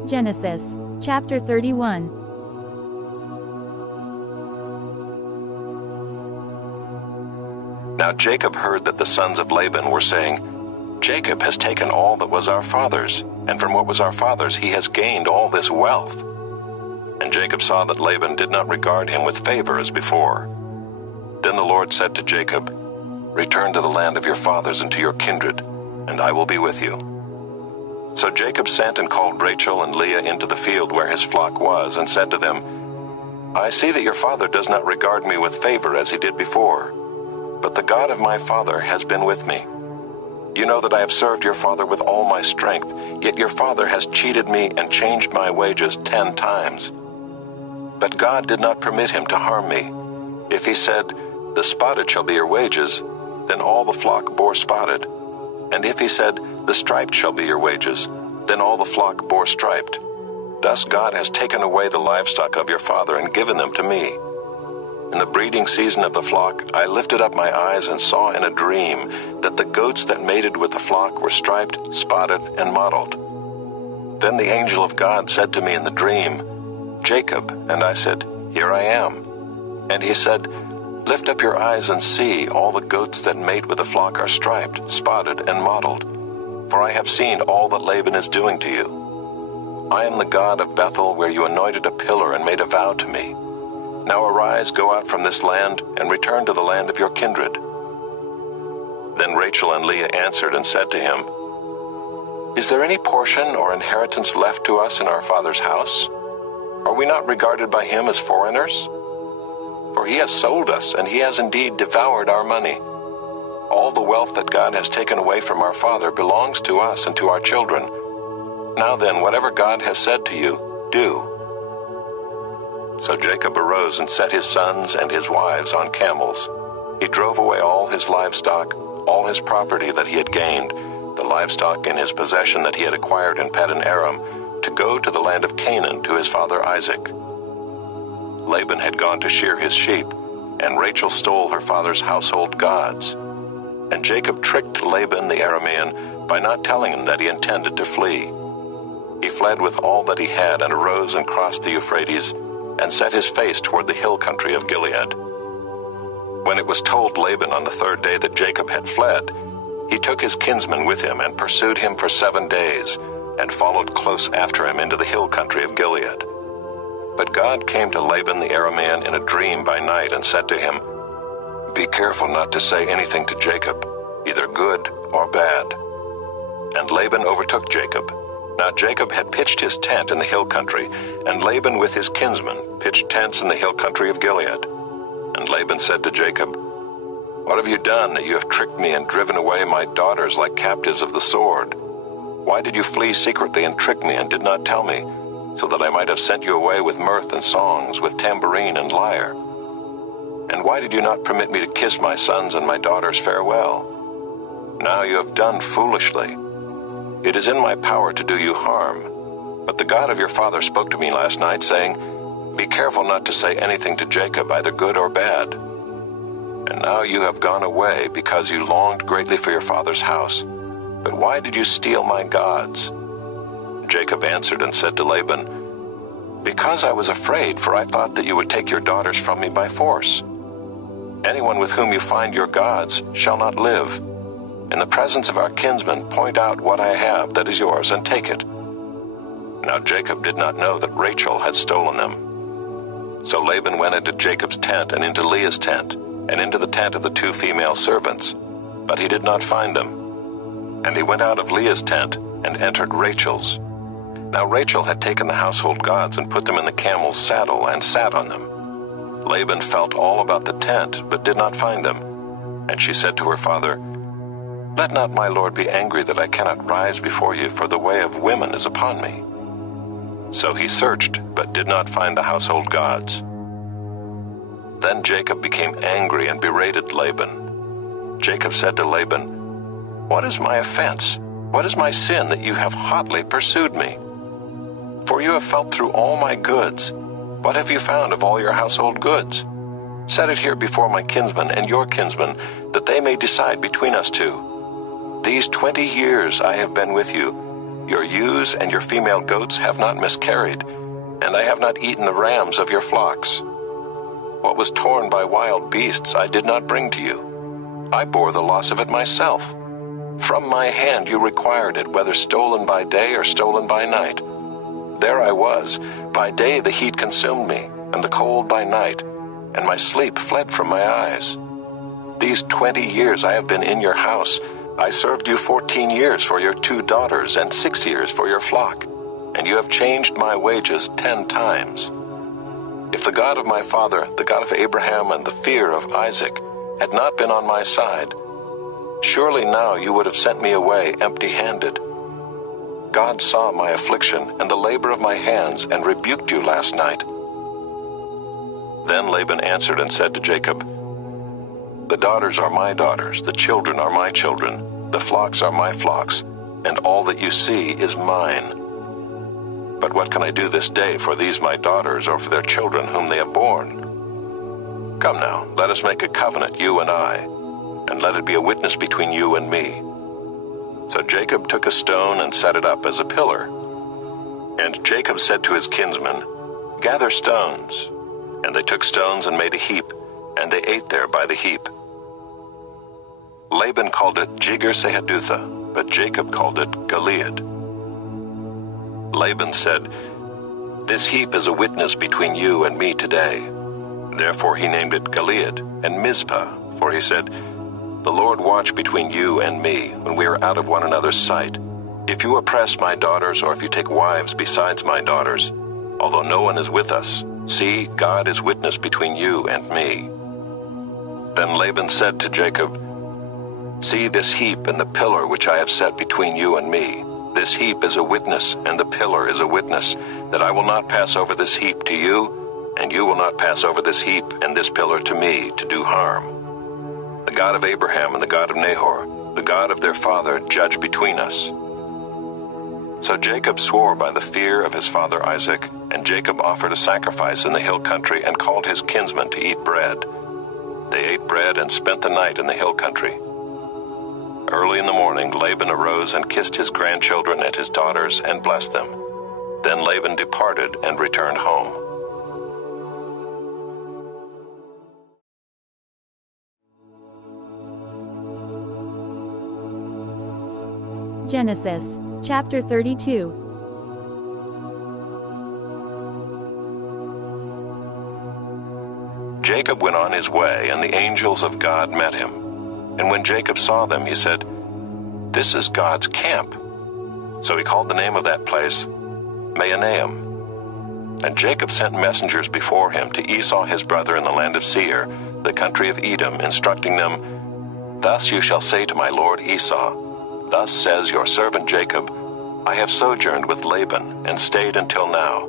Genesis, chapter 31. Now Jacob heard that the sons of Laban were saying, "Jacob has taken all that was our father's, and from what was our father's he has gained all this wealth." And Jacob saw that Laban did not regard him with favor as before. Then the Lord said to Jacob, "Return to the land of your fathers and to your kindred, and I will be with you." So Jacob sent and called Rachel and Leah into the field where his flock was, and said to them, "I see that your father does not regard me with favor as he did before, but the God of my father has been with me. You know that I have served your father with all my strength, yet your father has cheated me and changed my wages 10 times. But God did not permit him to harm me. If he said, 'The spotted shall be your wages,' then all the flock bore spotted. And if he said, 'The striped shall be your wages,' then all the flock bore striped. Thus God has taken away the livestock of your father and given them to me. In the breeding season of the flock, I lifted up my eyes and saw in a dream that the goats that mated with the flock were striped, spotted, and mottled. Then the angel of God said to me in the dream, "Jacob," and I said, "Here I am." And he said, "Lift up your eyes and see, all the goats that mate with the flock are striped, spotted, and mottled. For I have seen all that Laban is doing to you. I am the God of Bethel, where you anointed a pillar and made a vow to me. Now arise, go out from this land, and return to the land of your kindred." Then Rachel and Leah answered and said to him, "Is there any portion or inheritance left to us in our father's house? Are we not regarded by him as foreigners? For he has sold us, and he has indeed devoured our money. All the wealth that God has taken away from our father belongs to us and to our children. Now then, whatever God has said to you, do." So Jacob arose and set his sons and his wives on camels. He drove away all his livestock, all his property that he had gained, the livestock in his possession that he had acquired in Paddan Aram, to go to the land of Canaan to his father Isaac. Laban had gone to shear his sheep, and Rachel stole her father's household gods. And Jacob tricked Laban the Aramean by not telling him that he intended to flee. He fled with all that he had and arose and crossed the Euphrates and set his face toward the hill country of Gilead. When it was told Laban on the third day that Jacob had fled, he took his kinsman with him and pursued him for 7 days and followed close after him into the hill country of Gilead. But God came to Laban the Aramean in a dream by night and said to him, "Be careful not to say anything to Jacob, either good or bad." And Laban overtook Jacob. Now Jacob had pitched his tent in the hill country, and Laban with his kinsmen pitched tents in the hill country of Gilead. And Laban said to Jacob, "What have you done that you have tricked me and driven away my daughters like captives of the sword? Why did you flee secretly and trick me and did not tell me, so that I might have sent you away with mirth and songs, with tambourine and lyre? And why did you not permit me to kiss my sons and my daughters farewell? Now you have done foolishly. It is in my power to do you harm. But the God of your father spoke to me last night, saying, 'Be careful not to say anything to Jacob, either good or bad.' And now you have gone away because you longed greatly for your father's house. But why did you steal my gods?" Jacob answered and said to Laban, "Because I was afraid, for I thought that you would take your daughters from me by force. Anyone with whom you find your gods shall not live. In the presence of our kinsmen, point out what I have that is yours and take it." Now Jacob did not know that Rachel had stolen them. So Laban went into Jacob's tent and into Leah's tent and into the tent of the 2 female servants, but he did not find them. And he went out of Leah's tent and entered Rachel's. Now Rachel had taken the household gods and put them in the camel's saddle and sat on them. Laban felt all about the tent, but did not find them. And she said to her father, "Let not my lord be angry that I cannot rise before you, for the way of women is upon me." So he searched, but did not find the household gods. Then Jacob became angry and berated Laban. Jacob said to Laban, "What is my offense? What is my sin that you have hotly pursued me? For you have felt through all my goods. What have you found of all your household goods? Set it here before my kinsmen and your kinsmen, that they may decide between us two. These 20 years I have been with you. Your ewes and your female goats have not miscarried, and I have not eaten the rams of your flocks. What was torn by wild beasts I did not bring to you. I bore the loss of it myself. From my hand you required it, whether stolen by day or stolen by night. There I was. By day the heat consumed me, and the cold by night, and my sleep fled from my eyes. These 20 years I have been in your house. I served you 14 years for your 2 daughters and 6 years for your flock, and you have changed my wages 10 times. If the God of my father, the God of Abraham and the fear of Isaac, had not been on my side, surely now you would have sent me away empty-handed. God saw my affliction and the labor of my hands and rebuked you last night." Then Laban answered and said to Jacob, "The daughters are my daughters, the children are my children, the flocks are my flocks, and all that you see is mine. But what can I do this day for these my daughters or for their children whom they have borne?" Come now, let us make a covenant, you and I, and let it be a witness between you and me." So Jacob took a stone and set it up as a pillar. And Jacob said to his kinsmen, "Gather stones." And they took stones and made a heap, and they ate there by the heap. Laban called it Jegar-sahadutha, but Jacob called it Gilead. Laban said, "This heap is a witness between you and me today." Therefore he named it Gilead and Mizpah, for he said, "The Lord watch between you and me when we are out of one another's sight. If you oppress my daughters, or if you take wives besides my daughters, although no one is with us, see, God is witness between you and me." Then Laban said to Jacob, "See this heap and the pillar which I have set between you and me. This heap is a witness, and the pillar is a witness, that I will not pass over this heap to you, and you will not pass over this heap and this pillar to me to do harm. The God of Abraham and the God of Nahor, the God of their father, judge between us." So Jacob swore by the fear of his father Isaac, and Jacob offered a sacrifice in the hill country and called his kinsmen to eat bread. They ate bread and spent the night in the hill country. Early in the morning, Laban arose and kissed his grandchildren and his daughters and blessed them. Then Laban departed and returned home. Genesis, chapter 32. Jacob went on his way, and the angels of God met him. And when Jacob saw them, he said, "This is God's camp." So he called the name of that place Mahanaim. And Jacob sent messengers before him to Esau his brother in the land of Seir, the country of Edom, instructing them, "Thus you shall say to my lord Esau, Thus says your servant Jacob, I have sojourned with Laban and stayed until now.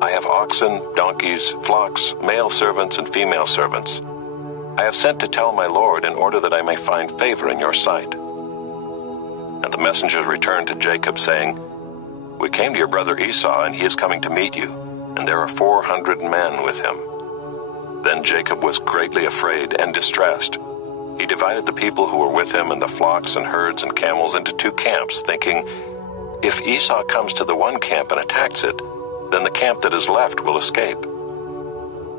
I have oxen, donkeys, flocks, male servants and female servants. I have sent to tell my lord in order that I may find favor in your sight." And the messengers returned to Jacob, saying, "We came to your brother Esau, and he is coming to meet you, and there are 400 men with him." Then Jacob was greatly afraid and distressed. He divided the people who were with him and the flocks and herds and camels into 2 camps, thinking, "If Esau comes to the one camp and attacks it, then the camp that is left will escape."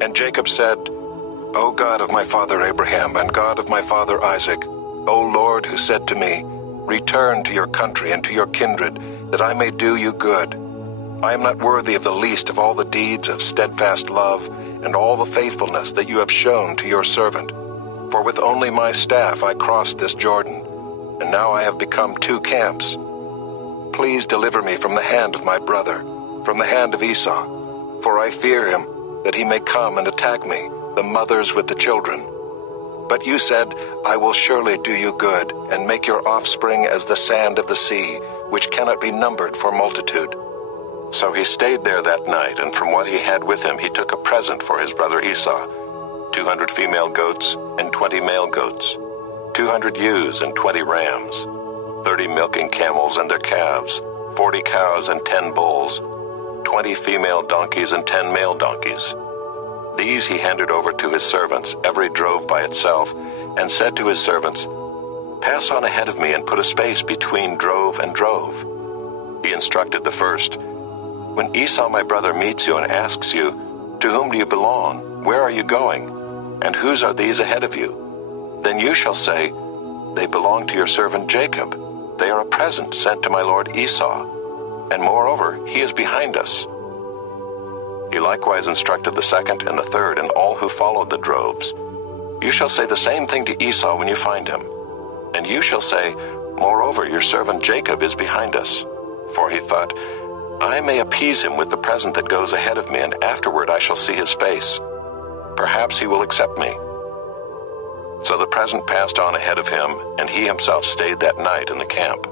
And Jacob said, "O God of my father Abraham and God of my father Isaac, O Lord, who said to me, Return to your country and to your kindred, that I may do you good. I am not worthy of the least of all the deeds of steadfast love and all the faithfulness that you have shown to your servant. For with only my staff I crossed this Jordan, and now I have become 2 camps. Please deliver me from the hand of my brother, from the hand of Esau, for I fear him, that he may come and attack me, the mothers with the children. But you said, I will surely do you good, and make your offspring as the sand of the sea, which cannot be numbered for multitude." So he stayed there that night, and from what he had with him he took a present for his brother Esau, 200 female goats and 20 male goats, 200 ewes and 20 rams, 30 milking camels and their calves, 40 cows and 10 bulls, 20 female donkeys and 10 male donkeys. These he handed over to his servants, every drove by itself, and said to his servants, "Pass on ahead of me and put a space between drove and drove." He instructed the first, "When Esau my brother meets you and asks you, 'To whom do you belong? Where are you going? And whose are these ahead of you?' Then you shall say, 'They belong to your servant Jacob. They are a present sent to my lord Esau. And moreover, he is behind us.'" He likewise instructed the second and the third and all who followed the droves, "You shall say the same thing to Esau when you find him. And you shall say, 'Moreover, your servant Jacob is behind us.' For he thought, 'I may appease him with the present that goes ahead of me, and afterward I shall see his face. Perhaps he will accept me.' So the present passed on ahead of him, and he himself stayed that night in the camp.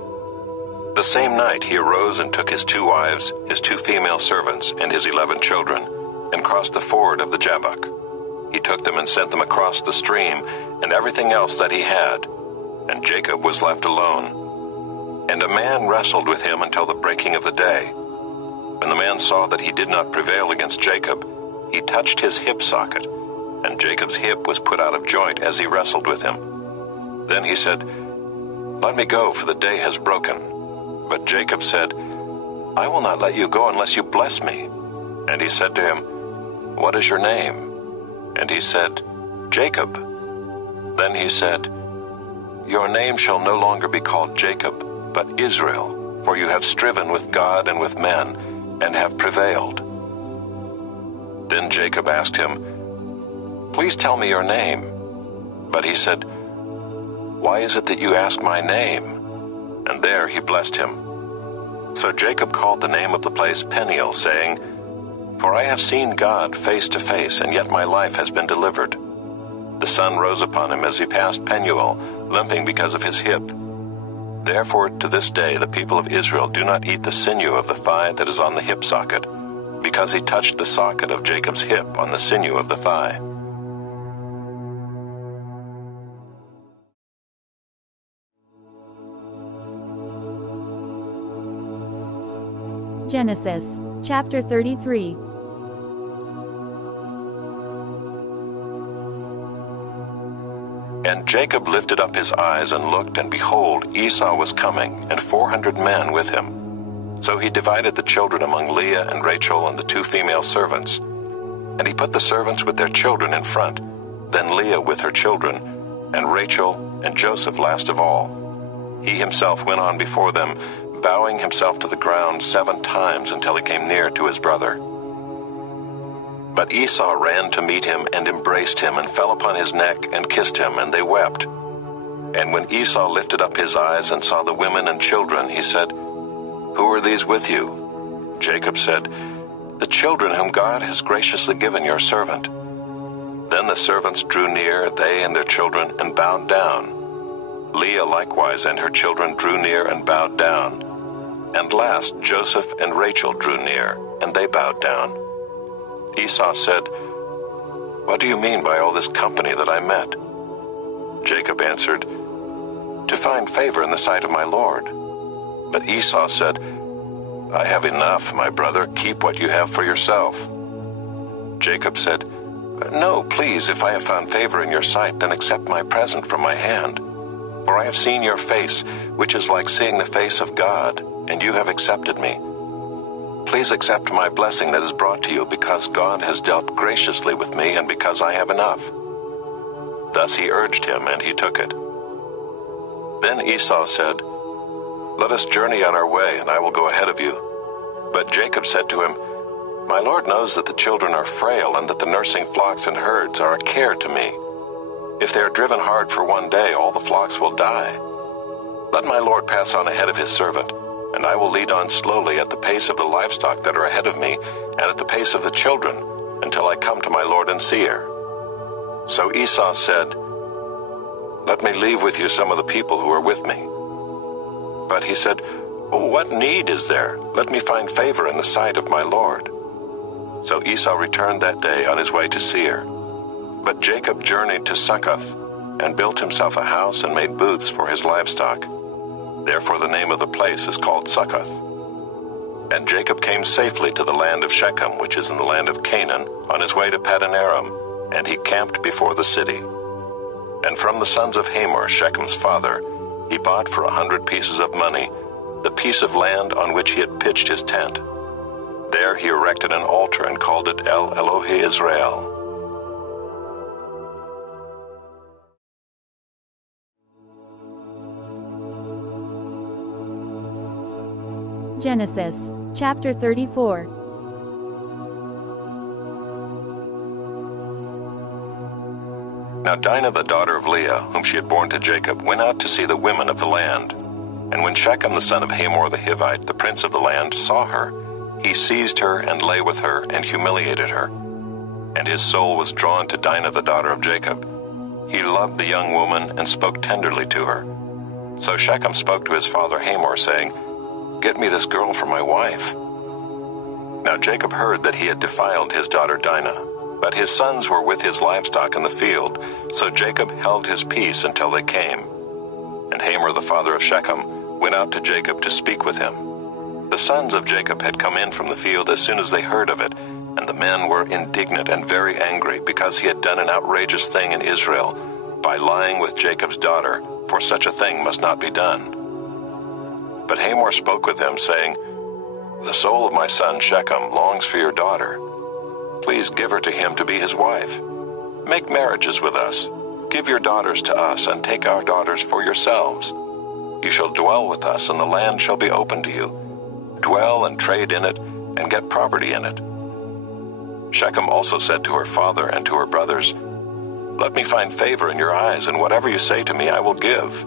The same night he arose and took his 2 wives, his 2 female servants, and his 11 children, and crossed the ford of the Jabbok. He took them and sent them across the stream, and everything else that he had, and Jacob was left alone. And a man wrestled with him until the breaking of the day. When the man saw that he did not prevail against Jacob, he touched his hip socket, and Jacob's hip was put out of joint as he wrestled with him. Then he said, "Let me go, for the day has broken." But Jacob said, "I will not let you go unless you bless me." And he said to him, "What is your name?" And he said, "Jacob." Then he said, "Your name shall no longer be called Jacob, but Israel, for you have striven with God and with men, and have prevailed." Then Jacob asked him, "Please tell me your name." But he said, "Why is it that you ask my name?" And there he blessed him. So Jacob called the name of the place Peniel, saying, "For I have seen God face to face, and yet my life has been delivered." The sun rose upon him as he passed Penuel, limping because of his hip. Therefore to this day the people of Israel do not eat the sinew of the thigh that is on the hip socket, because he touched the socket of Jacob's hip on the sinew of the thigh. Genesis, chapter 33. And Jacob lifted up his eyes and looked, and behold, Esau was coming, and 400 men with him. So he divided the children among Leah and Rachel and the 2 female servants. And he put the servants with their children in front, then Leah with her children, and Rachel and Joseph last of all. He himself went on before them, bowing himself to the ground 7 times until he came near to his brother. But Esau ran to meet him and embraced him and fell upon his neck and kissed him, and they wept. And when Esau lifted up his eyes and saw the women and children, he said, "Who are these with you?" Jacob said, "The children whom God has graciously given your servant." Then the servants drew near, they and their children, and bowed down. Leah likewise and her children drew near and bowed down. And last Joseph and Rachel drew near, and they bowed down. Esau said, "What do you mean by all this company that I met?" Jacob answered, "To find favor in the sight of my Lord." But Esau said, "I have enough, my brother. Keep what you have for yourself." Jacob said, "No, please, if I have found favor in your sight, then accept my present from my hand. For I have seen your face, which is like seeing the face of God, and you have accepted me. Please accept my blessing that is brought to you, because God has dealt graciously with me, and because I have enough." Thus he urged him, and he took it. Then Esau said, "Let us journey on our way, and I will go ahead of you." But Jacob said to him, "My Lord knows that the children are frail, and that the nursing flocks and herds are a care to me. If they are driven hard for one day, all the flocks will die. Let my Lord pass on ahead of his servant, and I will lead on slowly at the pace of the livestock that are ahead of me, and at the pace of the children, until I come to my Lord in Seir." So Esau said, "Let me leave with you some of the people who are with me." But he said, "What need is there? Let me find favor in the sight of my Lord." So Esau returned that day on his way to Seir. But Jacob journeyed to Succoth, and built himself a house and made booths for his livestock. Therefore the name of the place is called Succoth. And Jacob came safely to the land of Shechem, which is in the land of Canaan, on his way to Paddan Aram, and he camped before the city. And from the sons of Hamor, Shechem's father, he bought for 100 pieces of money the piece of land on which he had pitched his tent. There he erected an altar and called it El Elohe Israel. Genesis, chapter 34. Now Dinah, the daughter of Leah, whom she had borne to Jacob, went out to see the women of the land. And when Shechem the son of Hamor the Hivite, the prince of the land, saw her, he seized her and lay with her and humiliated her. And his soul was drawn to Dinah, the daughter of Jacob. He loved the young woman and spoke tenderly to her. So Shechem spoke to his father Hamor, saying, "Get me this girl for my wife." Now Jacob heard that he had defiled his daughter Dinah, but his sons were with his livestock in the field, so Jacob held his peace until they came. And Hamor the father of Shechem went out to Jacob to speak with him. The sons of Jacob had come in from the field as soon as they heard of it, And the men were indignant and very angry because he had done an outrageous thing in Israel by lying with Jacob's daughter, for such a thing must not be done. But Hamor spoke with them, saying, "The soul of my son Shechem longs for your daughter. Please give her to him to be his wife. Make marriages with us. Give your daughters to us, and take our daughters for yourselves. You shall dwell with us, and the land shall be open to you. Dwell and trade in it, and get property in it." Shechem also said to her father and to her brothers, "Let me find favor in your eyes, and whatever you say to me I will give.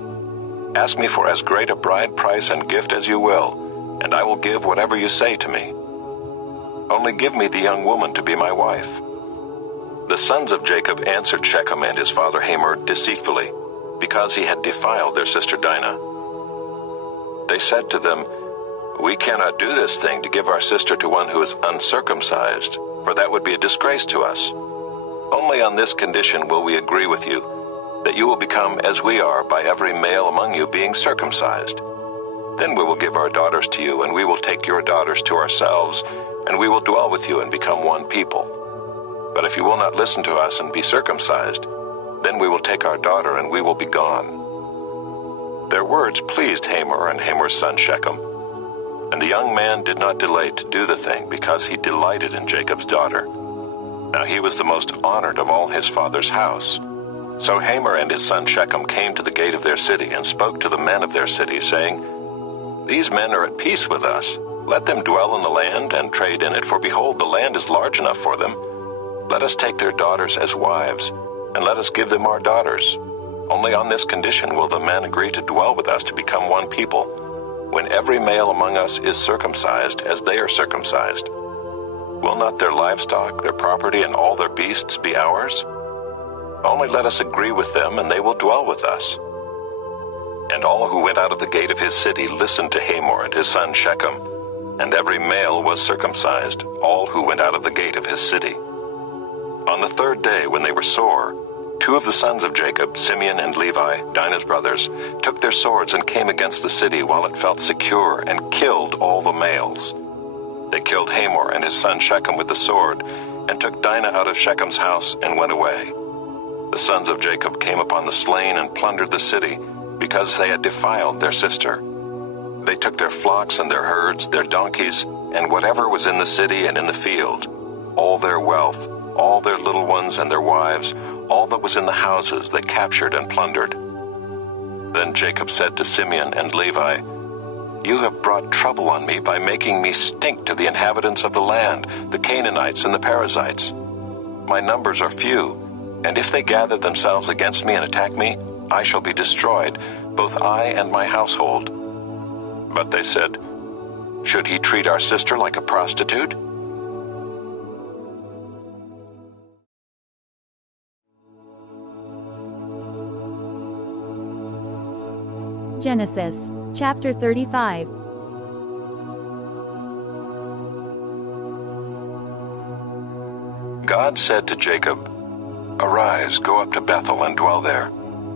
Ask me for as great a bride price and gift as you will, and I will give whatever you say to me. Only give me the young woman to be my wife." The sons of Jacob answered Shechem and his father Hamor deceitfully, because he had defiled their sister Dinah. They said to them, "We cannot do this thing to give our sister to one who is uncircumcised, for that would be a disgrace to us. Only on this condition will we agree with you, that you will become as we are by every male among you being circumcised. Then we will give our daughters to you, and we will take your daughters to ourselves, and we will dwell with you and become one people. But if you will not listen to us and be circumcised, then we will take our daughter and we will be gone." Their words pleased Hamor and Hamor's son Shechem, and the young man did not delay to do the thing because he delighted in Jacob's daughter. Now he was the most honored of all his father's house. So Hamor and his son Shechem came to the gate of their city and spoke to the men of their city, saying, "These men are at peace with us. Let them dwell in the land and trade in it, for behold, the land is large enough for them. Let us take their daughters as wives, and let us give them our daughters. Only on this condition will the men agree to dwell with us to become one people, when every male among us is circumcised as they are circumcised. Will not their livestock, their property, and all their beasts be ours? Only let us agree with them, and they will dwell with us." And all who went out of the gate of his city listened to Hamor and his son Shechem, and every male was circumcised, all who went out of the gate of his city. On the third day, when they were sore, two of the sons of Jacob, Simeon and Levi, Dinah's brothers, took their swords and came against the city while it felt secure, and killed all the males. They killed Hamor and his son Shechem with the sword, and took Dinah out of Shechem's house and went away. The sons of Jacob came upon the slain and plundered the city, because they had defiled their sister. They took their flocks and their herds, their donkeys, and whatever was in the city and in the field, all their wealth, all their little ones and their wives, all that was in the houses they captured and plundered. Then Jacob said to Simeon and Levi, "You have brought trouble on me by making me stink to the inhabitants of the land, the Canaanites and the Perizzites. My numbers are few, and if they gather themselves against me and attack me, I shall be destroyed, both I and my household." But they said, "Should he treat our sister like a prostitute?" Genesis, chapter 35. God said to Jacob, "Arise, go up to Bethel and dwell there.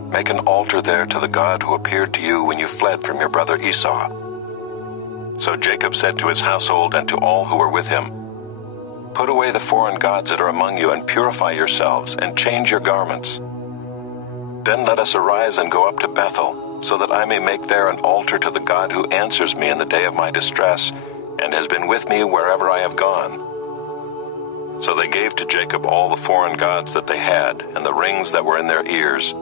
Make an altar there to the God who appeared to you when you fled from your brother Esau." So Jacob said to his household and to all who were with him, "Put away the foreign gods that are among you, and purify yourselves, and change your garments. Then let us arise and go up to Bethel, so that I may make there an altar to the God who answers me in the day of my distress, and has been with me wherever I have gone." So they gave to Jacob all the foreign gods that they had, and the rings that were in their ears.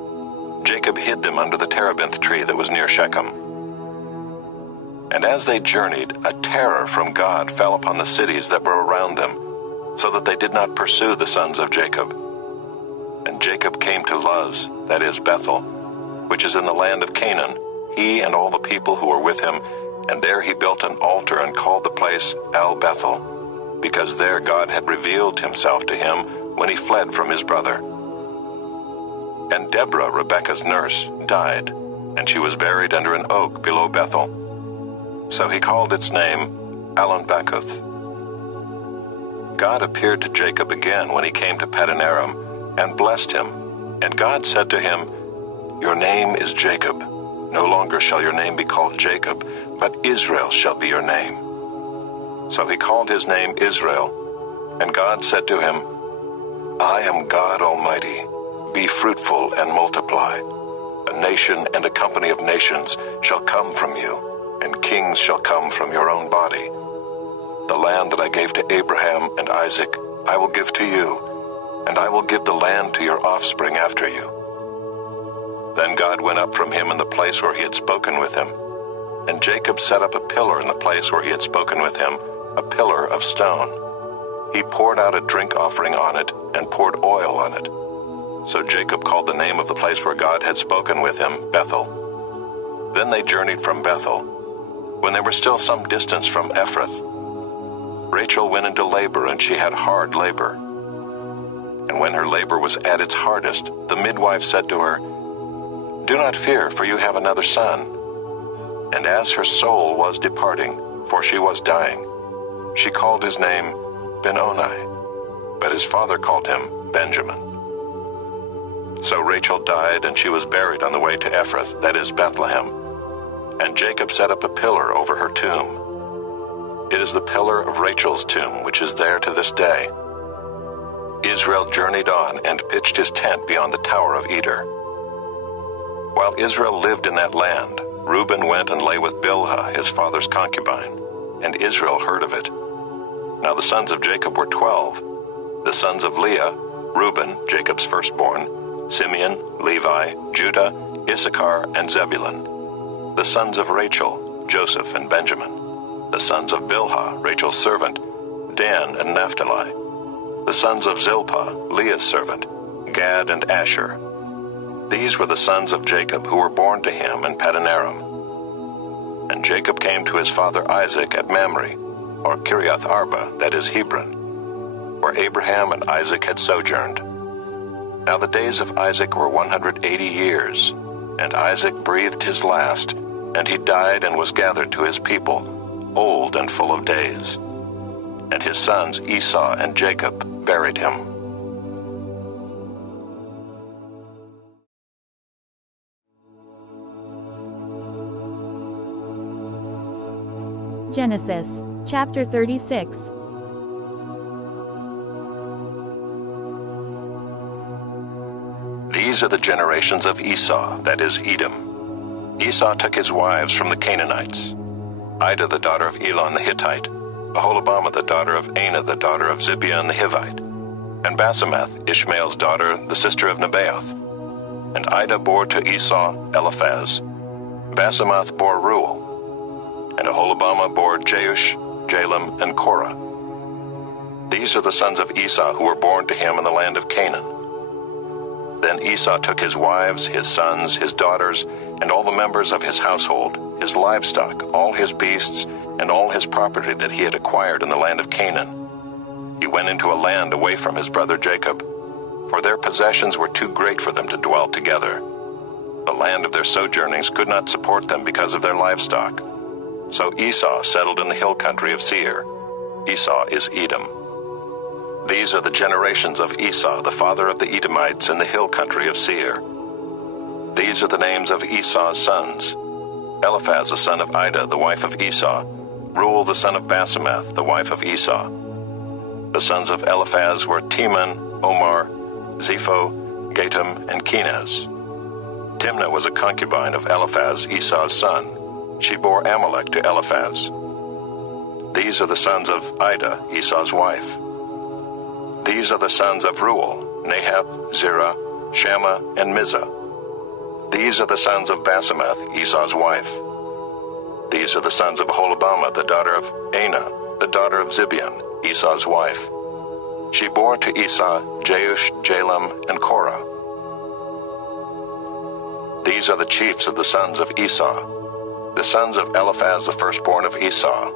Jacob hid them under the terebinth tree that was near Shechem. And as they journeyed, a terror from God fell upon the cities that were around them, so that they did not pursue the sons of Jacob. And Jacob came to Luz, that is Bethel, which is in the land of Canaan, he and all the people who were with him, and there he built an altar and called the place El-Bethel, because there God had revealed himself to him when he fled from his brother. And Deborah, Rebekah's nurse, died, and she was buried under an oak below Bethel. So he called its name Allon-Bacuth. God appeared to Jacob again when he came to Paddan-aram, and blessed him. And God said to him, "Your name is Jacob. No longer shall your name be called Jacob, but Israel shall be your name." So he called his name Israel, And God said to him, I am God Almighty. Be fruitful and multiply. A nation and a company of nations shall come from you, and kings shall come from your own body. The land that I gave to Abraham and Isaac I will give to you, and I will give the land to your offspring after you. Then God went up from him in the place where he had spoken with him, and Jacob set up a pillar in the place where he had spoken with him, a pillar of stone. He poured out a drink offering on it and poured oil on it. So Jacob called the name of the place where God had spoken with him Bethel. Then they journeyed from Bethel. When they were still some distance from Ephrath, Rachel went into labor, and she had hard labor. And when her labor was at its hardest, the midwife said to her, Do not fear, for you have another son. And as her soul was departing, for she was dying, she called his name Benoni, but his father called him Benjamin. So Rachel died, and she was buried on the way to Ephrath, that is Bethlehem. And Jacob set up a pillar over her tomb. It is the pillar of Rachel's tomb, which is there to this day. Israel journeyed on and pitched his tent beyond the Tower of Eder. While Israel lived in that land, Reuben went and lay with Bilhah, his father's concubine, and Israel heard of it. Now the sons of Jacob were 12. The sons of Leah, Reuben, Jacob's firstborn, Simeon, Levi, Judah, Issachar, and Zebulun. The sons of Rachel, Joseph and Benjamin. The sons of Bilhah, Rachel's servant, Dan and Naphtali. The sons of Zilpah, Leah's servant, Gad and Asher. These were the sons of Jacob who were born to him in Paddan Aram. And Jacob came to his father Isaac at Mamre, or Kiriath Arba, that is Hebron, where Abraham and Isaac had sojourned. Now the days of Isaac were 180 years, and Isaac breathed his last, and he died and was gathered to his people, old and full of days. And his sons Esau and Jacob buried him. Genesis, chapter 36. These are the generations of Esau, that is Edom. Esau took his wives from the Canaanites: Ida the daughter of Elon the Hittite, Aholibamah the daughter of Anah the daughter of Zibeon the Hivite, and Basemath, Ishmael's daughter, the sister of Nebaioth. And Ida bore to Esau Eliphaz. Basemath bore Reuel, and Aholibamah bore Jeush, Jalam, and Korah. These are the sons of Esau who were born to him in the land of Canaan. Then Esau took his wives, his sons, his daughters, and all the members of his household, his livestock, all his beasts, and all his property that he had acquired in the land of Canaan. He went into a land away from his brother Jacob, for their possessions were too great for them to dwell together. The land of their sojournings could not support them because of their livestock. So Esau settled in the hill country of Seir. Esau is Edom. These are the generations of Esau, the father of the Edomites, in the hill country of Seir. These are the names of Esau's sons: Eliphaz the son of Ida, the wife of Esau; Reuel the son of Basemath, the wife of Esau. The sons of Eliphaz were Teman, Omar, Zepho, Gatam, and Kenaz. Timnah was a concubine of Eliphaz, Esau's son. She bore Amalek to Eliphaz. These are the sons of Ida, Esau's wife. These are the sons of Reuel, Nahath, Zerah, Shammah, and Mizah. These are the sons of Basemath, Esau's wife. These are the sons of Aholibamah, the daughter of Anah, the daughter of Zibeon, Esau's wife. She bore to Esau Jeush, Jalam, and Korah. These are the chiefs of the sons of Esau, the sons of Eliphaz, the firstborn of Esau.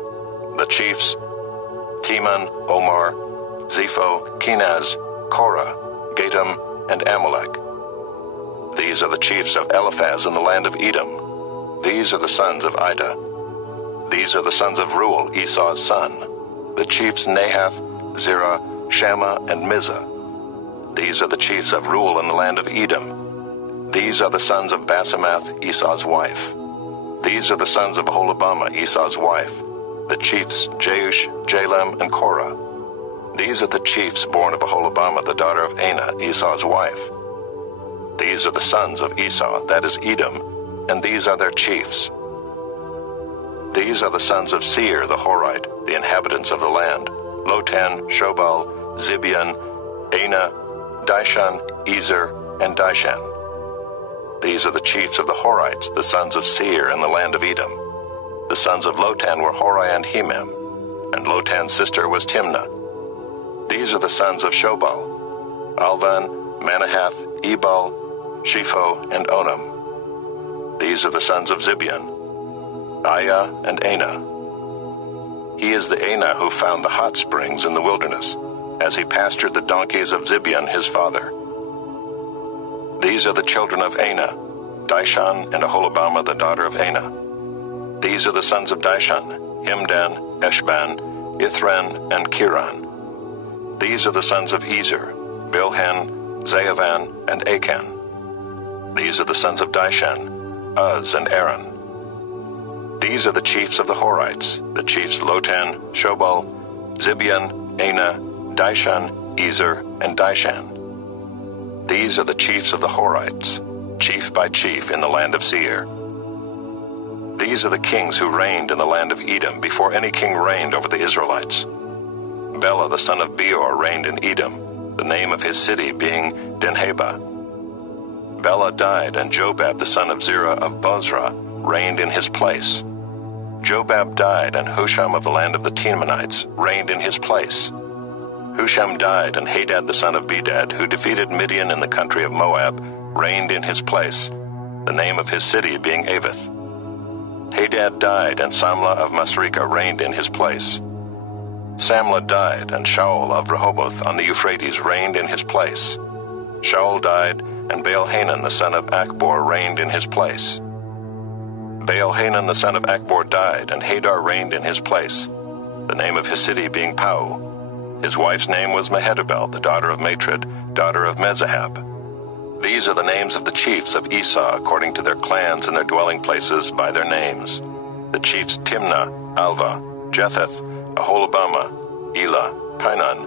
The chiefs: Teman, Omar, Zepho, Kenaz, Korah, Gatam, and Amalek. These are the chiefs of Eliphaz in the land of Edom. These are the sons of Ida. These are the sons of Reuel, Esau's son. The chiefs Nahath, Zerah, Shammah, and Mizah. These are the chiefs of Reuel in the land of Edom. These are the sons of Basemath, Esau's wife. These are the sons of Aholibamah, Esau's wife. The chiefs Jeush, Jalam, and Korah. These are the chiefs born of Aholibamah, the daughter of Anah, Esau's wife. These are the sons of Esau, that is Edom, and these are their chiefs. These are the sons of Seir the Horite, the inhabitants of the land: Lotan, Shobal, Zibeon, Anah, Dishan, Ezer, and Dishan. These are the chiefs of the Horites, the sons of Seir in the land of Edom. The sons of Lotan were Hori and Hemam, and Lotan's sister was Timnah. These are the sons of Shobal: Alvan, Manahath, Ebal, Shepho, and Onam. These are the sons of Zibeon: Aiah and Anah. He is the Anah who found the hot springs in the wilderness, as he pastured the donkeys of Zibeon his father. These are the children of Anah, Dishan and Aholibamah the daughter of Anah. These are the sons of Dishan: Himdan, Eshban, Ithran, and Kiran. These are the sons of Ezer: Bilhan, Zaavan, and Achan. These are the sons of Dishan: Uz and Aaron. These are the chiefs of the Horites, the chiefs Lotan, Shobal, Zibeon, Anah, Dishan, Ezer, and Dishan. These are the chiefs of the Horites, chief by chief in the land of Seir. These are the kings who reigned in the land of Edom before any king reigned over the Israelites. Bela the son of Beor reigned in Edom, the name of his city being Dinhabah. Bela died, and Jobab the son of Zerah of Bozrah reigned in his place. Jobab died, and Husham of the land of the Temanites reigned in his place. Husham died, and Hadad the son of Bedad, who defeated Midian in the country of Moab, reigned in his place, the name of his city being Avith. Hadad died, and Samlah of Masrekah reigned in his place. Samlah died, and Shaul of Rehoboth on the Euphrates reigned in his place. Shaul died, and Baal-Hanan the son of Achbor reigned in his place. Baal-Hanan the son of Achbor died, and Hadar reigned in his place, the name of his city being Pau. His wife's name was Mehetabel, the daughter of Matred, daughter of Mezahab. These are the names of the chiefs of Esau according to their clans and their dwelling places by their names: the chiefs Timnah, Alva, Jetheth, Aholibamah, Elah, Pinon,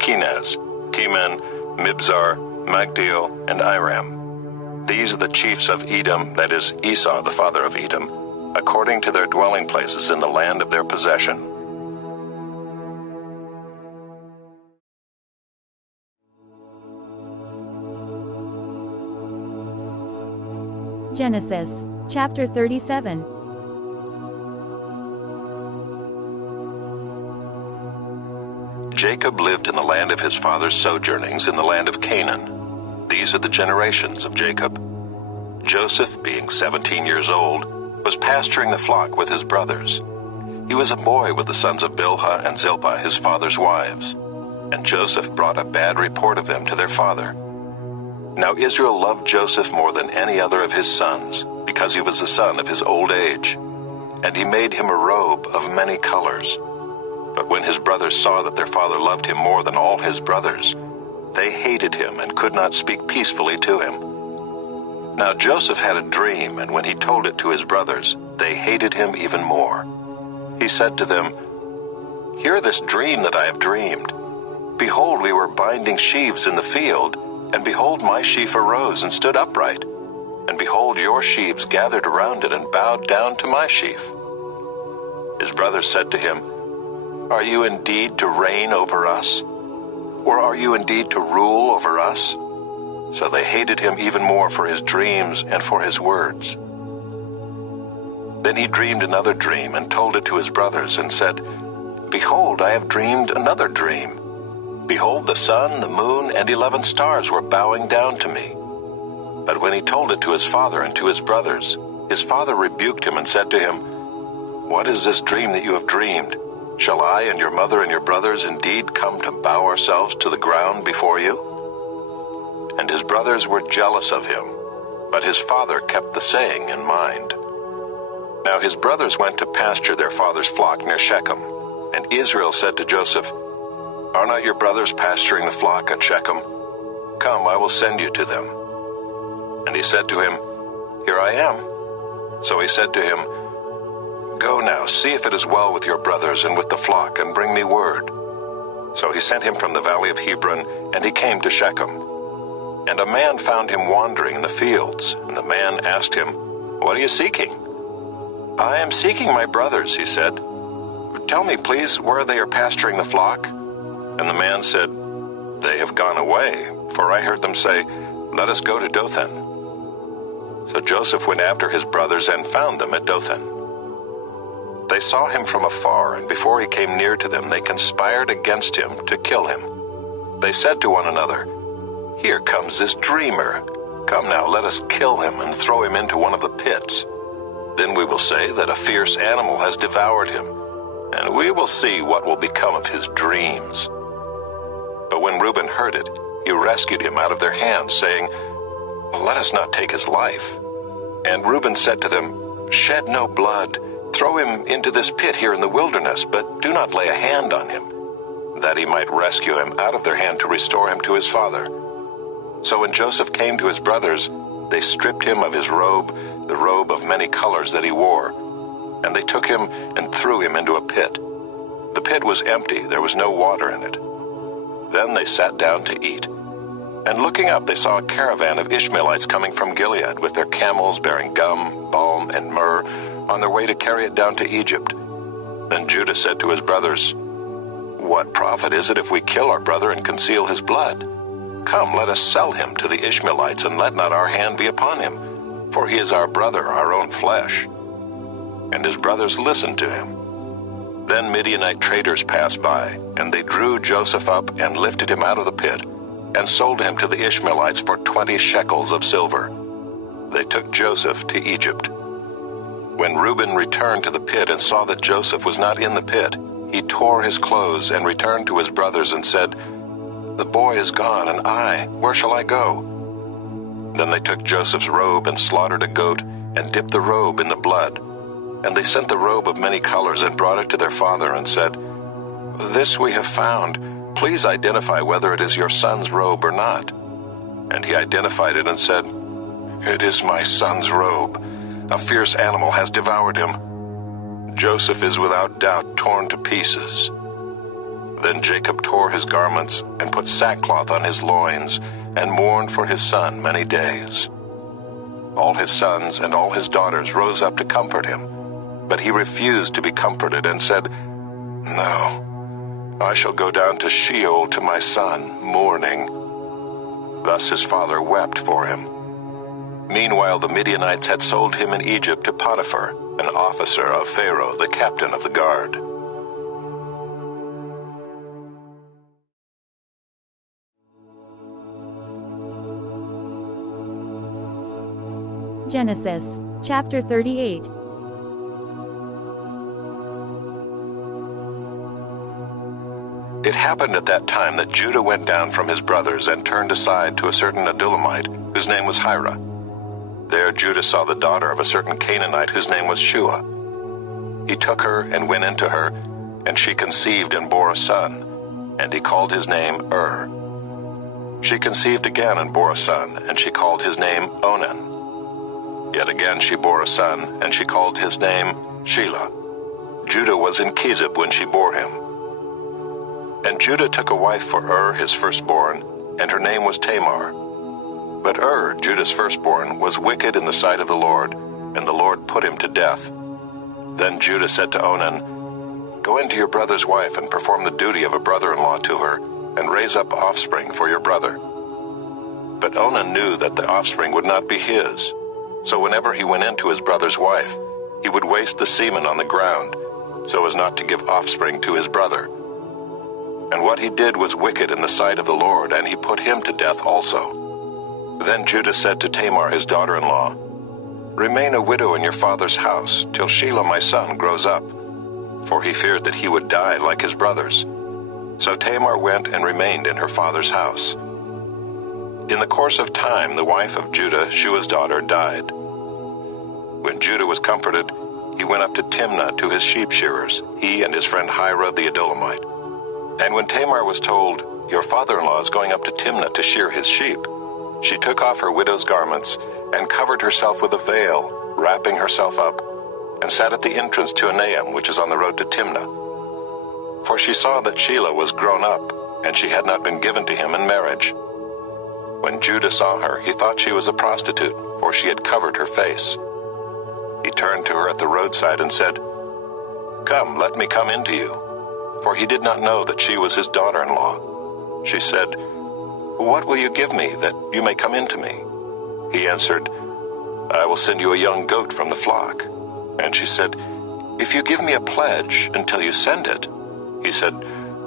Kenaz, Teman, Mibzar, Magdiel, and Iram. These are the chiefs of Edom, that is Esau the father of Edom, according to their dwelling places in the land of their possession. Genesis, chapter 37. Jacob lived in the land of his father's sojournings in the land of Canaan. These are the generations of Jacob. Joseph, being 17 years old, was pasturing the flock with his brothers. He was a boy with the sons of Bilhah and Zilpah, his father's wives, and Joseph brought a bad report of them to their father. Now Israel loved Joseph more than any other of his sons, because he was the son of his old age, and he made him a robe of many colors. But when his brothers saw that their father loved him more than all his brothers, they hated him and could not speak peacefully to him. Now Joseph had a dream, and when he told it to his brothers, they hated him even more. He said to them, "Hear this dream that I have dreamed. Behold, we were binding sheaves in the field, and behold, my sheaf arose and stood upright. And behold, your sheaves gathered around it and bowed down to my sheaf." His brothers said to him, "Are you indeed to reign over us? Or are you indeed to rule over us?" So they hated him even more for his dreams and for his words. Then he dreamed another dream and told it to his brothers and said, "Behold, I have dreamed another dream. Behold, the sun, the moon, and 11 stars were bowing down to me." But when he told it to his father and to his brothers, his father rebuked him and said to him, "What is this dream that you have dreamed? Shall I and your mother and your brothers indeed come to bow ourselves to the ground before you?" And his brothers were jealous of him, but his father kept the saying in mind. Now his brothers went to pasture their father's flock near Shechem, and Israel said to Joseph, "Are not your brothers pasturing the flock at Shechem? Come, I will send you to them." And he said to him, "Here I am." So he said to him, "Go now, see if it is well with your brothers and with the flock, and bring me word." So he sent him from the valley of Hebron, and he came to Shechem. And a man found him wandering in the fields, and the man asked him, "What are you seeking?" "I am seeking my brothers," he said. "Tell me, please, where they are pasturing the flock?" And the man said, "They have gone away, for I heard them say, 'Let us go to Dothan.'" So Joseph went after his brothers and found them at Dothan. They saw him from afar, and before he came near to them, they conspired against him to kill him. They said to one another, "Here comes this dreamer. Come now, let us kill him and throw him into one of the pits. Then we will say that a fierce animal has devoured him, and we will see what will become of his dreams." But when Reuben heard it, he rescued him out of their hands, saying, "Let us not take his life." And Reuben said to them, "Shed no blood. Throw him into this pit here in the wilderness, but do not lay a hand on him, that he might rescue him out of their hand to restore him to his father." So when Joseph came to his brothers, they stripped him of his robe, the robe of many colors that he wore, and they took him and threw him into a pit. The pit was empty, there was no water in it. Then they sat down to eat. And looking up, they saw a caravan of Ishmaelites coming from Gilead with their camels bearing gum, balm, and myrrh on their way to carry it down to Egypt. Then Judah said to his brothers, "What profit is it if we kill our brother and conceal his blood? Come, let us sell him to the Ishmaelites, and let not our hand be upon him, for he is our brother, our own flesh." And his brothers listened to him. Then Midianite traders passed by, and they drew Joseph up and lifted him out of the pit, and sold him to the Ishmaelites for 20 shekels of silver. They took Joseph to Egypt. When Reuben returned to the pit and saw that Joseph was not in the pit, he tore his clothes and returned to his brothers and said, "The boy is gone, and where shall I go?" Then they took Joseph's robe and slaughtered a goat and dipped the robe in the blood. And they sent the robe of many colors and brought it to their father and said, "This we have found. Please identify whether it is your son's robe or not." And he identified it and said, "It is my son's robe. A fierce animal has devoured him. Joseph is without doubt torn to pieces." Then Jacob tore his garments and put sackcloth on his loins and mourned for his son many days. All his sons and all his daughters rose up to comfort him, but he refused to be comforted and said, "No, I shall go down to Sheol to my son, mourning." Thus his father wept for him. Meanwhile the Midianites had sold him in Egypt to Potiphar, an officer of Pharaoh, the captain of the guard. Genesis, chapter 38. It happened at that time that Judah went down from his brothers and turned aside to a certain Adullamite, whose name was Hira. There Judah saw the daughter of a certain Canaanite whose name was Shua. He took her and went into her, and she conceived and bore a son, and he called his name She conceived again and bore a son, and she called his name Onan. Yet again she bore a son, and she called his name Shelah. Judah was in Kezib when she bore him. And Judah took a wife for his firstborn, and her name was Tamar. But Judah's firstborn, was wicked in the sight of the Lord, and the Lord put him to death. Then Judah said to Onan, "Go into your brother's wife and perform the duty of a brother-in-law to her, and raise up offspring for your brother." But Onan knew that the offspring would not be his. So whenever he went into his brother's wife, he would waste the semen on the ground, so as not to give offspring to his brother. And what he did was wicked in the sight of the Lord, and he put him to death also. Then Judah said to Tamar his daughter-in-law, "Remain a widow in your father's house, till Shelah my son grows up," for he feared that he would die like his brothers. So Tamar went and remained in her father's house. In the course of time, the wife of Judah, Shua's daughter, died. When Judah was comforted, he went up to Timnah to his sheep shearers, he and his friend Hira the Adullamite. And when Tamar was told, "Your father-in-law is going up to Timnah to shear his sheep," she took off her widow's garments and covered herself with a veil, wrapping herself up, and sat at the entrance to Enaim, which is on the road to Timnah. for she saw that Shelah was grown up, and she had not been given to him in marriage. When Judah saw her, he thought she was a prostitute, for she had covered her face. He turned to her at the roadside and said, "Come, let me come in to you," for he did not know that she was his daughter-in-law. She said, "What will you give me that you may come in to me?" He answered, "I will send you a young goat from the flock." And she said, "If you give me a pledge until you send it." He said,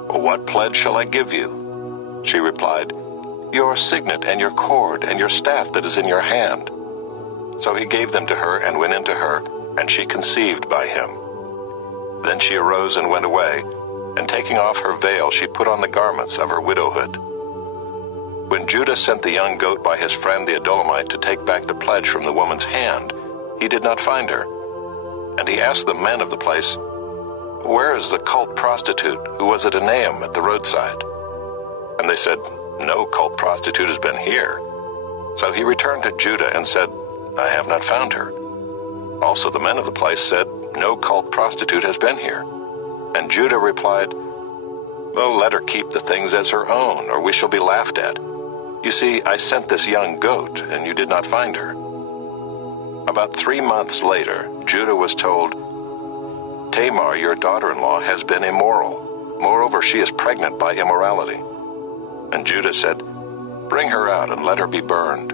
"What pledge shall I give you?" She replied, "Your signet and your cord and your staff that is in your hand." So he gave them to her and went into her, and she conceived by him. Then she arose and went away, and taking off her veil, she put on the garments of her widowhood. When Judah sent the young goat by his friend the Adullamite to take back the pledge from the woman's hand, he did not find her. And he asked the men of the place, "Where is the cult prostitute who was at Enaim at the roadside?" And they said, "No cult prostitute has been here." So he returned to Judah and said, "I have not found her." Also the men of the place said, "No cult prostitute has been here." And Judah replied, "Well, let her keep the things as her own, or we shall be laughed at. You see, I sent this young goat, and you did not find her." About 3 months later, Judah was told, "Tamar, your daughter-in-law, has been immoral. Moreover, she is pregnant by immorality." And Judah said, "Bring her out and let her be burned."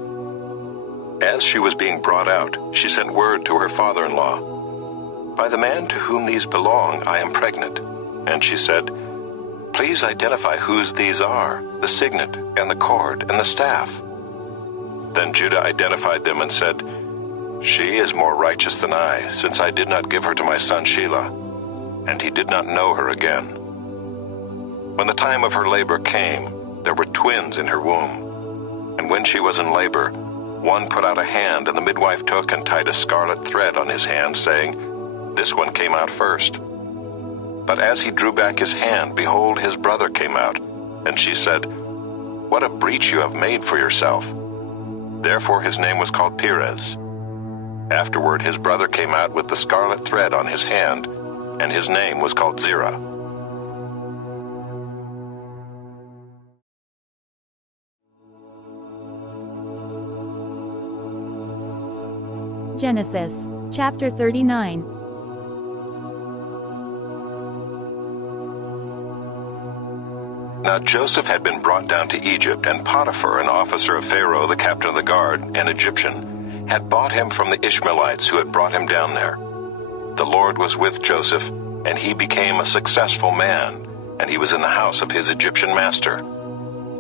As she was being brought out, she sent word to her father-in-law, "By the man to whom these belong, I am pregnant." And she said, "Please identify whose these are, the signet and the cord and the staff." Then Judah identified them and said, "She is more righteous than I, since I did not give her to my son Shelah." And he did not know her again. When the time of her labor came, there were twins in her womb. And when she was in labor, one put out a hand, and the midwife took and tied a scarlet thread on his hand, saying, "This one came out first." But as he drew back his hand, behold, his brother came out. And she said, "What a breach you have made for yourself." Therefore his name was called Perez. Afterward his brother came out with the scarlet thread on his hand, and his name was called Zerah. Genesis, chapter 39. Now Joseph had been brought down to Egypt, and Potiphar, an officer of Pharaoh, the captain of the guard, an Egyptian, had bought him from the Ishmaelites who had brought him down there. The Lord was with Joseph, and he became a successful man, and he was in the house of his Egyptian master.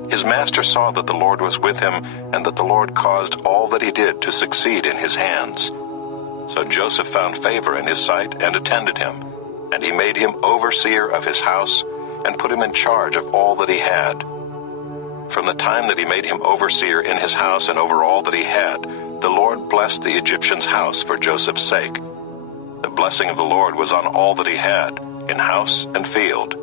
His master saw that the Lord was with him, and that the Lord caused all that he did to succeed in his hands. So Joseph found favor in his sight and attended him, and he made him overseer of his house, and put him in charge of all that he had. From the time that he made him overseer in his house and over all that he had, the Lord blessed the Egyptian's house for Joseph's sake. The blessing of the Lord was on all that he had, in house and field.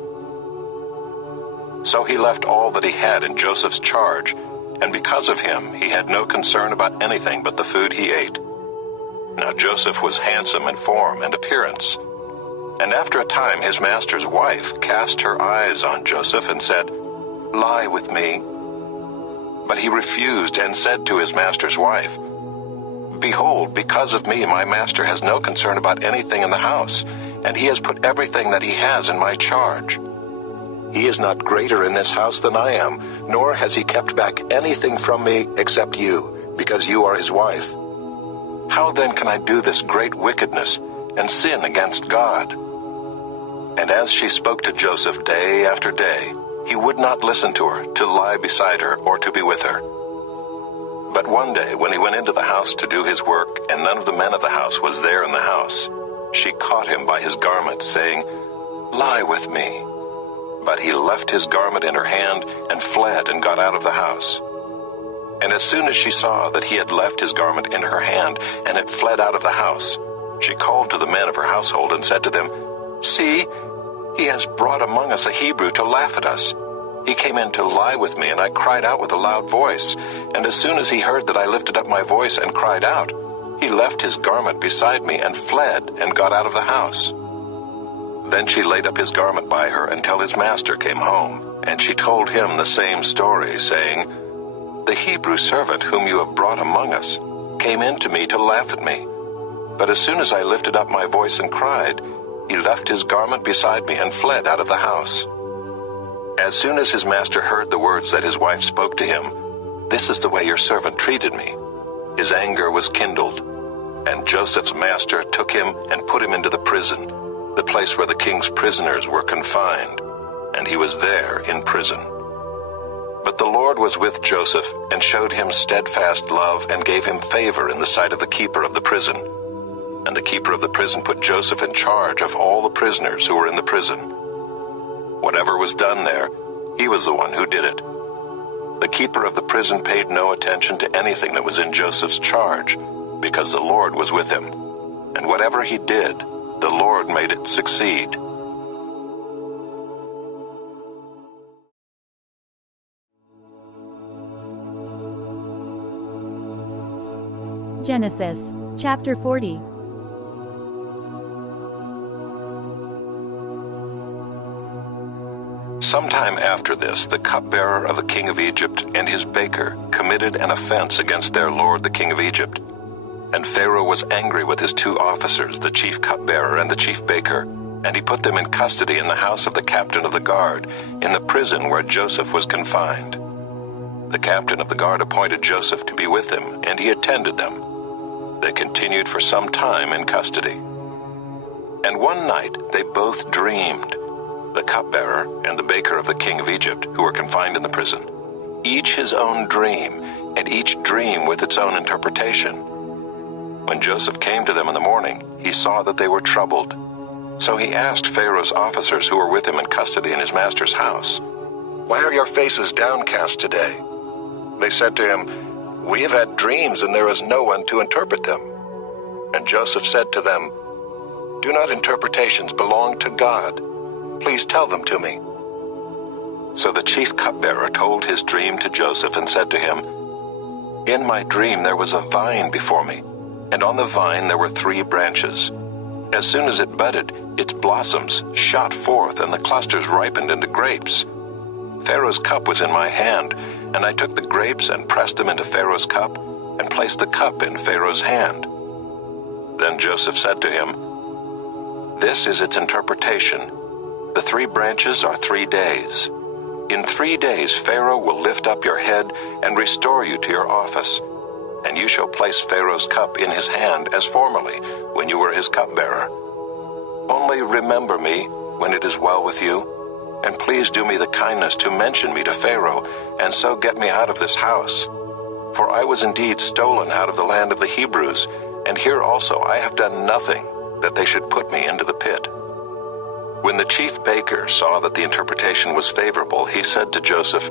So he left all that he had in Joseph's charge, and because of him he had no concern about anything but the food he ate. Now Joseph was handsome in form and appearance. And after a time his master's wife cast her eyes on Joseph and said, "Lie with me." But he refused and said to his master's wife, "Behold, because of me my master has no concern about anything in the house, and he has put everything that he has in my charge. He is not greater in this house than I am, nor has he kept back anything from me except you, because you are his wife. How then can I do this great wickedness and sin against God?" And as she spoke to Joseph day after day, he would not listen to her, to lie beside her, or to be with her. But one day, when he went into the house to do his work, and none of the men of the house was there in the house, she caught him by his garment, saying, "Lie with me." But he left his garment in her hand, and fled and got out of the house. And as soon as she saw that he had left his garment in her hand, and had fled out of the house, she called to the men of her household, and said to them, "See, he has brought among us a Hebrew to laugh at us. He came in to lie with me, and I cried out with a loud voice. And as soon as he heard that I lifted up my voice and cried out, he left his garment beside me and fled and got out of the house." Then she laid up his garment by her until his master came home, and she told him the same story, saying, "The Hebrew servant whom you have brought among us came in to me to laugh at me. But as soon as I lifted up my voice and cried, he left his garment beside me and fled out of the house." As soon as his master heard the words that his wife spoke to him, "This is the way your servant treated me," his anger was kindled, and Joseph's master took him and put him into the prison, the place where the king's prisoners were confined, and he was there in prison. But the Lord was with Joseph and showed him steadfast love and gave him favor in the sight of the keeper of the prison. And the keeper of the prison put Joseph in charge of all the prisoners who were in the prison. Whatever was done there, he was the one who did it. The keeper of the prison paid no attention to anything that was in Joseph's charge, because the Lord was with him. And whatever he did, the Lord made it succeed. Genesis, chapter 40. Sometime after this, the cupbearer of the king of Egypt and his baker committed an offense against their lord the king of Egypt. And Pharaoh was angry with his two officers, the chief cupbearer and the chief baker, and he put them in custody in the house of the captain of the guard, in the prison where Joseph was confined. The captain of the guard appointed Joseph to be with them, and he attended them. They continued for some time in custody. And one night they both dreamed, the cupbearer and the baker of the king of Egypt, who were confined in the prison, each his own dream, and each dream with its own interpretation. When Joseph came to them in the morning, he saw that they were troubled. So he asked Pharaoh's officers who were with him in custody in his master's house, "Why are your faces downcast today?" They said to him, "We have had dreams, and there is no one to interpret them." And Joseph said to them, "Do not interpretations belong to God? Please tell them to me." So the chief cupbearer told his dream to Joseph and said to him, "In my dream there was a vine before me, and on the vine there were 3 branches. As soon as it budded, its blossoms shot forth, and the clusters ripened into grapes. Pharaoh's cup was in my hand, and I took the grapes and pressed them into Pharaoh's cup, and placed the cup in Pharaoh's hand." Then Joseph said to him, "This is its interpretation. The 3 branches are 3 days. In 3 days Pharaoh will lift up your head and restore you to your office, and you shall place Pharaoh's cup in his hand as formerly, when you were his cupbearer. Only remember me when it is well with you, and please do me the kindness to mention me to Pharaoh, and so get me out of this house. For I was indeed stolen out of the land of the Hebrews, and here also I have done nothing that they should put me into the pit." When the chief baker saw that the interpretation was favorable, he said to Joseph,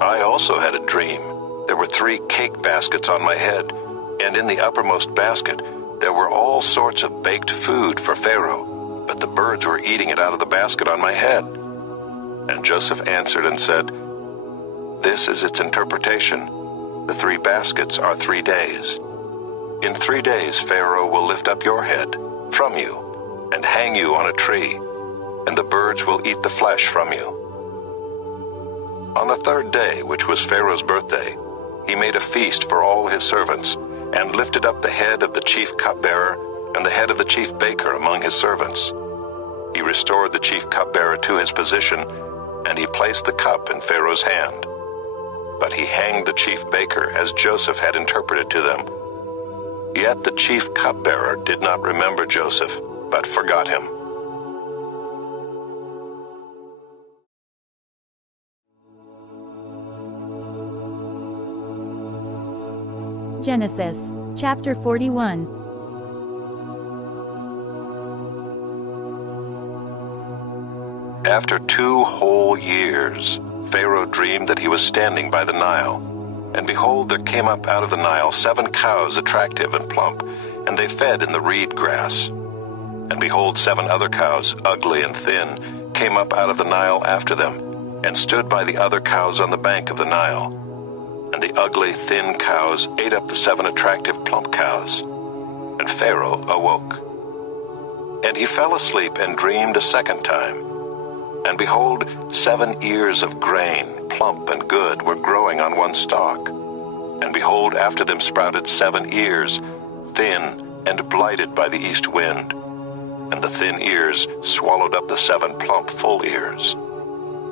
"I also had a dream. There were 3 cake baskets on my head, and in the uppermost basket there were all sorts of baked food for Pharaoh, but the birds were eating it out of the basket on my head." And Joseph answered and said, "This is its interpretation. The 3 baskets are 3 days. In 3 days Pharaoh will lift up your head from you and hang you on a tree, and the birds will eat the flesh from you." On the 3rd day, which was Pharaoh's birthday, he made a feast for all his servants, and lifted up the head of the chief cupbearer and the head of the chief baker among his servants. He restored the chief cupbearer to his position, and he placed the cup in Pharaoh's hand. But he hanged the chief baker as Joseph had interpreted to them. Yet the chief cupbearer did not remember Joseph, but forgot him. Genesis, chapter 41. After 2 whole years, Pharaoh dreamed that he was standing by the Nile. And behold, there came up out of the Nile 7 cows attractive and plump, and they fed in the reed grass. And behold, 7 other cows, ugly and thin, came up out of the Nile after them, and stood by the other cows on the bank of the Nile. And the ugly, thin cows ate up the 7 attractive, plump cows. And Pharaoh awoke. And he fell asleep and dreamed a second time. And behold, 7 ears of grain, plump and good, were growing on one stalk. And behold, after them sprouted 7 ears, thin and blighted by the east wind. And the thin ears swallowed up the 7 plump full ears.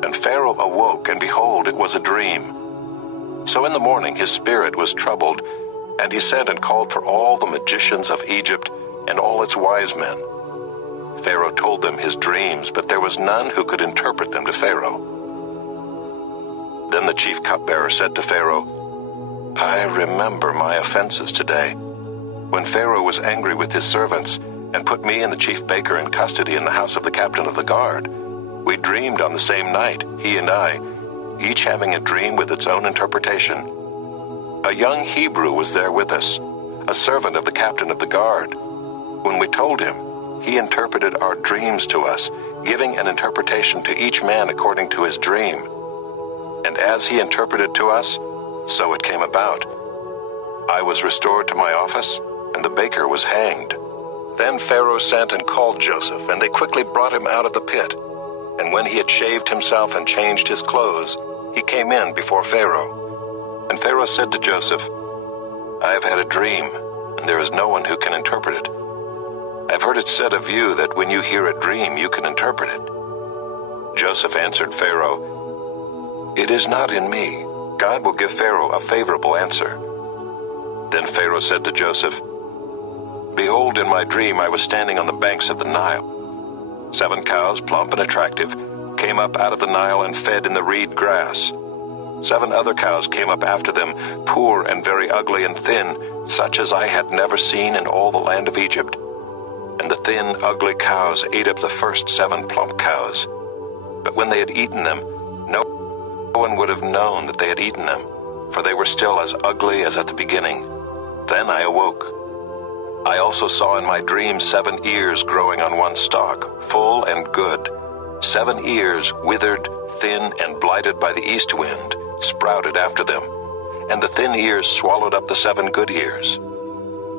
And Pharaoh awoke, and behold, it was a dream. So in the morning his spirit was troubled, and he sent and called for all the magicians of Egypt and all its wise men. Pharaoh told them his dreams, but there was none who could interpret them to Pharaoh. Then the chief cupbearer said to Pharaoh, I remember my offenses today, when Pharaoh was angry with his servants and put me and the chief baker in custody in the house of the captain of the guard. We dreamed on the same night, he and I, each having a dream with its own interpretation. A young Hebrew was there with us, a servant of the captain of the guard. When we told him, he interpreted our dreams to us, giving an interpretation to each man according to his dream. And as he interpreted to us, so it came about. I was restored to my office, and the baker was hanged. Then Pharaoh sent and called Joseph, and they quickly brought him out of the pit. And when he had shaved himself and changed his clothes, he came in before Pharaoh. And Pharaoh said to Joseph, I have had a dream, and there is no one who can interpret it. I've heard it said of you that when you hear a dream, you can interpret it. Joseph answered Pharaoh, It is not in me. God will give Pharaoh a favorable answer. Then Pharaoh said to Joseph, Behold, in my dream I was standing on the banks of the Nile. 7 cows, plump and attractive, came up out of the Nile and fed in the reed grass. 7 other cows came up after them, poor and very ugly and thin, such as I had never seen in all the land of Egypt. And the thin, ugly cows ate up the first 7 plump cows. But when they had eaten them, no one would have known that they had eaten them, for they were still as ugly as at the beginning. Then I awoke. I also saw in my dream 7 ears growing on one stalk, full and good. 7 ears, withered, thin, and blighted by the east wind, sprouted after them. And the thin ears swallowed up the 7 good ears.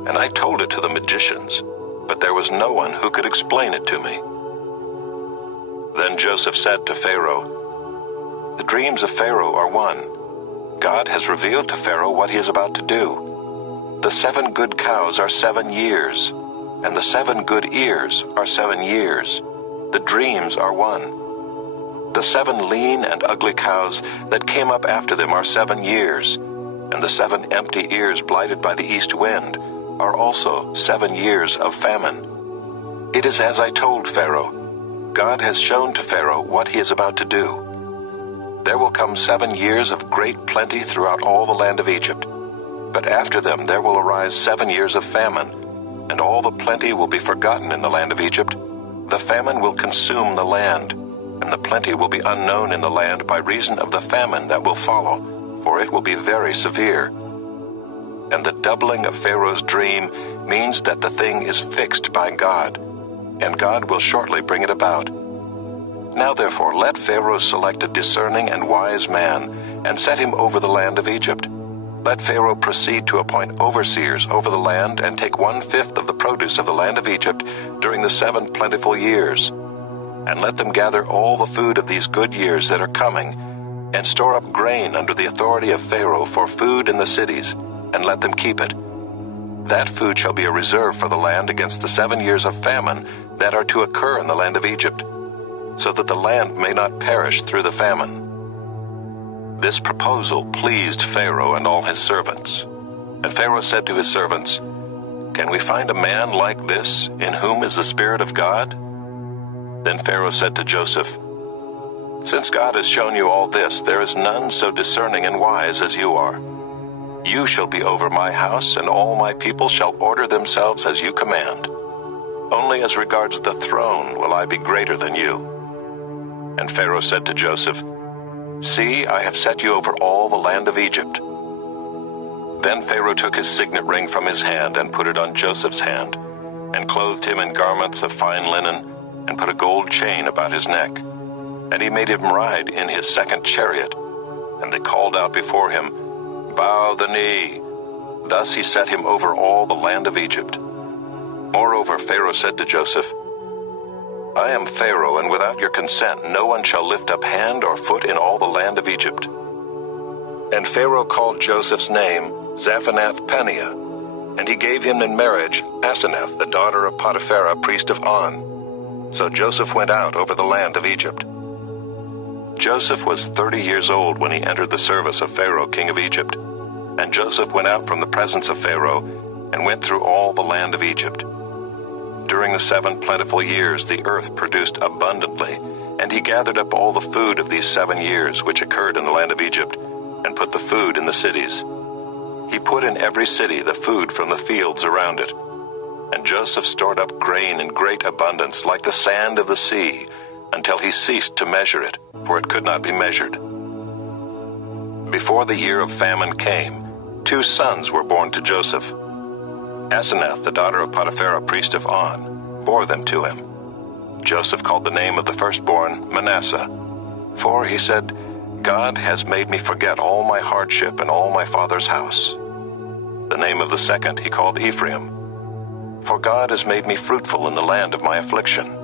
And I told it to the magicians, but there was no one who could explain it to me. Then Joseph said to Pharaoh, The dreams of Pharaoh are one. God has revealed to Pharaoh what he is about to do. The 7 good cows are 7 years, and the 7 good ears are 7 years. The dreams are one. The 7 lean and ugly cows that came up after them are 7 years, and the 7 empty ears blighted by the east wind are also 7 years of famine. It is as I told Pharaoh. God has shown to Pharaoh what he is about to do. There will come 7 years of great plenty throughout all the land of Egypt. But after them there will arise 7 years of famine, and all the plenty will be forgotten in the land of Egypt. The famine will consume the land, and the plenty will be unknown in the land by reason of the famine that will follow, for it will be very severe. And the doubling of Pharaoh's dream means that the thing is fixed by God, and God will shortly bring it about. Now therefore let Pharaoh select a discerning and wise man, and set him over the land of Egypt. Let Pharaoh proceed to appoint overseers over the land, and take 1/5 of the produce of the land of Egypt during the 7 plentiful years. And let them gather all the food of these good years that are coming, and store up grain under the authority of Pharaoh for food in the cities, and let them keep it. That food shall be a reserve for the land against the 7 years of famine that are to occur in the land of Egypt, so that the land may not perish through the famine. This proposal pleased Pharaoh and all his servants. And Pharaoh said to his servants, Can we find a man like this, in whom is the Spirit of God? Then Pharaoh said to Joseph, Since God has shown you all this, there is none so discerning and wise as you are. You shall be over my house, and all my people shall order themselves as you command. Only as regards the throne will I be greater than you. And Pharaoh said to Joseph, See, I have set you over all the land of Egypt. Then Pharaoh took his signet ring from his hand and put it on Joseph's hand, and clothed him in garments of fine linen, and put a gold chain about his neck. And he made him ride in his 2nd chariot. And they called out before him, Bow the knee. Thus he set him over all the land of Egypt. Moreover, Pharaoh said to Joseph, I am Pharaoh, and without your consent no one shall lift up hand or foot in all the land of Egypt." And Pharaoh called Joseph's name Zaphenath-Paneah, and he gave him in marriage Asenath, the daughter of Potiphar, priest of On. So Joseph went out over the land of Egypt. Joseph was 30 years old when he entered the service of Pharaoh, king of Egypt. And Joseph went out from the presence of Pharaoh and went through all the land of Egypt. During the 7 plentiful years the earth produced abundantly, and he gathered up all the food of these 7 years which occurred in the land of Egypt, and put the food in the cities. He put in every city the food from the fields around it. And Joseph stored up grain in great abundance, like the sand of the sea, until he ceased to measure it, for it could not be measured. Before the year of famine came, 2 sons were born to Joseph. Asenath, the daughter of Potiphar, priest of On, bore them to him. Joseph called the name of the firstborn Manasseh, for he said, "God has made me forget all my hardship and all my father's house." The name of the second he called Ephraim, for God has made me fruitful in the land of my affliction.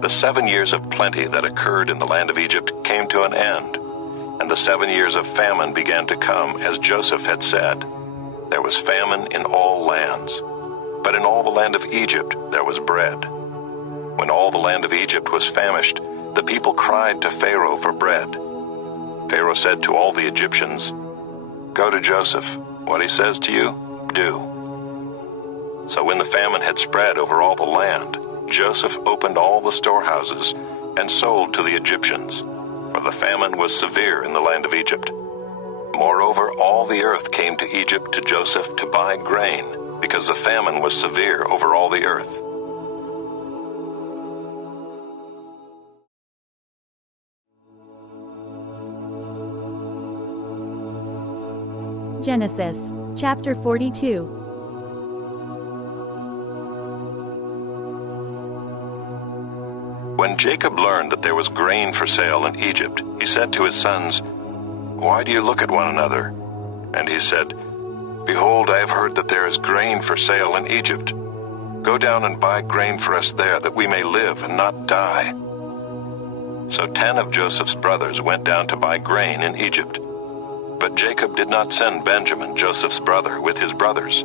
The 7 years of plenty that occurred in the land of Egypt came to an end, and the 7 years of famine began to come, as Joseph had said. There was famine in all lands, but in all the land of Egypt there was bread. When all the land of Egypt was famished, the people cried to Pharaoh for bread. Pharaoh said to all the Egyptians, "Go to Joseph. What he says to you, do." So when the famine had spread over all the land, Joseph opened all the storehouses and sold to the Egyptians, for the famine was severe in the land of Egypt. Moreover, all the earth came to Egypt to Joseph to buy grain, because the famine was severe over all the earth. Genesis, chapter 42. When Jacob learned that there was grain for sale in Egypt, he said to his sons, "Why do you look at one another?" And he said, "Behold, I have heard that there is grain for sale in Egypt. Go down and buy grain for us there, that we may live and not die." So 10 of Joseph's brothers went down to buy grain in Egypt. But Jacob did not send Benjamin, Joseph's brother, with his brothers,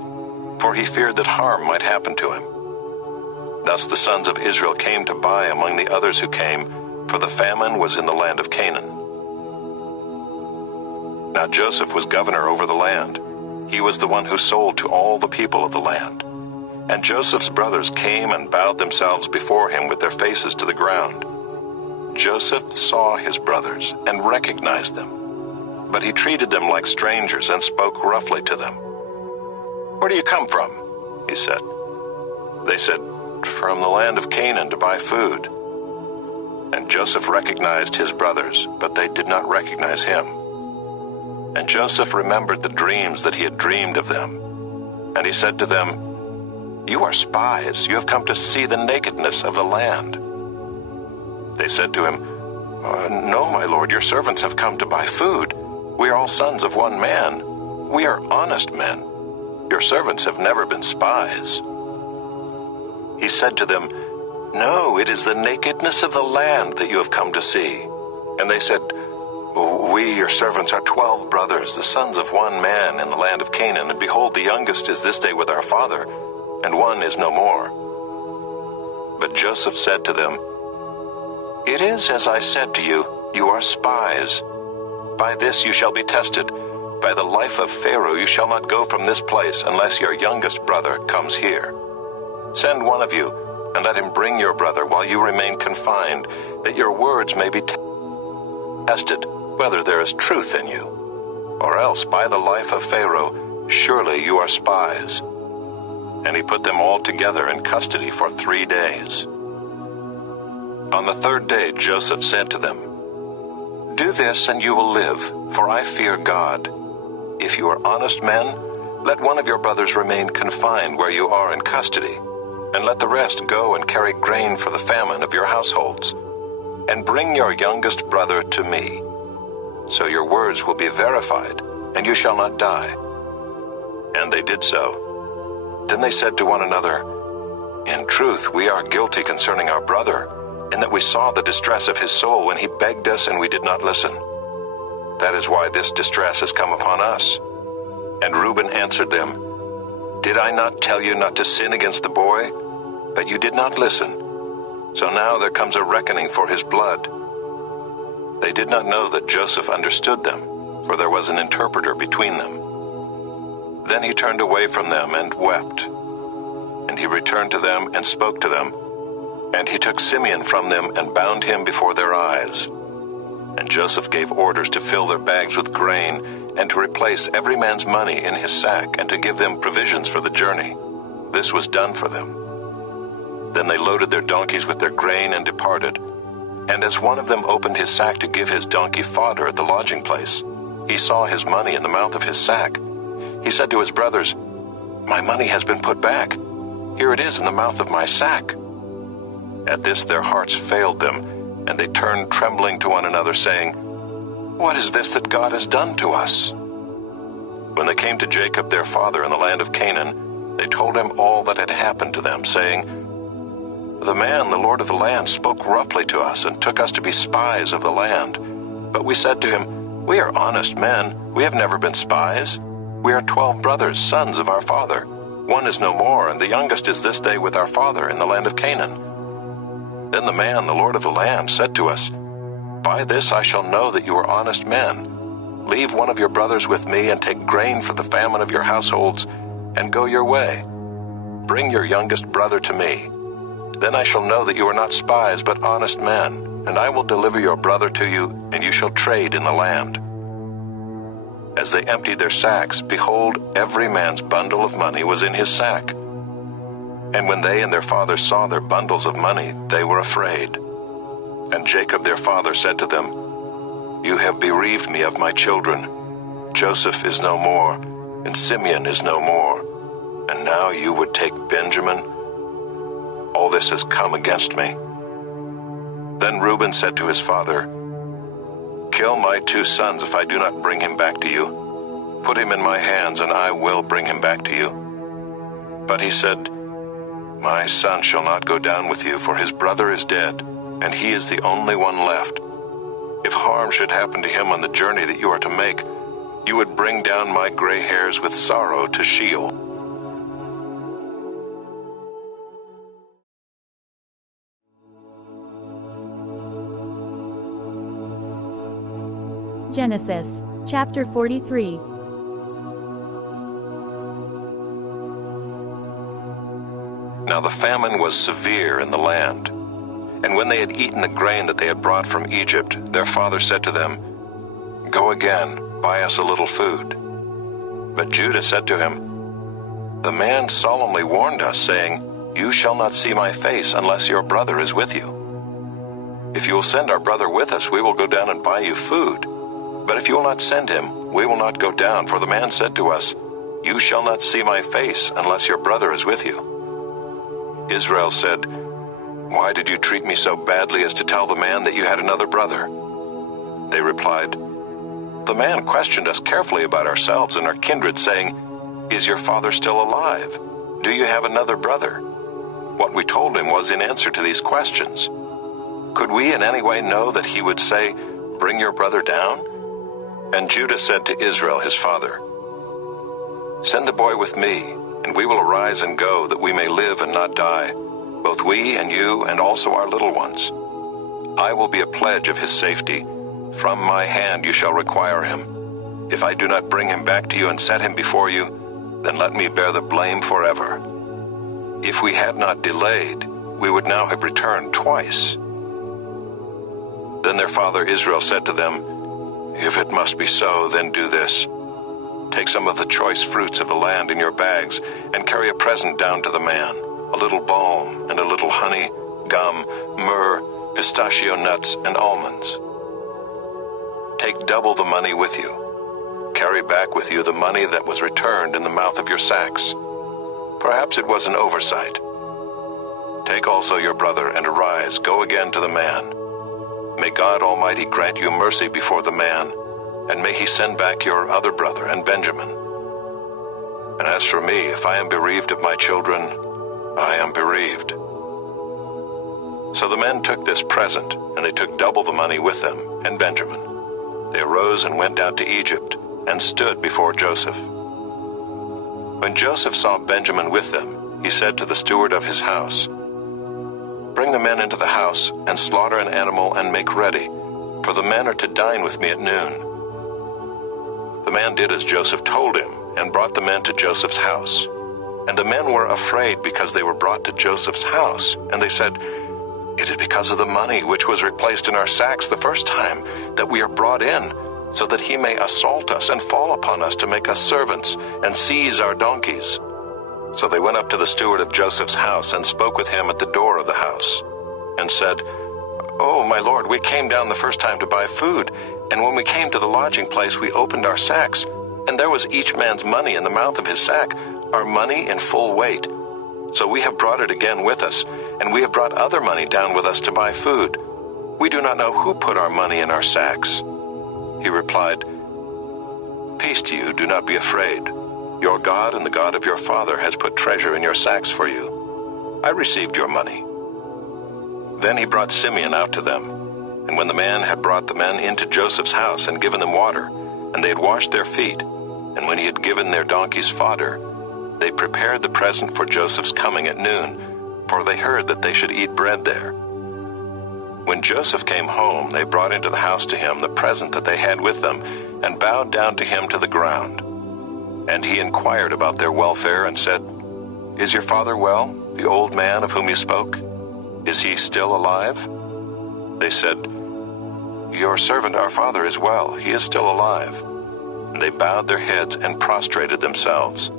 for he feared that harm might happen to him. Thus the sons of Israel came to buy among the others who came, for the famine was in the land of Canaan. Now Joseph was governor over the land. He was the one who sold to all the people of the land. And Joseph's brothers came and bowed themselves before him with their faces to the ground. Joseph saw his brothers and recognized them, but he treated them like strangers and spoke roughly to them. "Where do you come from?" he said. They said, "From the land of Canaan to buy food." And Joseph recognized his brothers, but they did not recognize him. And Joseph remembered the dreams that he had dreamed of them. And he said to them, "You are spies. You have come to see the nakedness of the land." They said to him, "No, my lord, your servants have come to buy food. We are all sons of one man. We are honest men. Your servants have never been spies." He said to them, "No, it is the nakedness of the land that you have come to see." And they said, "We, your servants, are 12 brothers, the sons of one man in the land of Canaan, and behold, the youngest is this day with our father, and one is no more." But Joseph said to them, "It is as I said to you, you are spies. By this you shall be tested. By the life of Pharaoh you shall not go from this place unless your youngest brother comes here. Send one of you, and let him bring your brother while you remain confined, that your words may be tested, whether there is truth in you. Or else, by the life of Pharaoh, surely you are spies." And he put them all together in custody for 3 days. On the 3rd day Joseph said to them, "Do this and you will live, for I fear God. If you are honest men, let one of your brothers remain confined where you are in custody, and let the rest go and carry grain for the famine of your households. And bring your youngest brother to me. So your words will be verified, and you shall not die." And they did so. Then they said to one another, In truth, we are guilty concerning our brother, in that we saw the distress of his soul when he begged us and we did not listen. That is why this distress has come upon us." And Reuben answered them, "Did I not tell you not to sin against the boy? But you did not listen. So now there comes a reckoning for his blood." They did not know that Joseph understood them, for there was an interpreter between them. Then he turned away from them and wept. And he returned to them and spoke to them. And he took Simeon from them and bound him before their eyes. And Joseph gave orders to fill their bags with grain, and to replace every man's money in his sack, and to give them provisions for the journey. This was done for them. Then they loaded their donkeys with their grain and departed. And as one of them opened his sack to give his donkey fodder at the lodging place, he saw his money in the mouth of his sack. He said to his brothers, "My money has been put back. Here it is in the mouth of my sack." At this their hearts failed them, and they turned trembling to one another, saying, "What is this that God has done to us?" When they came to Jacob their father in the land of Canaan, they told him all that had happened to them, saying, "The man, the Lord of the land, spoke roughly to us and took us to be spies of the land. But we said to him, 'We are honest men. We have never been spies. We are 12 brothers, sons of our father. One is no more, and the youngest is this day with our father in the land of Canaan.' Then the man, the Lord of the land, said to us, 'By this I shall know that you are honest men. Leave one of your brothers with me, and take grain for the famine of your households, and go your way. Bring your youngest brother to me. Then I shall know that you are not spies, but honest men, and I will deliver your brother to you, and you shall trade in the land.' As they emptied their sacks, behold, every man's bundle of money was in his sack. And when they and their father saw their bundles of money, they were afraid. And Jacob their father said to them, 'You have bereaved me of my children. Joseph is no more, and Simeon is no more, and now you would take Benjamin? All this has come against me.' Then Reuben said to his father, 'Kill my 2 sons if I do not bring him back to you. Put him in my hands, and I will bring him back to you.' But he said, 'My son shall not go down with you, for his brother is dead, and he is the only one left. If harm should happen to him on the journey that you are to make, you would bring down my gray hairs with sorrow to Sheol.'" Genesis, chapter 43. Now the famine was severe in the land. And when they had eaten the grain that they had brought from Egypt, their father said to them, "Go again, buy us a little food." But Judah said to him, "The man solemnly warned us, saying, 'You shall not see my face unless your brother is with you. If you will send our brother with us, we will go down and buy you food. But if you will not send him, we will not go down, for the man said to us, "You shall not see my face unless your brother is with you."' Israel said, 'Why did you treat me so badly as to tell the man that you had another brother?' They replied, 'The man questioned us carefully about ourselves and our kindred, saying, "Is your father still alive? Do you have another brother?" What we told him was in answer to these questions. Could we in any way know that he would say, "Bring your brother down"?' And Judah said to Israel his father, 'Send the boy with me, and we will arise and go, that we may live and not die, both we and you and also our little ones. I will be a pledge of his safety. From my hand you shall require him. If I do not bring him back to you and set him before you, then let me bear the blame forever. If we had not delayed, we would now have returned twice.' Then their father Israel said to them, 'If it must be so, then do this. Take some of the choice fruits of the land in your bags, and carry a present down to the man, a little balm, and a little honey, gum, myrrh, pistachio nuts, and almonds. Take double the money with you. Carry back with you the money that was returned in the mouth of your sacks. Perhaps it was an oversight. Take also your brother, and arise, go again to the man. May God Almighty grant you mercy before the man, and may he send back your other brother and Benjamin. And as for me, if I am bereaved of my children, I am bereaved." So the men took this present, and they took double the money with them, and Benjamin. They arose and went down to Egypt, and stood before Joseph. When Joseph saw Benjamin with them, he said to the steward of his house, "Bring the men into the house, and slaughter an animal and make ready, for the men are to dine with me at noon." The man did as Joseph told him, and brought the men to Joseph's house. And the men were afraid because they were brought to Joseph's house, and they said, "It is because of the money which was replaced in our sacks the first time that we are brought in, so that he may assault us and fall upon us to make us servants and seize our donkeys." So they went up to the steward of Joseph's house and spoke with him at the door of the house, and said, "Oh, my lord, we came down the first time to buy food, and when we came to the lodging place we opened our sacks, and there was each man's money in the mouth of his sack, our money in full weight. So we have brought it again with us, and we have brought other money down with us to buy food. We do not know who put our money in our sacks." He replied, "Peace to you, do not be afraid. Your God and the God of your father has put treasure in your sacks for you. I received your money." Then he brought Simeon out to them. And when the man had brought the men into Joseph's house and given them water, and they had washed their feet, and when he had given their donkeys fodder, they prepared the present for Joseph's coming at noon, for they heard that they should eat bread there. When Joseph came home, they brought into the house to him the present that they had with them, and bowed down to him to the ground. And he inquired about their welfare and said, "Is your father well, the old man of whom you spoke? Is he still alive?" They said, "Your servant our father is well, he is still alive." And they bowed their heads and prostrated themselves.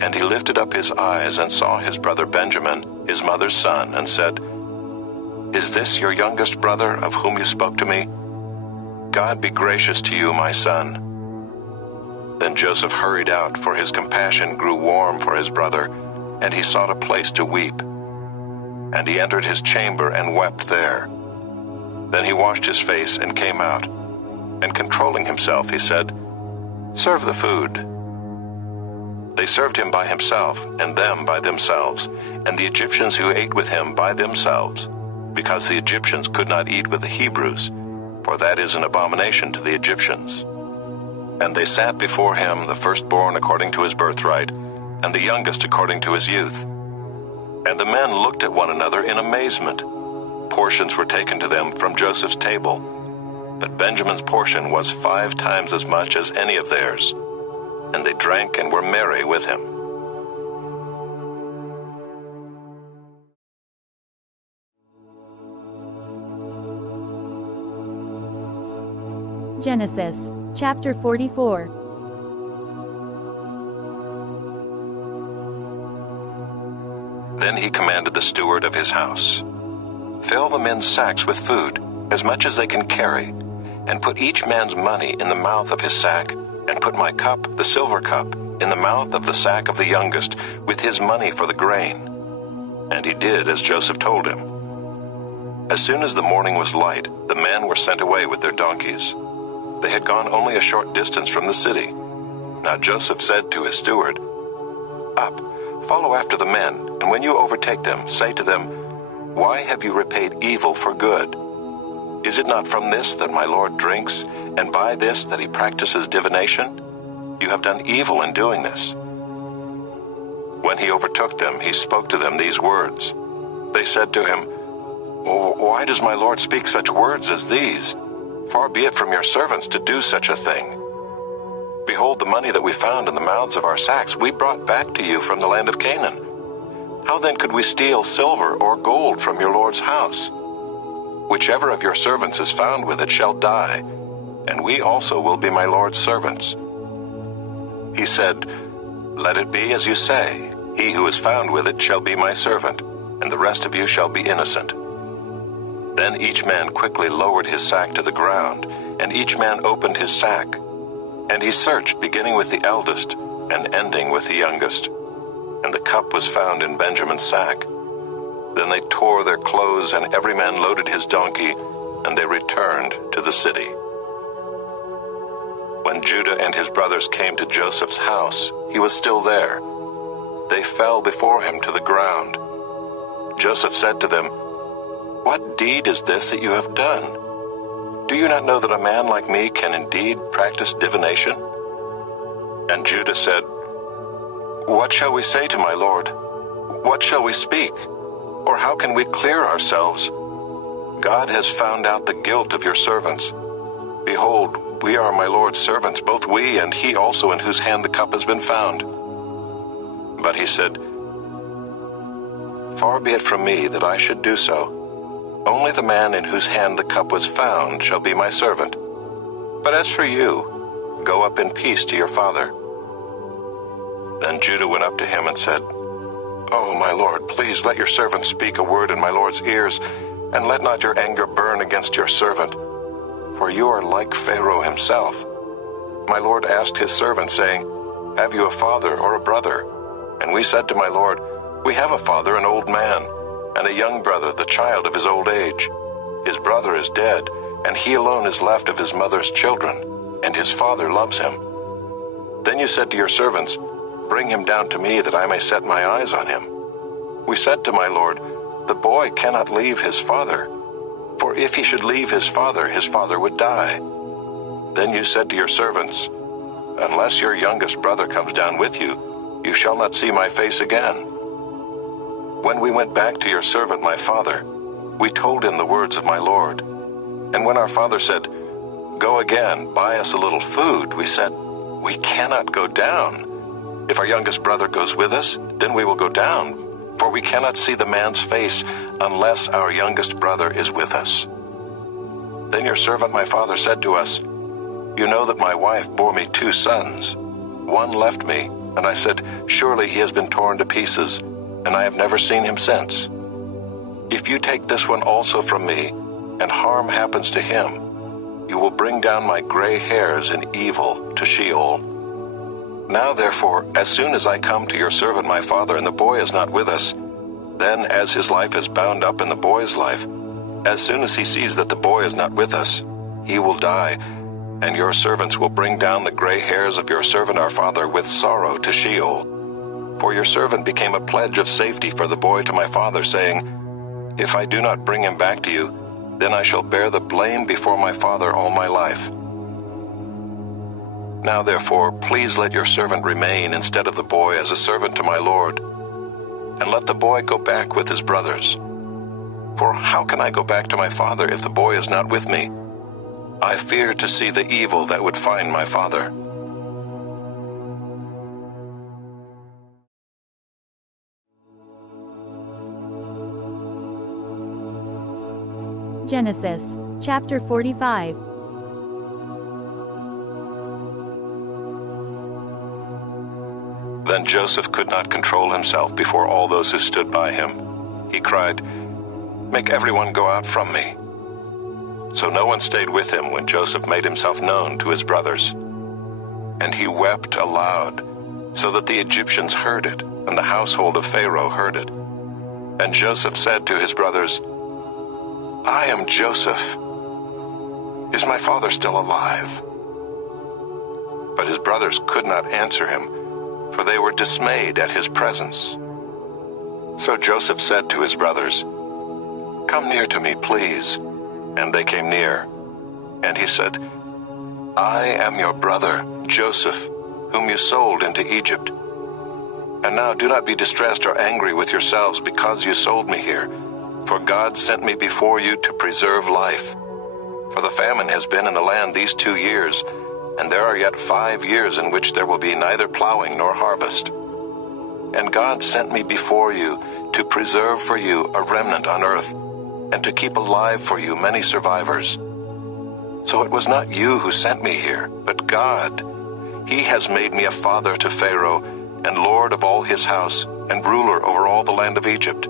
And he lifted up his eyes and saw his brother Benjamin, his mother's son, and said, "Is this your youngest brother of whom you spoke to me? God be gracious to you, my son." Then Joseph hurried out, for his compassion grew warm for his brother, and he sought a place to weep. And he entered his chamber and wept there. Then he washed his face and came out. And controlling himself, he said, "Serve the food." They served him by himself, and them by themselves, and the Egyptians who ate with him by themselves, because the Egyptians could not eat with the Hebrews, for that is an abomination to the Egyptians. And they sat before him, the firstborn according to his birthright, and the youngest according to his youth. And the men looked at one another in amazement. Portions were taken to them from Joseph's table, but Benjamin's portion was 5 times as much as any of theirs. And they drank and were merry with him. Genesis, chapter 44. Then he commanded the steward of his house, "Fill the men's sacks with food, as much as they can carry, and put each man's money in the mouth of his sack, and put my cup, the silver cup, in the mouth of the sack of the youngest, with his money for the grain." And he did as Joseph told him. As soon as the morning was light, the men were sent away with their donkeys. They had gone only a short distance from the city. Now Joseph said to his steward, "Up, follow after the men, and when you overtake them, say to them, 'Why have you repaid evil for good? Is it not from this that my Lord drinks, and by this that he practices divination? You have done evil in doing this.' When he overtook them, he spoke to them these words. They said to him, 'Why does my Lord speak such words as these? Far be it from your servants to do such a thing. Behold, the money that we found in the mouths of our sacks we brought back to you from the land of Canaan. How then could we steal silver or gold from your Lord's house? Whichever of your servants is found with it shall die, and we also will be my Lord's servants.' He said, 'Let it be as you say. He who is found with it shall be my servant, and the rest of you shall be innocent.' Then each man quickly lowered his sack to the ground, and each man opened his sack. And he searched, beginning with the eldest, and ending with the youngest. And the cup was found in Benjamin's sack. Then they tore their clothes, and every man loaded his donkey, and they returned to the city. When Judah and his brothers came to Joseph's house, he was still there. They fell before him to the ground, Joseph said to them, "What deed is this that you have done? Do you not know that a man like me can indeed practice divination?" And Judah said, "What shall we say to my lord? What shall we speak? Or how can we clear ourselves? God has found out the guilt of your servants. Behold, we are my lord's servants, both we and he also in whose hand the cup has been found." But he said, "Far be it from me that I should do so. Only the man in whose hand the cup was found shall be my servant. But as for you, go up in peace to your father." Then Judah went up to him and said, "Oh, my lord, please let your servant speak a word in my lord's ears, and let not your anger burn against your servant. For you are like Pharaoh himself. My lord asked his servant, saying, 'Have you a father or a brother?' And we said to my lord, 'We have a father, an old man, and a young brother, the child of his old age. His brother is dead, and he alone is left of his mother's children, and his father loves him.' Then you said to your servants, 'Bring him down to me, that I may set my eyes on him.' We said to my lord, 'The boy cannot leave his father, for if he should leave his father would die.' Then you said to your servants, 'Unless your youngest brother comes down with you, you shall not see my face again.' When we went back to your servant my father, we told him the words of my lord. And when our father said, 'Go again, buy us a little food,' we said, 'We cannot go down. If our youngest brother goes with us, then we will go down, for we cannot see the man's face unless our youngest brother is with us.' Then your servant my father said to us, 'You know that my wife bore me 2 sons. One left me, and I said, Surely he has been torn to pieces, and I have never seen him since. If you take this one also from me, and harm happens to him, you will bring down my gray hairs in evil to Sheol. Now therefore, as soon as I come to your servant my father, and the boy is not with us, then as his life is bound up in the boy's life, as soon as he sees that the boy is not with us, he will die, and your servants will bring down the gray hairs of your servant our father with sorrow to Sheol. For your servant became a pledge of safety for the boy to my father, saying, If I do not bring him back to you, then I shall bear the blame before my father all my life. Now therefore, please let your servant remain instead of the boy as a servant to my lord, and let the boy go back with his brothers. For how can I go back to my father if the boy is not with me? I fear to see the evil that would find my father." Genesis, chapter 45. Then Joseph could not control himself before all those who stood by him. He cried, "Make everyone go out from me." So no one stayed with him when Joseph made himself known to his brothers. And he wept aloud, so that the Egyptians heard it, and the household of Pharaoh heard it. And Joseph said to his brothers, "I am Joseph. Is my father still alive?" But his brothers could not answer him, for they were dismayed at his presence. So Joseph said to his brothers, "Come near to me, please." And they came near. And he said, "I am your brother, Joseph, whom you sold into Egypt. And now do not be distressed or angry with yourselves because you sold me here, for God sent me before you to preserve life. For the famine has been in the land these 2 years, and there are yet 5 years in which there will be neither plowing nor harvest. And God sent me before you to preserve for you a remnant on earth, and to keep alive for you many survivors. So it was not you who sent me here, but God. He has made me a father to Pharaoh, and lord of all his house, and ruler over all the land of Egypt.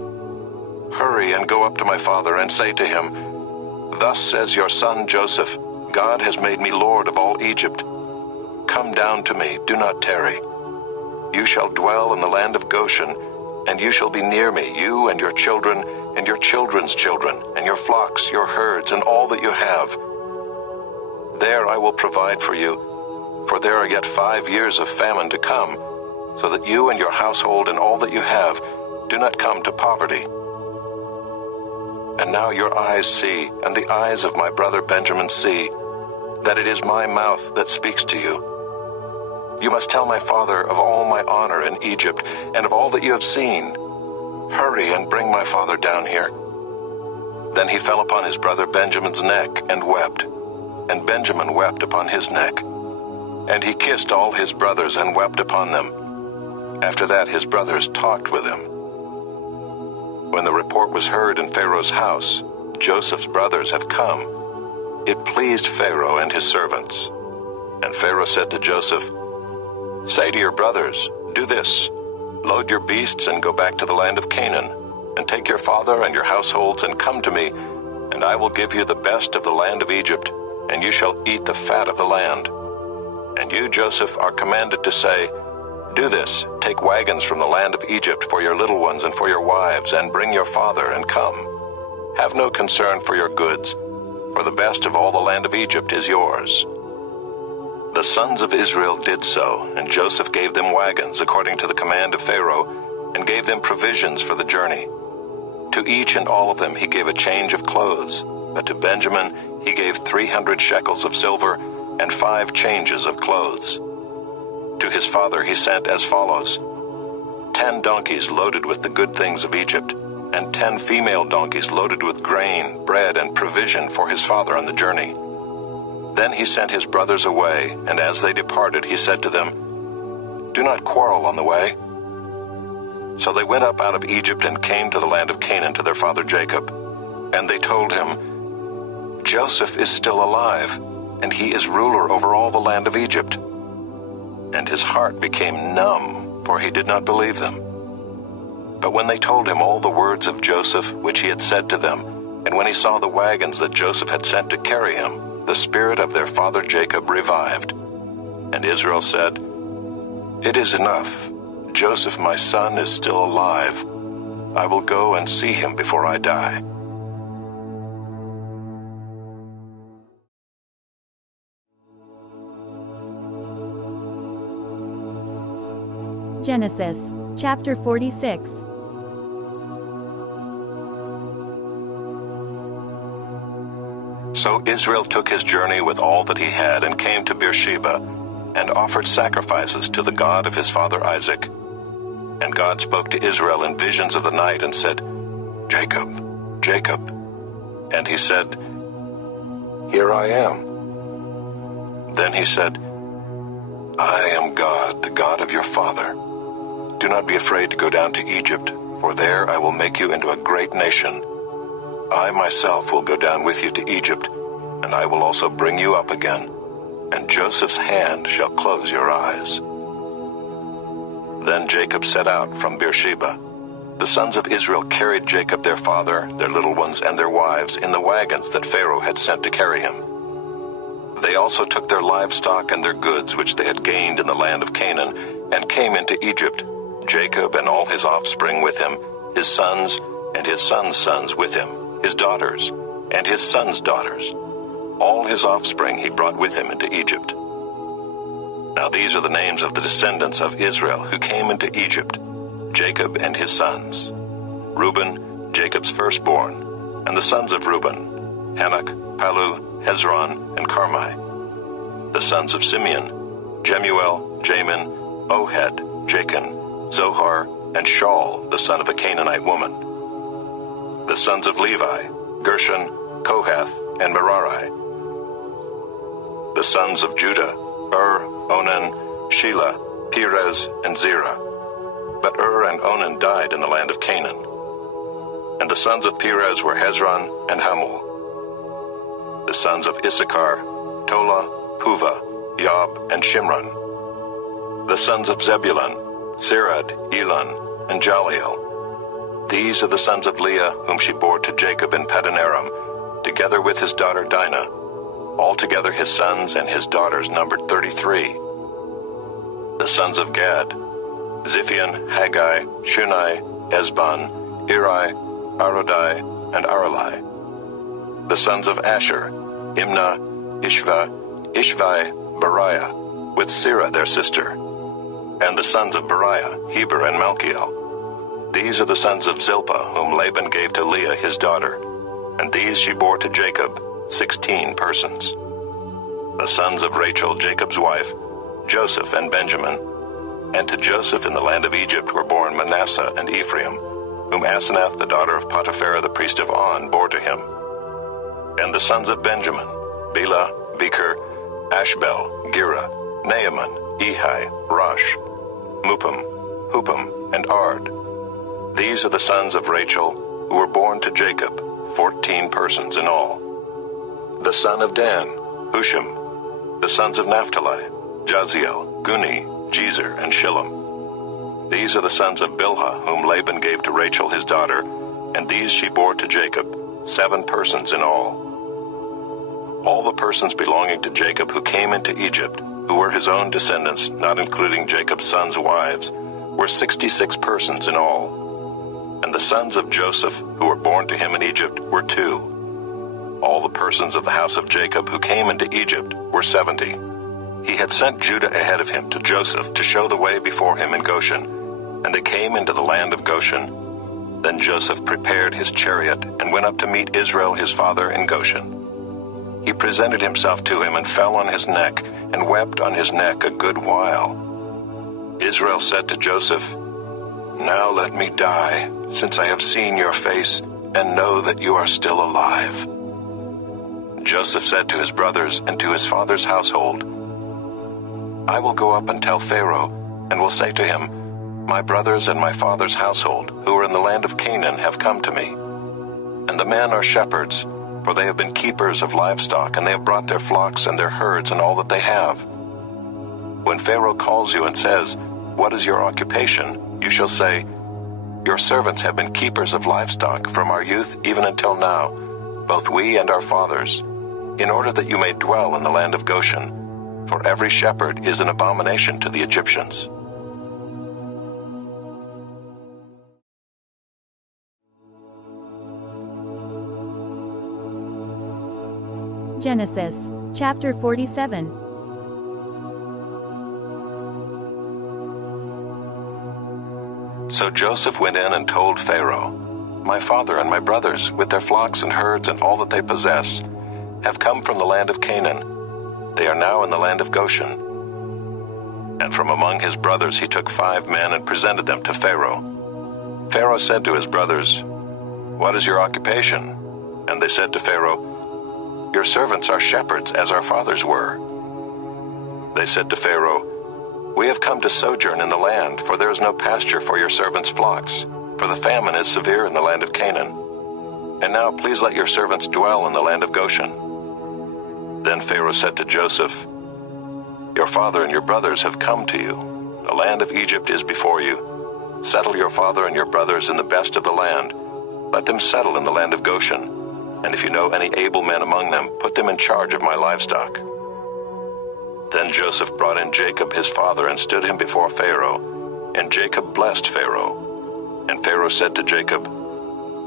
Hurry and go up to my father and say to him, Thus says your son Joseph, God has made me lord of all Egypt. Come down to me, do not tarry. You shall dwell in the land of Goshen, and you shall be near me, you and your children, and your children's children, and your flocks, your herds, and all that you have. There I will provide for you, for there are yet 5 years of famine to come, so that you and your household and all that you have do not come to poverty. And now your eyes see, and the eyes of my brother Benjamin see, that it is my mouth that speaks to you. You must tell my father of all my honor in Egypt, and of all that you have seen. Hurry and bring my father down here." Then he fell upon his brother Benjamin's neck and wept, and Benjamin wept upon his neck. And he kissed all his brothers and wept upon them. After that his brothers talked with him. When the report was heard in Pharaoh's house, "Joseph's brothers have come," it pleased Pharaoh and his servants. And Pharaoh said to Joseph, "Say to your brothers, do this: load your beasts and go back to the land of Canaan, and take your father and your households and come to me, and I will give you the best of the land of Egypt, and you shall eat the fat of the land. And you, Joseph, are commanded to say, do this: take wagons from the land of Egypt for your little ones and for your wives, and bring your father and come. Have no concern for your goods, for the best of all the land of Egypt is yours." The sons of Israel did so, and Joseph gave them wagons according to the command of Pharaoh, and gave them provisions for the journey. To each and all of them he gave a change of clothes, but to Benjamin he gave 300 shekels of silver and 5 changes of clothes. To his father he sent as follows: 10 donkeys loaded with the good things of Egypt, and 10 female donkeys loaded with grain, bread, and provision for his father on the journey. Then he sent his brothers away, and as they departed he said to them, "Do not quarrel on the way." So they went up out of Egypt and came to the land of Canaan to their father Jacob. And they told him, "Joseph is still alive, and he is ruler over all the land of Egypt." And his heart became numb, for he did not believe them. But when they told him all the words of Joseph which he had said to them, and when he saw the wagons that Joseph had sent to carry him, the spirit of their father Jacob revived. And Israel said, "It is enough. Joseph my son is still alive. I will go and see him before I die." Genesis, chapter 46. So Israel took his journey with all that he had and came to Beersheba, and offered sacrifices to the God of his father Isaac. And God spoke to Israel in visions of the night and said, "Jacob, Jacob." And he said, "Here I am." Then he said, "I am God, the God of your father. Do not be afraid to go down to Egypt, for there I will make you into a great nation. I myself will go down with you to Egypt, and I will also bring you up again, and Joseph's hand shall close your eyes." Then Jacob set out from Beersheba. The sons of Israel carried Jacob their father, their little ones, and their wives in the wagons that Pharaoh had sent to carry him. They also took their livestock and their goods which they had gained in the land of Canaan, and came into Egypt, Jacob and all his offspring with him, his sons and his sons' sons with him, his daughters and his sons' daughters. All his offspring he brought with him into Egypt. Now these are the names of the descendants of Israel who came into Egypt, Jacob and his sons: Reuben, Jacob's firstborn, and the sons of Reuben, Hanok, Palu, Hezron, and Carmi. The sons of Simeon, Jemuel, Jamin, Ohad, Jachin, Zohar, and Shaul, the son of a Canaanite woman. The sons of Levi, Gershon, Kohath, and Merari. The sons of Judah, Onan, Shelah, Perez, and Zerah. But and Onan died in the land of Canaan. And the sons of Perez were Hezron and Hamul. The sons of Issachar, Tola, Puvah, Yob, and Shimron. The sons of Zebulun, Sirad, Elon, and Jaliel. These are the sons of Leah, whom she bore to Jacob in Padanaram, together with his daughter Dinah. Altogether his sons and his daughters numbered 33. The sons of Gad, Ziphion, Haggai, Shunai, Ezbon, Eri, Arodai, and Aralai. The sons of Asher, Imnah, Ishvai, Beriah, with Sara their sister. And the sons of Beriah, Heber and Malchiel. These are the sons of Zilpah, whom Laban gave to Leah his daughter. and these she bore to Jacob, 16 persons. The sons of Rachel, Jacob's wife, Joseph and Benjamin. And to Joseph in the land of Egypt were born Manasseh and Ephraim, whom Asenath the daughter of Potiphar the priest of On bore to him. And the sons of Benjamin, Bela, Becher, Ashbel, Gera, Naaman, Ehi, Rosh, Mupim, Hupim, and Ard. These are the sons of Rachel, who were born to Jacob, 14 persons in all. The son of Dan, Hushim. The sons of Naphtali, Jaziel, Guni, Jezer, and Shillem. These are the sons of Bilhah, whom Laban gave to Rachel his daughter, and these she bore to Jacob, 7 persons in all. All the persons belonging to Jacob who came into Egypt, who were his own descendants, not including Jacob's sons' wives, were 66 persons in all. And the sons of Joseph, who were born to him in Egypt, were 2. All the persons of the house of Jacob who came into Egypt were 70. He had sent Judah ahead of him to Joseph to show the way before him in Goshen, and they came into the land of Goshen. Then Joseph prepared his chariot and went up to meet Israel his father in Goshen. He presented himself to him and fell on his neck and wept on his neck a good while. Israel said to Joseph, "Now let me die, since I have seen your face and know that you are still alive." Joseph said to his brothers and to his father's household, "I will go up and tell Pharaoh, and will say to him, 'My brothers and my father's household, who are in the land of Canaan, have come to me. And the men are shepherds, for they have been keepers of livestock, and they have brought their flocks and their herds and all that they have.' When Pharaoh calls you and says, 'What is your occupation?' you shall say, 'Your servants have been keepers of livestock from our youth even until now, both we and our fathers, in order that you may dwell in the land of Goshen, for every shepherd is an abomination to the Egyptians." Genesis, chapter 47. So Joseph went in and told Pharaoh, "My father and my brothers, with their flocks and herds and all that they possess, have come from the land of Canaan. They are now in the land of Goshen." And from among his brothers he took 5 men and presented them to Pharaoh. Pharaoh said to his brothers, "What is your occupation?" And they said to Pharaoh, "Your servants are shepherds, as our fathers were." They said to Pharaoh, "We have come to sojourn in the land, for there is no pasture for your servants' flocks, for the famine is severe in the land of Canaan. And now please let your servants dwell in the land of Goshen." Then Pharaoh said to Joseph, "Your father and your brothers have come to you. The land of Egypt is before you. Settle your father and your brothers in the best of the land. Let them settle in the land of Goshen. And if you know any able men among them, put them in charge of my livestock." Then Joseph brought in Jacob his father and stood him before Pharaoh, and Jacob blessed Pharaoh. And Pharaoh said to Jacob,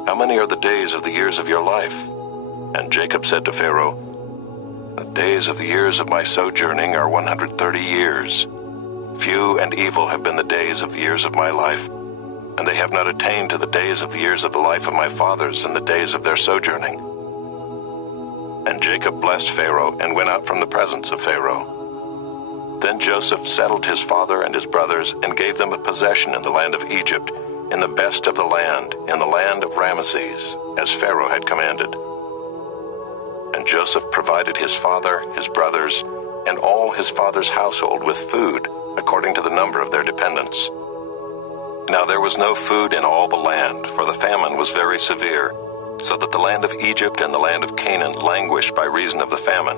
"How many are the days of the years of your life?" And Jacob said to Pharaoh, "The days of the years of my sojourning are 130 years. Few and evil have been the days of the years of my life, and they have not attained to the days of the years of the life of my fathers and the days of their sojourning." And Jacob blessed Pharaoh and went out from the presence of Pharaoh. Then Joseph settled his father and his brothers and gave them a possession in the land of Egypt, in the best of the land, in the land of Ramesses, as Pharaoh had commanded. And Joseph provided his father, his brothers, and all his father's household with food, according to the number of their dependents. Now there was no food in all the land, for the famine was very severe, so that the land of Egypt and the land of Canaan languished by reason of the famine.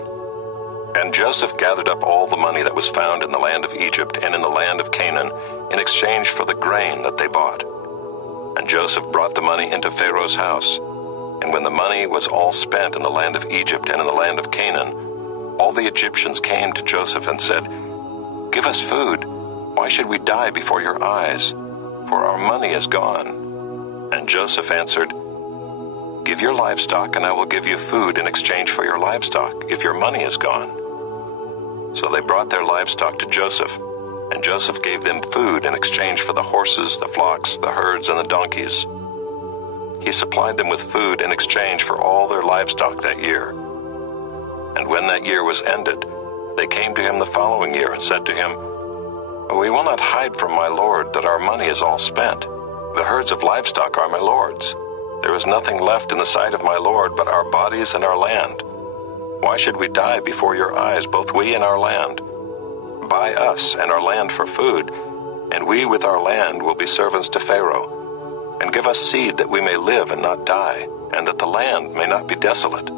And Joseph gathered up all the money that was found in the land of Egypt and in the land of Canaan in exchange for the grain that they bought. And Joseph brought the money into Pharaoh's house. And when the money was all spent in the land of Egypt and in the land of Canaan, all the Egyptians came to Joseph and said, "Give us food. Why should we die before your eyes? For our money is gone." And Joseph answered, "Give your livestock, and I will give you food in exchange for your livestock, if your money is gone." So they brought their livestock to Joseph, and Joseph gave them food in exchange for the horses, the flocks, the herds, and the donkeys. he supplied them with food in exchange for all their livestock that year. And when that year was ended, they came to him the following year and said to him, "We will not hide from my lord that our money is all spent. The herds of livestock are my lord's. There is nothing left in the sight of my lord but our bodies and our land. Why should we die before your eyes, both we and our land? Buy us and our land for food, and we with our land will be servants to Pharaoh. And give us seed that we may live and not die, and that the land may not be desolate."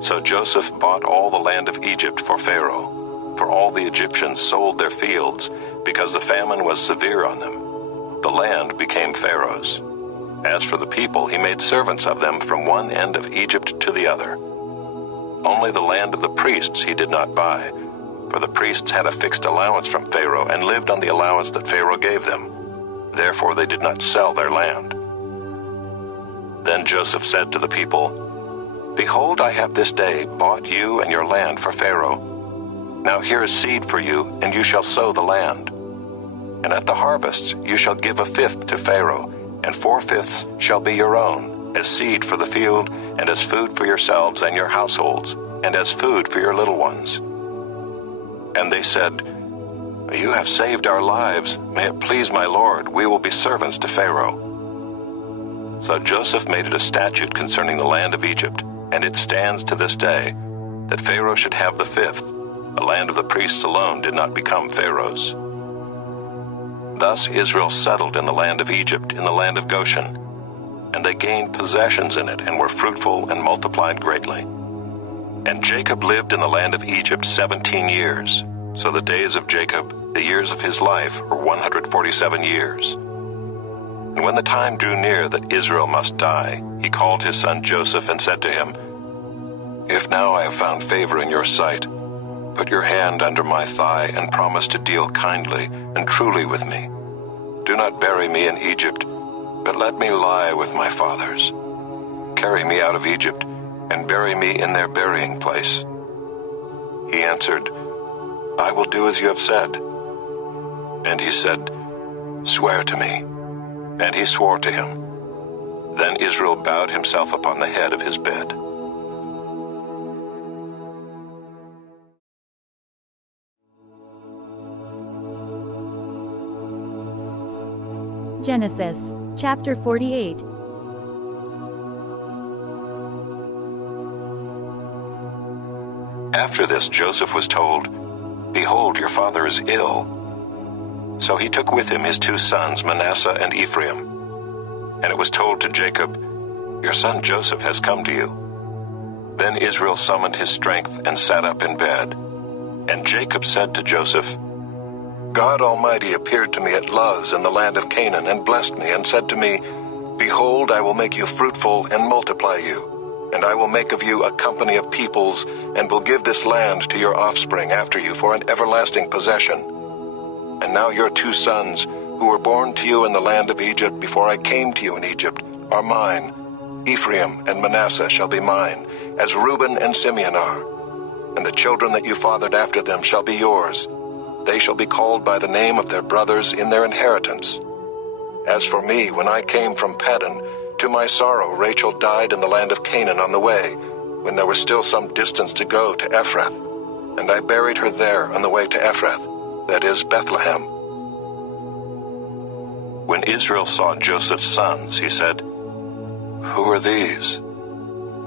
So Joseph bought all the land of Egypt for Pharaoh, for all the Egyptians sold their fields, because the famine was severe on them. The land became Pharaoh's. As for the people, he made servants of them from one end of Egypt to the other. Only the land of the priests he did not buy, for the priests had a fixed allowance from Pharaoh and lived on the allowance that Pharaoh gave them. Therefore they did not sell their land. Then Joseph said to the people, "Behold, I have this day bought you and your land for Pharaoh. Now here is seed for you, and you shall sow the land. And at the harvest you shall give a fifth to Pharaoh, and 4/5 shall be your own, as seed for the field, and as food for yourselves and your households, and as food for your little ones." And they said, "You have saved our lives. May it please my lord, we will be servants to Pharaoh." So Joseph made it a statute concerning the land of Egypt, and it stands to this day, that Pharaoh should have the fifth. The land of the priests alone did not become Pharaoh's. Thus Israel settled in the land of Egypt, in the land of Goshen, and they gained possessions in it, and were fruitful and multiplied greatly. And Jacob lived in the land of Egypt 17 years. So the days of Jacob, the years of his life, were 147 years. And when the time drew near that Israel must die, he called his son Joseph and said to him, "If now I have found favor in your sight, put your hand under my thigh and promise to deal kindly and truly with me. Do not bury me in Egypt, but let me lie with my fathers. Carry me out of Egypt and bury me in their burying place." He answered, "I will do as you have said." And he said, "Swear to me." And he swore to him. Then Israel bowed himself upon the head of his bed. Genesis, chapter 48. After this Joseph was told, "Behold, your father is ill." So he took with him his 2 sons, Manasseh and Ephraim. And it was told to Jacob, "Your son Joseph has come to you." Then Israel summoned his strength and sat up in bed. And Jacob said to Joseph, "God Almighty appeared to me at Luz in the land of Canaan and blessed me and said to me, 'Behold, I will make you fruitful and multiply you, and I will make of you a company of peoples, and will give this land to your offspring after you for an everlasting possession.' And now your 2 sons, who were born to you in the land of Egypt before I came to you in Egypt, are mine. Ephraim and Manasseh shall be mine, as Reuben and Simeon are. And the children that you fathered after them shall be yours. They shall be called by the name of their brothers in their inheritance. As for me, when I came from Paddan, to my sorrow Rachel died in the land of Canaan on the way, when there was still some distance to go to Ephrath. And I buried her there on the way to Ephrath, that is Bethlehem." When Israel saw Joseph's sons, he said, "Who are these?"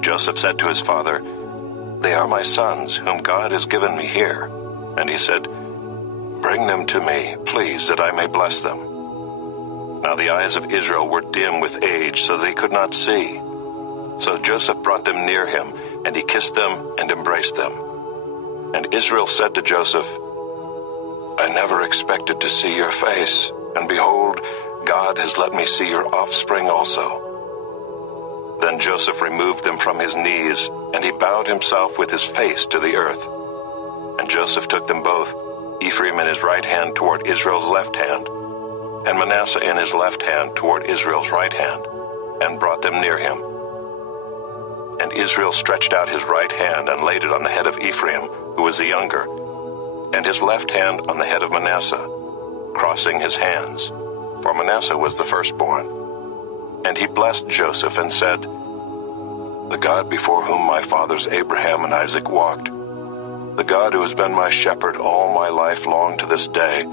Joseph said to his father, "They are my sons, whom God has given me here." And he said, "Bring them to me, please, that I may bless them." Now the eyes of Israel were dim with age, so that he could not see. So Joseph brought them near him, and he kissed them and embraced them. And Israel said to Joseph, "I never expected to see your face, and behold, God has let me see your offspring also." Then Joseph removed them from his knees, and he bowed himself with his face to the earth. And Joseph took them both, Ephraim in his right hand toward Israel's left hand, and Manasseh in his left hand toward Israel's right hand, and brought them near him. And Israel stretched out his right hand and laid it on the head of Ephraim, who was the younger, and his left hand on the head of Manasseh, crossing his hands, for Manasseh was the firstborn. And he blessed Joseph and said, "The God before whom my fathers Abraham and Isaac walked, the God who has been my shepherd all my life long to this day,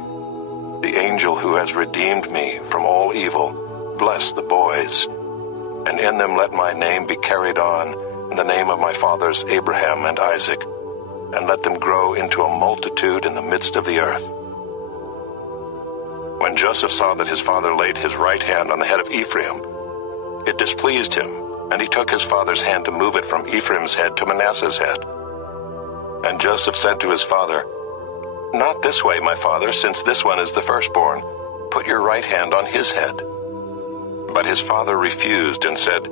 the angel who has redeemed me from all evil, bless the boys, and in them let my name be carried on, in the name of my fathers Abraham and Isaac, and let them grow into a multitude in the midst of the earth." When Joseph saw that his father laid his right hand on the head of Ephraim, it displeased him, and he took his father's hand to move it from Ephraim's head to Manasseh's head. And Joseph said to his father, "Not this way, my father, since this one is the firstborn. Put your right hand on his head." But his father refused and said,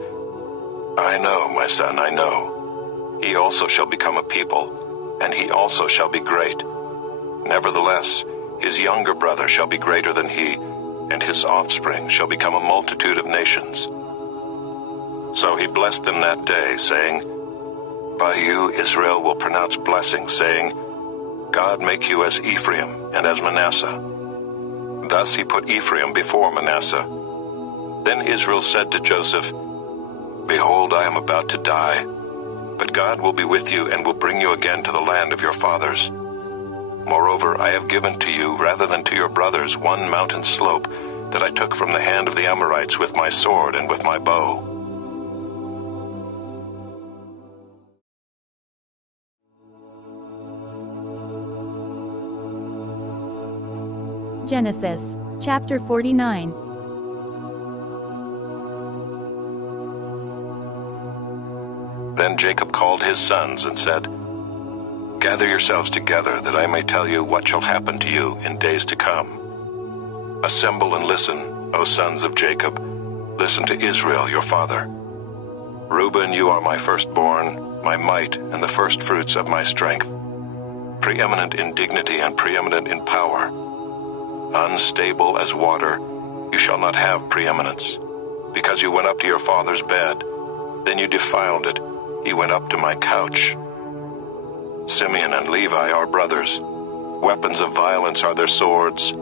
"I know, my son, I know. He also shall become a people, and he also shall be great. Nevertheless, his younger brother shall be greater than he, and his offspring shall become a multitude of nations." So he blessed them that day, saying, "By you Israel will pronounce blessing, saying, God make you as Ephraim and as Manasseh." Thus he put Ephraim before Manasseh. Then Israel said to Joseph, "Behold, I am about to die, but God will be with you and will bring you again to the land of your fathers. Moreover, I have given to you, rather than to your brothers, one mountain slope that I took from the hand of the Amorites with my sword and with my bow." Genesis, chapter 49. Then Jacob called his sons and said, "Gather yourselves together, that I may tell you what shall happen to you in days to come. Assemble and listen, O sons of Jacob. Listen to Israel, your father. Reuben, you are my firstborn, my might, and the firstfruits of my strength, preeminent in dignity and preeminent in power. Unstable as water, you shall not have preeminence. Because you went up to your father's bed, then you defiled it. He went up to my couch. Simeon and Levi are brothers. Weapons of violence are their swords.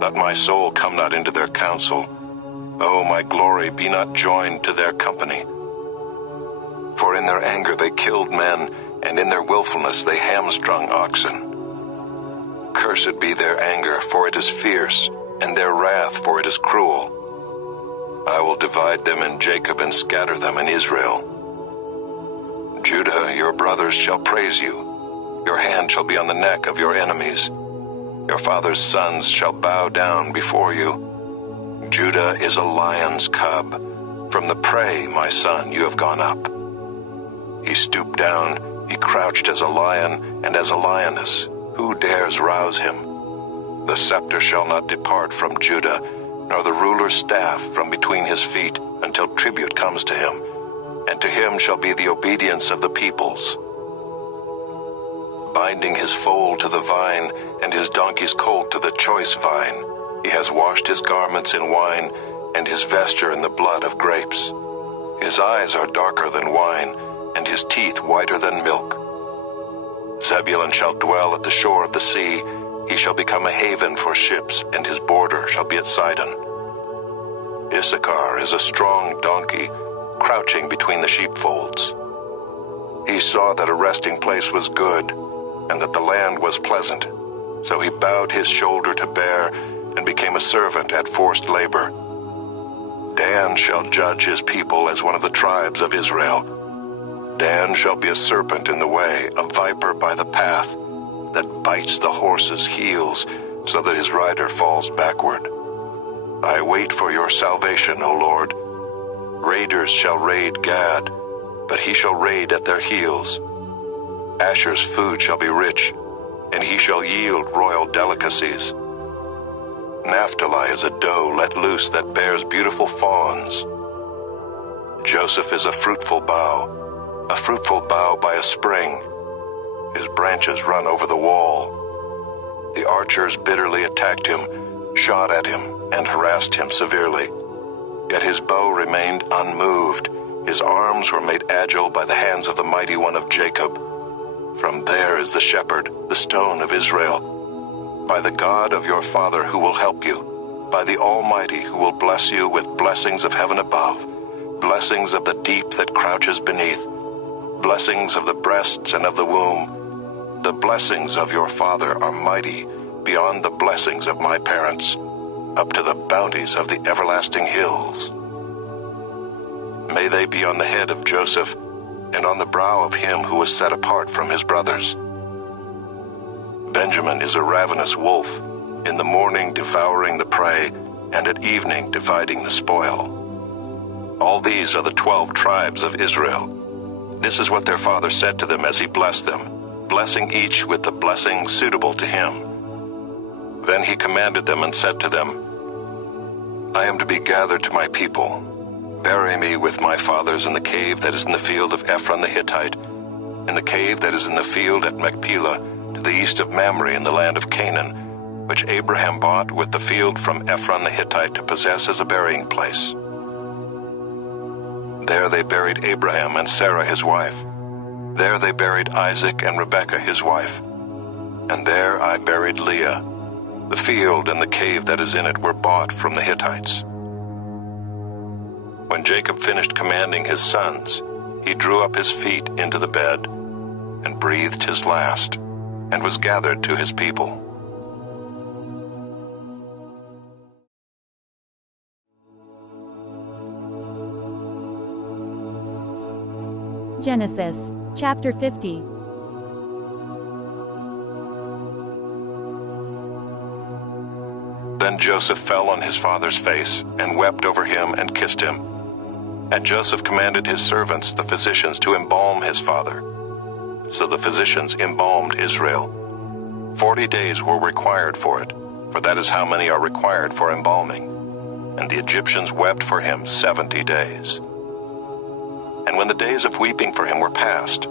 Let my soul come not into their counsel. O my glory, be not joined to their company. For in their anger they killed men, and in their willfulness they hamstrung oxen. Cursed be their anger, for it is fierce, and their wrath, for it is cruel. I will divide them in Jacob and scatter them in Israel. Judah, your brothers shall praise you. Your hand shall be on the neck of your enemies. Your father's sons shall bow down before you. Judah is a lion's cub. From the prey, my son, you have gone up. He stooped down, he crouched as a lion and as a lioness. Who dares rouse him? The scepter shall not depart from Judah, nor the ruler's staff from between his feet, until tribute comes to him, and to him shall be the obedience of the peoples. Binding his foal to the vine, and his donkey's colt to the choice vine, he has washed his garments in wine, and his vesture in the blood of grapes. His eyes are darker than wine, and his teeth whiter than milk. Zebulun shall dwell at the shore of the sea. He shall become a haven for ships, and his border shall be at Sidon. Issachar is a strong donkey, crouching between the sheepfolds. He saw that a resting place was good, and that the land was pleasant. So he bowed his shoulder to bear, and became a servant at forced labor. Dan shall judge his people as one of the tribes of Israel. Dan shall be a serpent in the way, a viper by the path, that bites the horse's heels, so that his rider falls backward. I wait for your salvation, O Lord. Raiders shall raid Gad, but he shall raid at their heels. Asher's food shall be rich, and he shall yield royal delicacies. Naphtali is a doe let loose that bears beautiful fawns. Joseph is a fruitful bough by a spring. His branches run over the wall. The archers bitterly attacked him, shot at him, and harassed him severely. Yet his bow remained unmoved. His arms were made agile by the hands of the mighty one of Jacob. From there is the shepherd, the stone of Israel. By the God of your father who will help you, by the Almighty, who will bless you with blessings of heaven above, blessings of the deep that crouches beneath, blessings of the breasts and of the womb. The blessings of your father are mighty, beyond the blessings of my parents, up to the bounties of the everlasting hills. May they be on the head of Joseph, and on the brow of him who was set apart from his brothers. Benjamin is a ravenous wolf, in the morning devouring the prey, and at evening dividing the spoil. All these are the 12 tribes of Israel. This is what their father said to them as he blessed them, blessing each with the blessing suitable to him. Then he commanded them and said to them, I am to be gathered to my people. Bury me with my fathers in the cave that is in the field of Ephraim the Hittite, in the cave that is in the field at Machpelah, to the east of Mamre in the land of Canaan, which Abraham bought with the field from Ephraim the Hittite to possess as a burying place. There they buried Abraham and Sara his wife. There they buried Isaac and Rebekah his wife. And there I buried Leah. The field and the cave that is in it were bought from the Hittites. When Jacob finished commanding his sons, he drew up his feet into the bed, and breathed his last, and was gathered to his people. Genesis, chapter 50. Then Joseph fell on his father's face, and wept over him and kissed him. And Joseph commanded his servants, the physicians, to embalm his father. So the physicians embalmed Israel. 40 days were required for it, for that is how many are required for embalming. And the Egyptians wept for him 70 days. And when the days of weeping for him were past,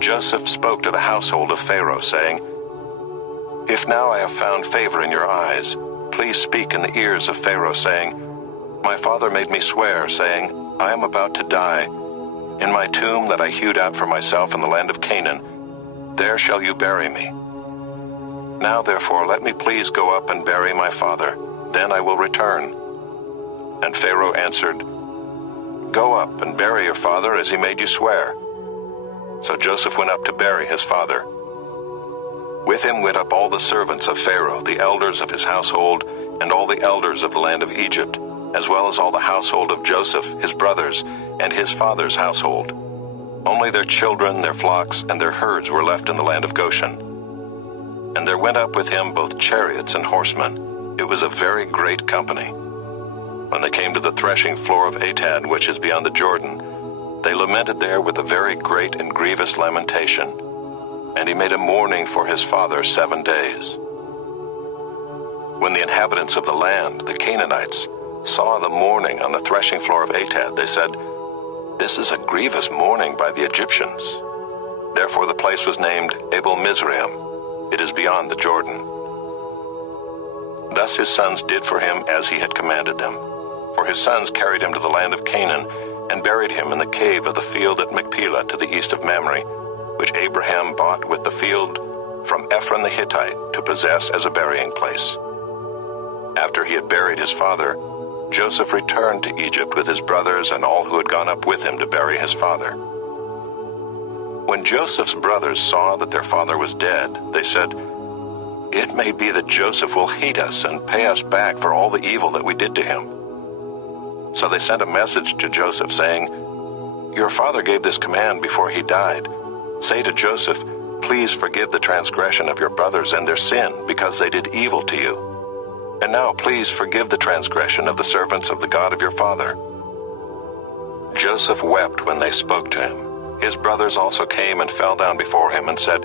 Joseph spoke to the household of Pharaoh, saying, If now I have found favor in your eyes, please speak in the ears of Pharaoh, saying, My father made me swear, saying, I am about to die. In my tomb that I hewed out for myself in the land of Canaan, there shall you bury me. Now therefore let me please go up and bury my father, then I will return. And Pharaoh answered, Go up and bury your father as he made you swear. So Joseph went up to bury his father. With him went up all the servants of Pharaoh, the elders of his household, and all the elders of the land of Egypt, as well as all the household of Joseph, his brothers, and his father's household. Only their children, their flocks, and their herds were left in the land of Goshen. And there went up with him both chariots and horsemen. It was a very great company. When they came to the threshing floor of Atad, which is beyond the Jordan, they lamented there with a very great and grievous lamentation. And he made a mourning for his father 7 days. When the inhabitants of the land, the Canaanites, saw the mourning on the threshing floor of Atad, they said, This is a grievous mourning by the Egyptians. Therefore the place was named Abel Mizraim. It is beyond the Jordan. Thus his sons did for him as he had commanded them. For his sons carried him to the land of Canaan, and buried him in the cave of the field at Machpelah to the east of Mamre, which Abraham bought with the field from Ephraim the Hittite to possess as a burying place. After he had buried his father, Joseph returned to Egypt with his brothers and all who had gone up with him to bury his father. When Joseph's brothers saw that their father was dead, they said, It may be that Joseph will hate us and pay us back for all the evil that we did to him. So they sent a message to Joseph, saying, Your father gave this command before he died. Say to Joseph, Please forgive the transgression of your brothers and their sin, because they did evil to you. And now please forgive the transgression of the servants of the God of your father. Joseph wept when they spoke to him. His brothers also came and fell down before him and said,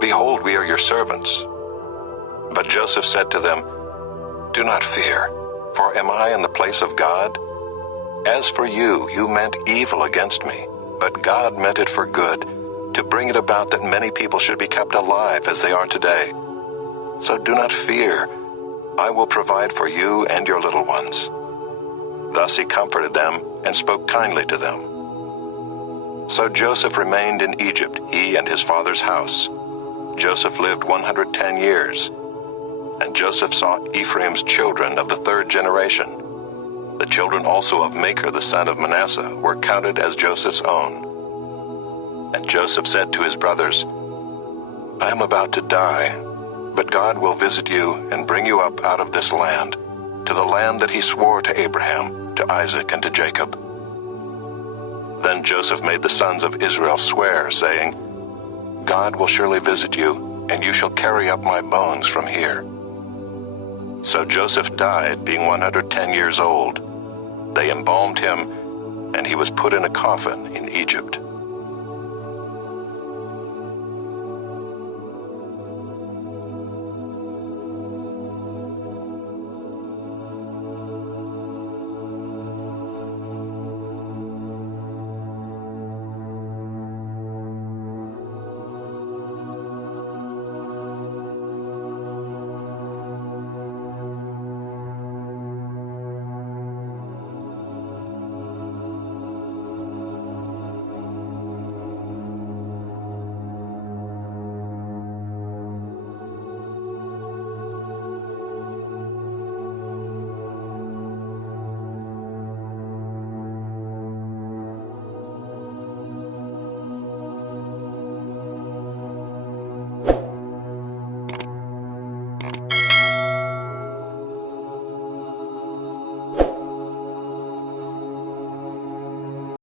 Behold, we are your servants. But Joseph said to them, Do not fear, for am I in the place of God? As for you, you meant evil against me, but God meant it for good, to bring it about that many people should be kept alive as they are today. So do not fear. I will provide for you and your little ones. Thus he comforted them and spoke kindly to them. So Joseph remained in Egypt, he and his father's house. Joseph lived 110 years. And Joseph saw Ephraim's children of the third generation. The children also of Machir the son of Manasseh were counted as Joseph's own. And Joseph said to his brothers, I am about to die, but God will visit you and bring you up out of this land, to the land that he swore to Abraham, to Isaac, and to Jacob. Then Joseph made the sons of Israel swear, saying, God will surely visit you, and you shall carry up my bones from here. So Joseph died, being 110 years old. They embalmed him, and he was put in a coffin in Egypt.